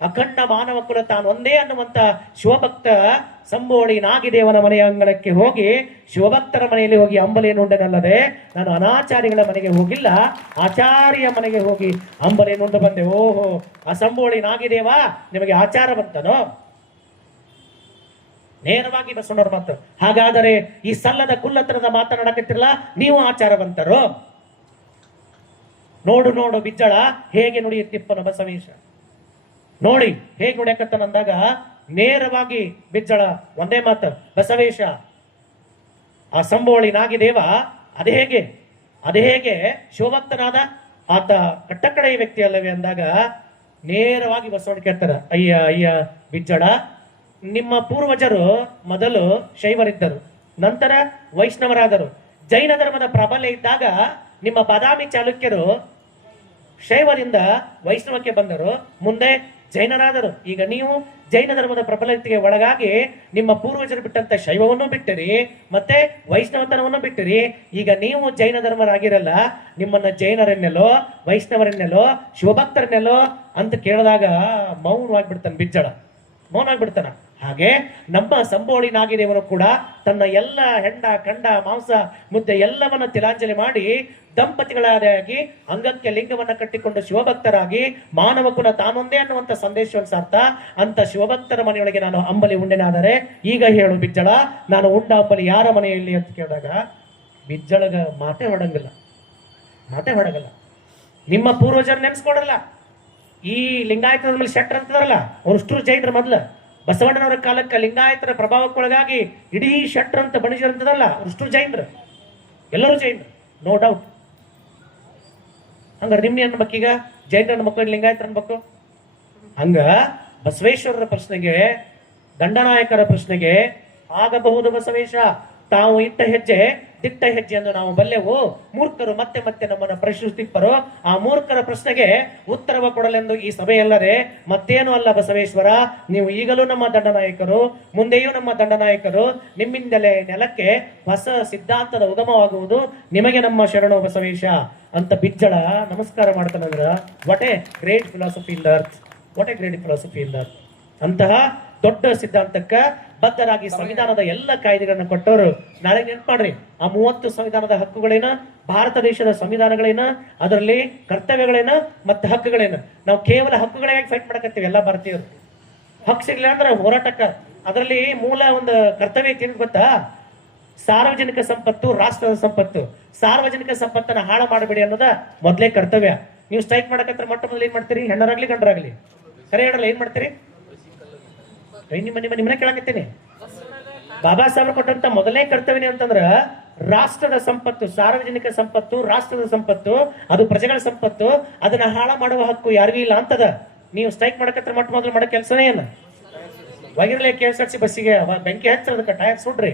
ಅಖಂಡ ಮಾನವ ಕುಲ ತಾನು ಒಂದೇ ಅನ್ನುವಂತ ಶಿವಭಕ್ತ ಸಂಬೋಳಿ ನಾಗಿದೇವನ ಮನೆಯ ಅಂಗಳಕ್ಕೆ ಹೋಗಿ ಶಿವಭಕ್ತರ ಮನೆಯಲ್ಲಿ ಹೋಗಿ ಅಂಬಲಿಯನ್ನು ಉಂಡನಲ್ಲದೆ ನಾನು ಅನಾಚಾರಿಗಳ ಮನೆಗೆ ಹೋಗಿಲ್ಲ, ಆಚಾರ್ಯ ಮನೆಗೆ ಹೋಗಿ ಅಂಬಲಿಯನ್ನು ಉಂಡು ಬಂದೆ. ಓಹೋ, ಆ ಸಂಬೋಳಿ ನಾಗಿದೇವ ನಿಮಗೆ ಆಚಾರ ಬಂತನೋ? ನೇರವಾಗಿ ಬಸವಣ್ಣವ್ರ ಮಾತು. ಹಾಗಾದರೆ ಈ ಸಲ್ಲದ ಕುಲ್ಲತನದ ಮಾತನಾಡಕತ್ತಿರಲ್ಲ, ನೀವು ಆಚಾರವಂತರು. ನೋಡು ಬಿಜ್ಜಳ ಹೇಗೆ ನುಡಿಯುತ್ತಿಪ್ಪನ ಬಸವೇಶ, ನೋಡಿ ಹೇಗೆ ನುಡಿಯಕತ್ತನಂದಾಗ ನೇರವಾಗಿ ಬಿಜ್ಜಳ ಒಂದೇ ಮಾತು, ಬಸವೇಶ, ಆ ಸಂಬೋಳಿ ನಾಗಿದೇವ ಅದೇ ಹೇಗೆ ಶಿವಭಕ್ತನಾದ ಆತ ಕಟ್ಟಕಡೆಯ ವ್ಯಕ್ತಿ ಅಲ್ಲವೇ ಅಂದಾಗ ನೇರವಾಗಿ ಬಸವಣ್ಣ ಕೇಳ್ತಾರ, ಅಯ್ಯ ಬಿಜ್ಜಳ, ನಿಮ್ಮ ಪೂರ್ವಜರು ಮೊದಲು ಶೈವರಿದ್ದರು, ನಂತರ ವೈಷ್ಣವರಾದರು. ಜೈನ ಧರ್ಮದ ಪ್ರಾಬಲ್ಯ ಇದ್ದಾಗ ನಿಮ್ಮ ಬಾದಾಮಿ ಚಾಲುಕ್ಯರು ಶೈವದಿಂದ ವೈಷ್ಣವಕ್ಕೆ ಬಂದರು, ಮುಂದೆ ಜೈನರಾದರು. ಈಗ ನೀವು ಜೈನ ಧರ್ಮದ ಪ್ರಬಲತೆಗೆ ಒಳಗಾಗಿ ನಿಮ್ಮ ಪೂರ್ವಜರು ಬಿಟ್ಟಂತ ಶೈವವನ್ನು ಬಿಟ್ಟಿರಿ, ಮತ್ತೆ ವೈಷ್ಣವತನವನ್ನು ಬಿಟ್ಟಿರಿ. ಈಗ ನೀವು ಜೈನ ಧರ್ಮರಾಗಿರಲ್ಲ, ನಿಮ್ಮನ್ನ ಜೈನರನ್ನೆಲ್ಲೋ ವೈಷ್ಣವರನ್ನೆಲ್ಲೋ ಶಿವಭಕ್ತರನ್ನೆಲ್ಲೋ ಅಂತ ಕೇಳಿದಾಗ ಮೌನವಾಗಿಬಿಡ್ತಾನೆ, ಬಿಜ್ಜಳ ಮೌನವಾಗಿಬಿಡ್ತಾನ. ಹಾಗೆ ನಮ್ಮ ಸಂಬೋಳಿ ನಾಗಿದೇವರು ಕೂಡ ತನ್ನ ಎಲ್ಲ ಹೆಂಡ ಕಂಡ ಮಾಂಸ ಮುದ್ದೆ ಎಲ್ಲವನ್ನ ತಿಲಾಂಜಲಿ ಮಾಡಿ ದಂಪತಿಗಳಾಗಿ ಅಂಗಕ್ಕೆ ಲಿಂಗವನ್ನ ಕಟ್ಟಿಕೊಂಡು ಶಿವಭಕ್ತರಾಗಿ ಮಾನವ ಕುಲ ತಾನೊಂದೇ ಅನ್ನುವಂಥ ಸಂದೇಶವನ್ನು ಸಾರ್ತಾ ಅಂತ ಶಿವಭಕ್ತರ ಮನೆಯೊಳಗೆ ನಾನು ಅಂಬಲಿ ಉಂಡೆನಾದರೆ ಈಗ ಹೇಳು ಬಿಜ್ಜಳ, ನಾನು ಉಂಡ ಅಂಬಲಿ ಯಾರ ಮನೆಯಲ್ಲಿ ಅಂತ ಕೇಳಿದಾಗ ಬಿಜ್ಜಳಗ ಮಾತೇ ಹೊಡಂಗಿಲ್ಲ, ಮಾತೇ ಹೊಡಗಲ್ಲ. ನಿಮ್ಮ ಪೂರ್ವಜರು ನೆನೆಸ್ಕೊಡಲ್ಲ. ಈ ಲಿಂಗಾಯತರ ಮೇಲೆ ಶೆಟ್ರ್ ಅಂತದಾರಲ್ಲ, ಅವ್ರಷ್ಟು ಜೈನರ ಮೊದಲ ಬಸವಣ್ಣನವರ ಕಾಲಕ್ಕೆ ಲಿಂಗಾಯತರ ಪ್ರಭಾವಕ್ಕೊಳಗಾಗಿ ಇಡೀ ಶೆಟ್ರ್ ಅಂತ ಬಣಿಜರಂತದಲ್ಲ, ಅವ್ರಷ್ಟು ಜೈನರು, ಎಲ್ಲರೂ ಜೈನರು, ನೋ ಡೌಟ್. ಹಂಗಾರೆ ನಿಮ್ನೆ ಅನ್ಬೇಕೀಗ ಜೈನರ ಅನ್ಬೇಕು ಲಿಂಗಾಯತರ ಅನ್ಬೇಕು? ಹಂಗ ಬಸವೇಶ್ವರರ ಪ್ರಶ್ನೆಗೆ, ದಂಡನಾಯಕರ ಪ್ರಶ್ನೆಗೆ ಆಗಬಹುದು ಬಸವೇಶ ತಾವು ಇಟ್ಟ ಹೆಜ್ಜೆ ದಿಟ್ಟ ಹೆಜ್ಜೆ ಎಂದು ನಾವು ಬಲ್ಲೆವು, ಮೂರ್ಖರು ಮತ್ತೆ ಮತ್ತೆ ನಮ್ಮನ್ನು ಪ್ರಶ್ನಿಸುತ್ತಿಪ್ಪರು, ಆ ಮೂರ್ಖರ ಪ್ರಶ್ನೆಗೆ ಉತ್ತರವ ಕೊಡಲೆಂದು ಈ ಸಭೆಯಲ್ಲದೆ ಮತ್ತೇನು ಅಲ್ಲ ಬಸವೇಶ್ವರ. ನೀವು ಈಗಲೂ ನಮ್ಮ ದಂಡನಾಯಕರು, ಮುಂದೆಯೂ ನಮ್ಮ ದಂಡನಾಯಕರು. ನಿಮ್ಮಿಂದಲೇ ನೆಲಕ್ಕೆ ಹೊಸ ಸಿದ್ಧಾಂತದ ಉಗಮವಾಗುವುದು, ನಿಮಗೆ ನಮ್ಮ ಶರಣು ಬಸವೇಶ ಅಂತ ಬಿಜ್ಜಳ ನಮಸ್ಕಾರ ಮಾಡ್ತಾನಂದ್ರ what a great philosophy in the earth, what a great philosophy in the earth. ಅಂತಹ ದೊಡ್ಡ ಸಿದ್ಧಾಂತಕ್ಕ ಬದ್ಧರಾಗಿ ಸಂವಿಧಾನದ ಎಲ್ಲ ಕಾಯ್ದೆಗಳನ್ನು ಕೊಟ್ಟವರು. ನಾಳೆ ನೆನ್ಪು ಮಾಡ್ರಿ, ಆ 30 ಸಂವಿಧಾನದ ಹಕ್ಕುಗಳೇನ, ಭಾರತ ದೇಶದ ಸಂವಿಧಾನಗಳೇನ, ಅದರಲ್ಲಿ ಕರ್ತವ್ಯಗಳೇನ ಮತ್ತೆ ಹಕ್ಕುಗಳೇನ. ನಾವು ಕೇವಲ ಹಕ್ಕುಗಳಾಗಿ ಫೈಟ್ ಮಾಡಕತ್ತೀವಿ ಎಲ್ಲ ಭಾರತೀಯರು. ಹಕ್ಕು ಸಿಗ್ಲಿಲ್ಲ ಅಂದ್ರೆ ಹೋರಾಟಕ್ಕ. ಅದರಲ್ಲಿ ಮೂಲ ಒಂದು ಕರ್ತವ್ಯ ಏನ್ ಗೊತ್ತಾ? ಸಾರ್ವಜನಿಕ ಸಂಪತ್ತು ರಾಷ್ಟ್ರದ ಸಂಪತ್ತು. ಸಾರ್ವಜನಿಕ ಸಂಪತ್ತನ್ನ ಹಾಳು ಮಾಡಬೇಡಿ ಅನ್ನೋದ ಮೊದಲೇ ಕರ್ತವ್ಯ. ನೀವು ಸ್ಟ್ರೈಕ್ ಮಾಡಕತ್ರ ಮೊಟ್ಟ ಮೊದಲು ಏನ್ ಮಾಡ್ತೀರಿ? ಹೆಣ್ಣರಾಗ್ಲಿ ಗಂಡರಾಗ್ಲಿ ಸರಿ ಹೇಳಲ್ಲ, ಏನ್ ಮಾಡ್ತೀರಿ? ನಿಮ್ಮನೆ ಕೇಳಕತ್ತೀನಿ. ಬಾಬಾ ಸಾಹೇಬ್ ಕೊಟ್ಟಂತ ಮೊದಲನೇ ಕರ್ತವ್ಯ ಅಂತಂದ್ರ ರಾಷ್ಟ್ರದ ಸಂಪತ್ತು, ಸಾರ್ವಜನಿಕ ಸಂಪತ್ತು ರಾಷ್ಟ್ರದ ಸಂಪತ್ತು, ಅದು ಪ್ರಜೆಗಳ ಸಂಪತ್ತು, ಅದನ್ನ ಹಾಳ ಮಾಡುವ ಹಕ್ಕು ಯಾರಿಗೂ ಇಲ್ಲ ಅಂತದ. ನೀವು ಸ್ಟ್ರೈಕ್ ಮಾಡಕತ್ರ ಮೊಟ್ಟ ಮೊದಲು ಮಾಡೋ ಕೆಲಸನೇ ಏನು? ಒಗಿರ್ಲೆ KSRTC ಬಸ್ಸಿಗೆ ಬೆಂಕಿ ಹಚ್ಚ, ಅದಕ್ಕೆ ಟೈರ್ ಸುಡ್ರಿ,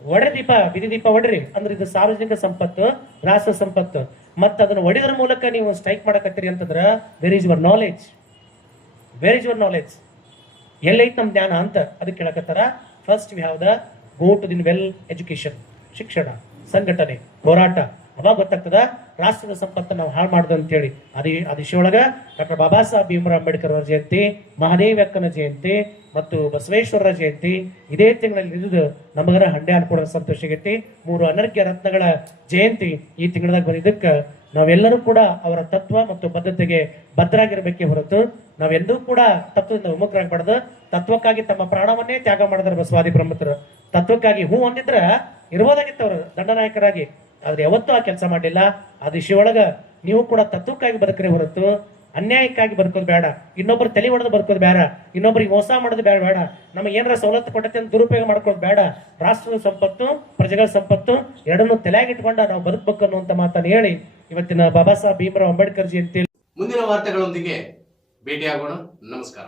ಒಡೆ ದೀಪ ಬಿದಿ ದೀಪ ಒಡ್ರಿ ಅಂದ್ರೆ ಇದು ಸಾರ್ವಜನಿಕ ಸಂಪತ್ತು ರಾಷ್ಟ್ರ ಸಂಪತ್ತು. ಮತ್ತೆ ಅದನ್ನ ಒಡೆದ್ರ ಮೂಲಕ ನೀವು ಸ್ಟ್ರೈಕ್ ಮಾಡಕತ್ತೀರಿ ಅಂತಂದ್ರ where is your knowledge, where is your knowledge, ಎಲ್ಲೈತ್ ನಮ್ ಜ್ಞಾನ ಅಂತ ಅದಕ್ಕೆ ಕೇಳಕತ್ತಾರ. First we have the go to then well education, ಶಿಕ್ಷಣ, ಸಂಘಟನೆ, ಹೋರಾಟ, ಅವಾಗ ಗೊತ್ತಾಗ್ತದ ರಾಷ್ಟ್ರದ ಸಂಪತ್ತನ್ನು ನಾವು ಹಾಳು ಮಾಡುದು ಅಂತೇಳಿ. ಅದಿಶೊಳಗ ಡಾಕ್ಟರ್ ಬಾಬಾ ಸಾಹೇಬ್ ಭೀಮರಾವ್ ಅಂಬೇಡ್ಕರ್ ಅವರ ಜಯಂತಿ, ಮಹಾದೇವಕ್ಕನ ಜಯಂತಿ ಮತ್ತು ಬಸವೇಶ್ವರರ ಜಯಂತಿ ಇದೇ ತಿಂಗಳಲ್ಲಿ ಇದ್ದು ನಮಗರ ಹಂಡೆ ಅನ್ಕೊಡೋ ಸಂತೋಷ ಆಗೈತಿ. 3 ಅನರ್ಘ್ಯ ರತ್ನಗಳ ಜಯಂತಿ ಈ ತಿಂಗಳದಾಗ ಬಂದಿದ್ದಕ್ಕೆ ನಾವೆಲ್ಲರೂ ಕೂಡ ಅವರ ತತ್ವ ಮತ್ತು ಬದ್ಧತೆಗೆ ಬದ್ಧರಾಗಿರ್ಬೇಕೇ ಹೊರತು ನಾವೆಂದೂ ಕೂಡ ತತ್ವದಿಂದ ವಿಮುಖರಾಗಬಾರ್ದು. ತತ್ವಕ್ಕಾಗಿ ತಮ್ಮ ಪ್ರಾಣವನ್ನೇ ತ್ಯಾಗ ಮಾಡಿದಾರೆ ಬಸವಾದಿ ಬ್ರಹ್ಮತರು. ತತ್ವಕ್ಕಾಗಿ ಹೂ ಅಂದಿದ್ರ ಇರ್ಬೋದಾಗಿತ್ತು ಅವರು ದಂಡನಾಯಕರಾಗಿ, ಆದ್ರೆ ಯಾವತ್ತೂ ಆ ಕೆಲಸ ಮಾಡಲಿಲ್ಲ. ಆ ದಿಶೆಯೊಳಗ ನೀವು ಕೂಡ ತತ್ವಕ್ಕಾಗಿ ಬದುಕ್ರೆ ಹೊರತು ಅನ್ಯಾಯಕ್ಕಾಗಿ ಬದುಕೋದು ಬೇಡ, ಇನ್ನೊಬ್ರು ತಲೆ ಹೊಡೆದು ಬದುಕೋದು ಬೇಡ, ಇನ್ನೊಬ್ರಿಗೆ ಮೋಸ ಮಾಡೋದು ಬೇಡ, ನಮಗೆ ಏನಾರ ಸವಲತ್ತು ಕೊಟ್ಟತೆ ಅಂತ ದುರುಪಯೋಗ ಮಾಡ್ಕೊಳ್ಳೋದು ಬೇಡ. ರಾಷ್ಟ್ರದ ಸಂಪತ್ತು ಪ್ರಜೆಗಳ ಸಂಪತ್ತು ಎರಡನ್ನೂ ತಲೆಯಾಗಿಟ್ಕೊಂಡ ನಾವು ಬದುಕಬೇಕು ಅನ್ನುವಂತ ಮಾತನ್ನು ಹೇಳಿ ಇವತ್ತಿನ ಬಾಬಾ ಸಾಹೇಬ್ ಭೀಮರಾವ್ ಅಂಬೇಡ್ಕರ್ ಜಯಂತಿ ಮುಂದಿನ ವಾರ್ತೆಗಳೊಂದಿಗೆ ಭೇಟಿಯಾಗೋಣ. ನಮಸ್ಕಾರ.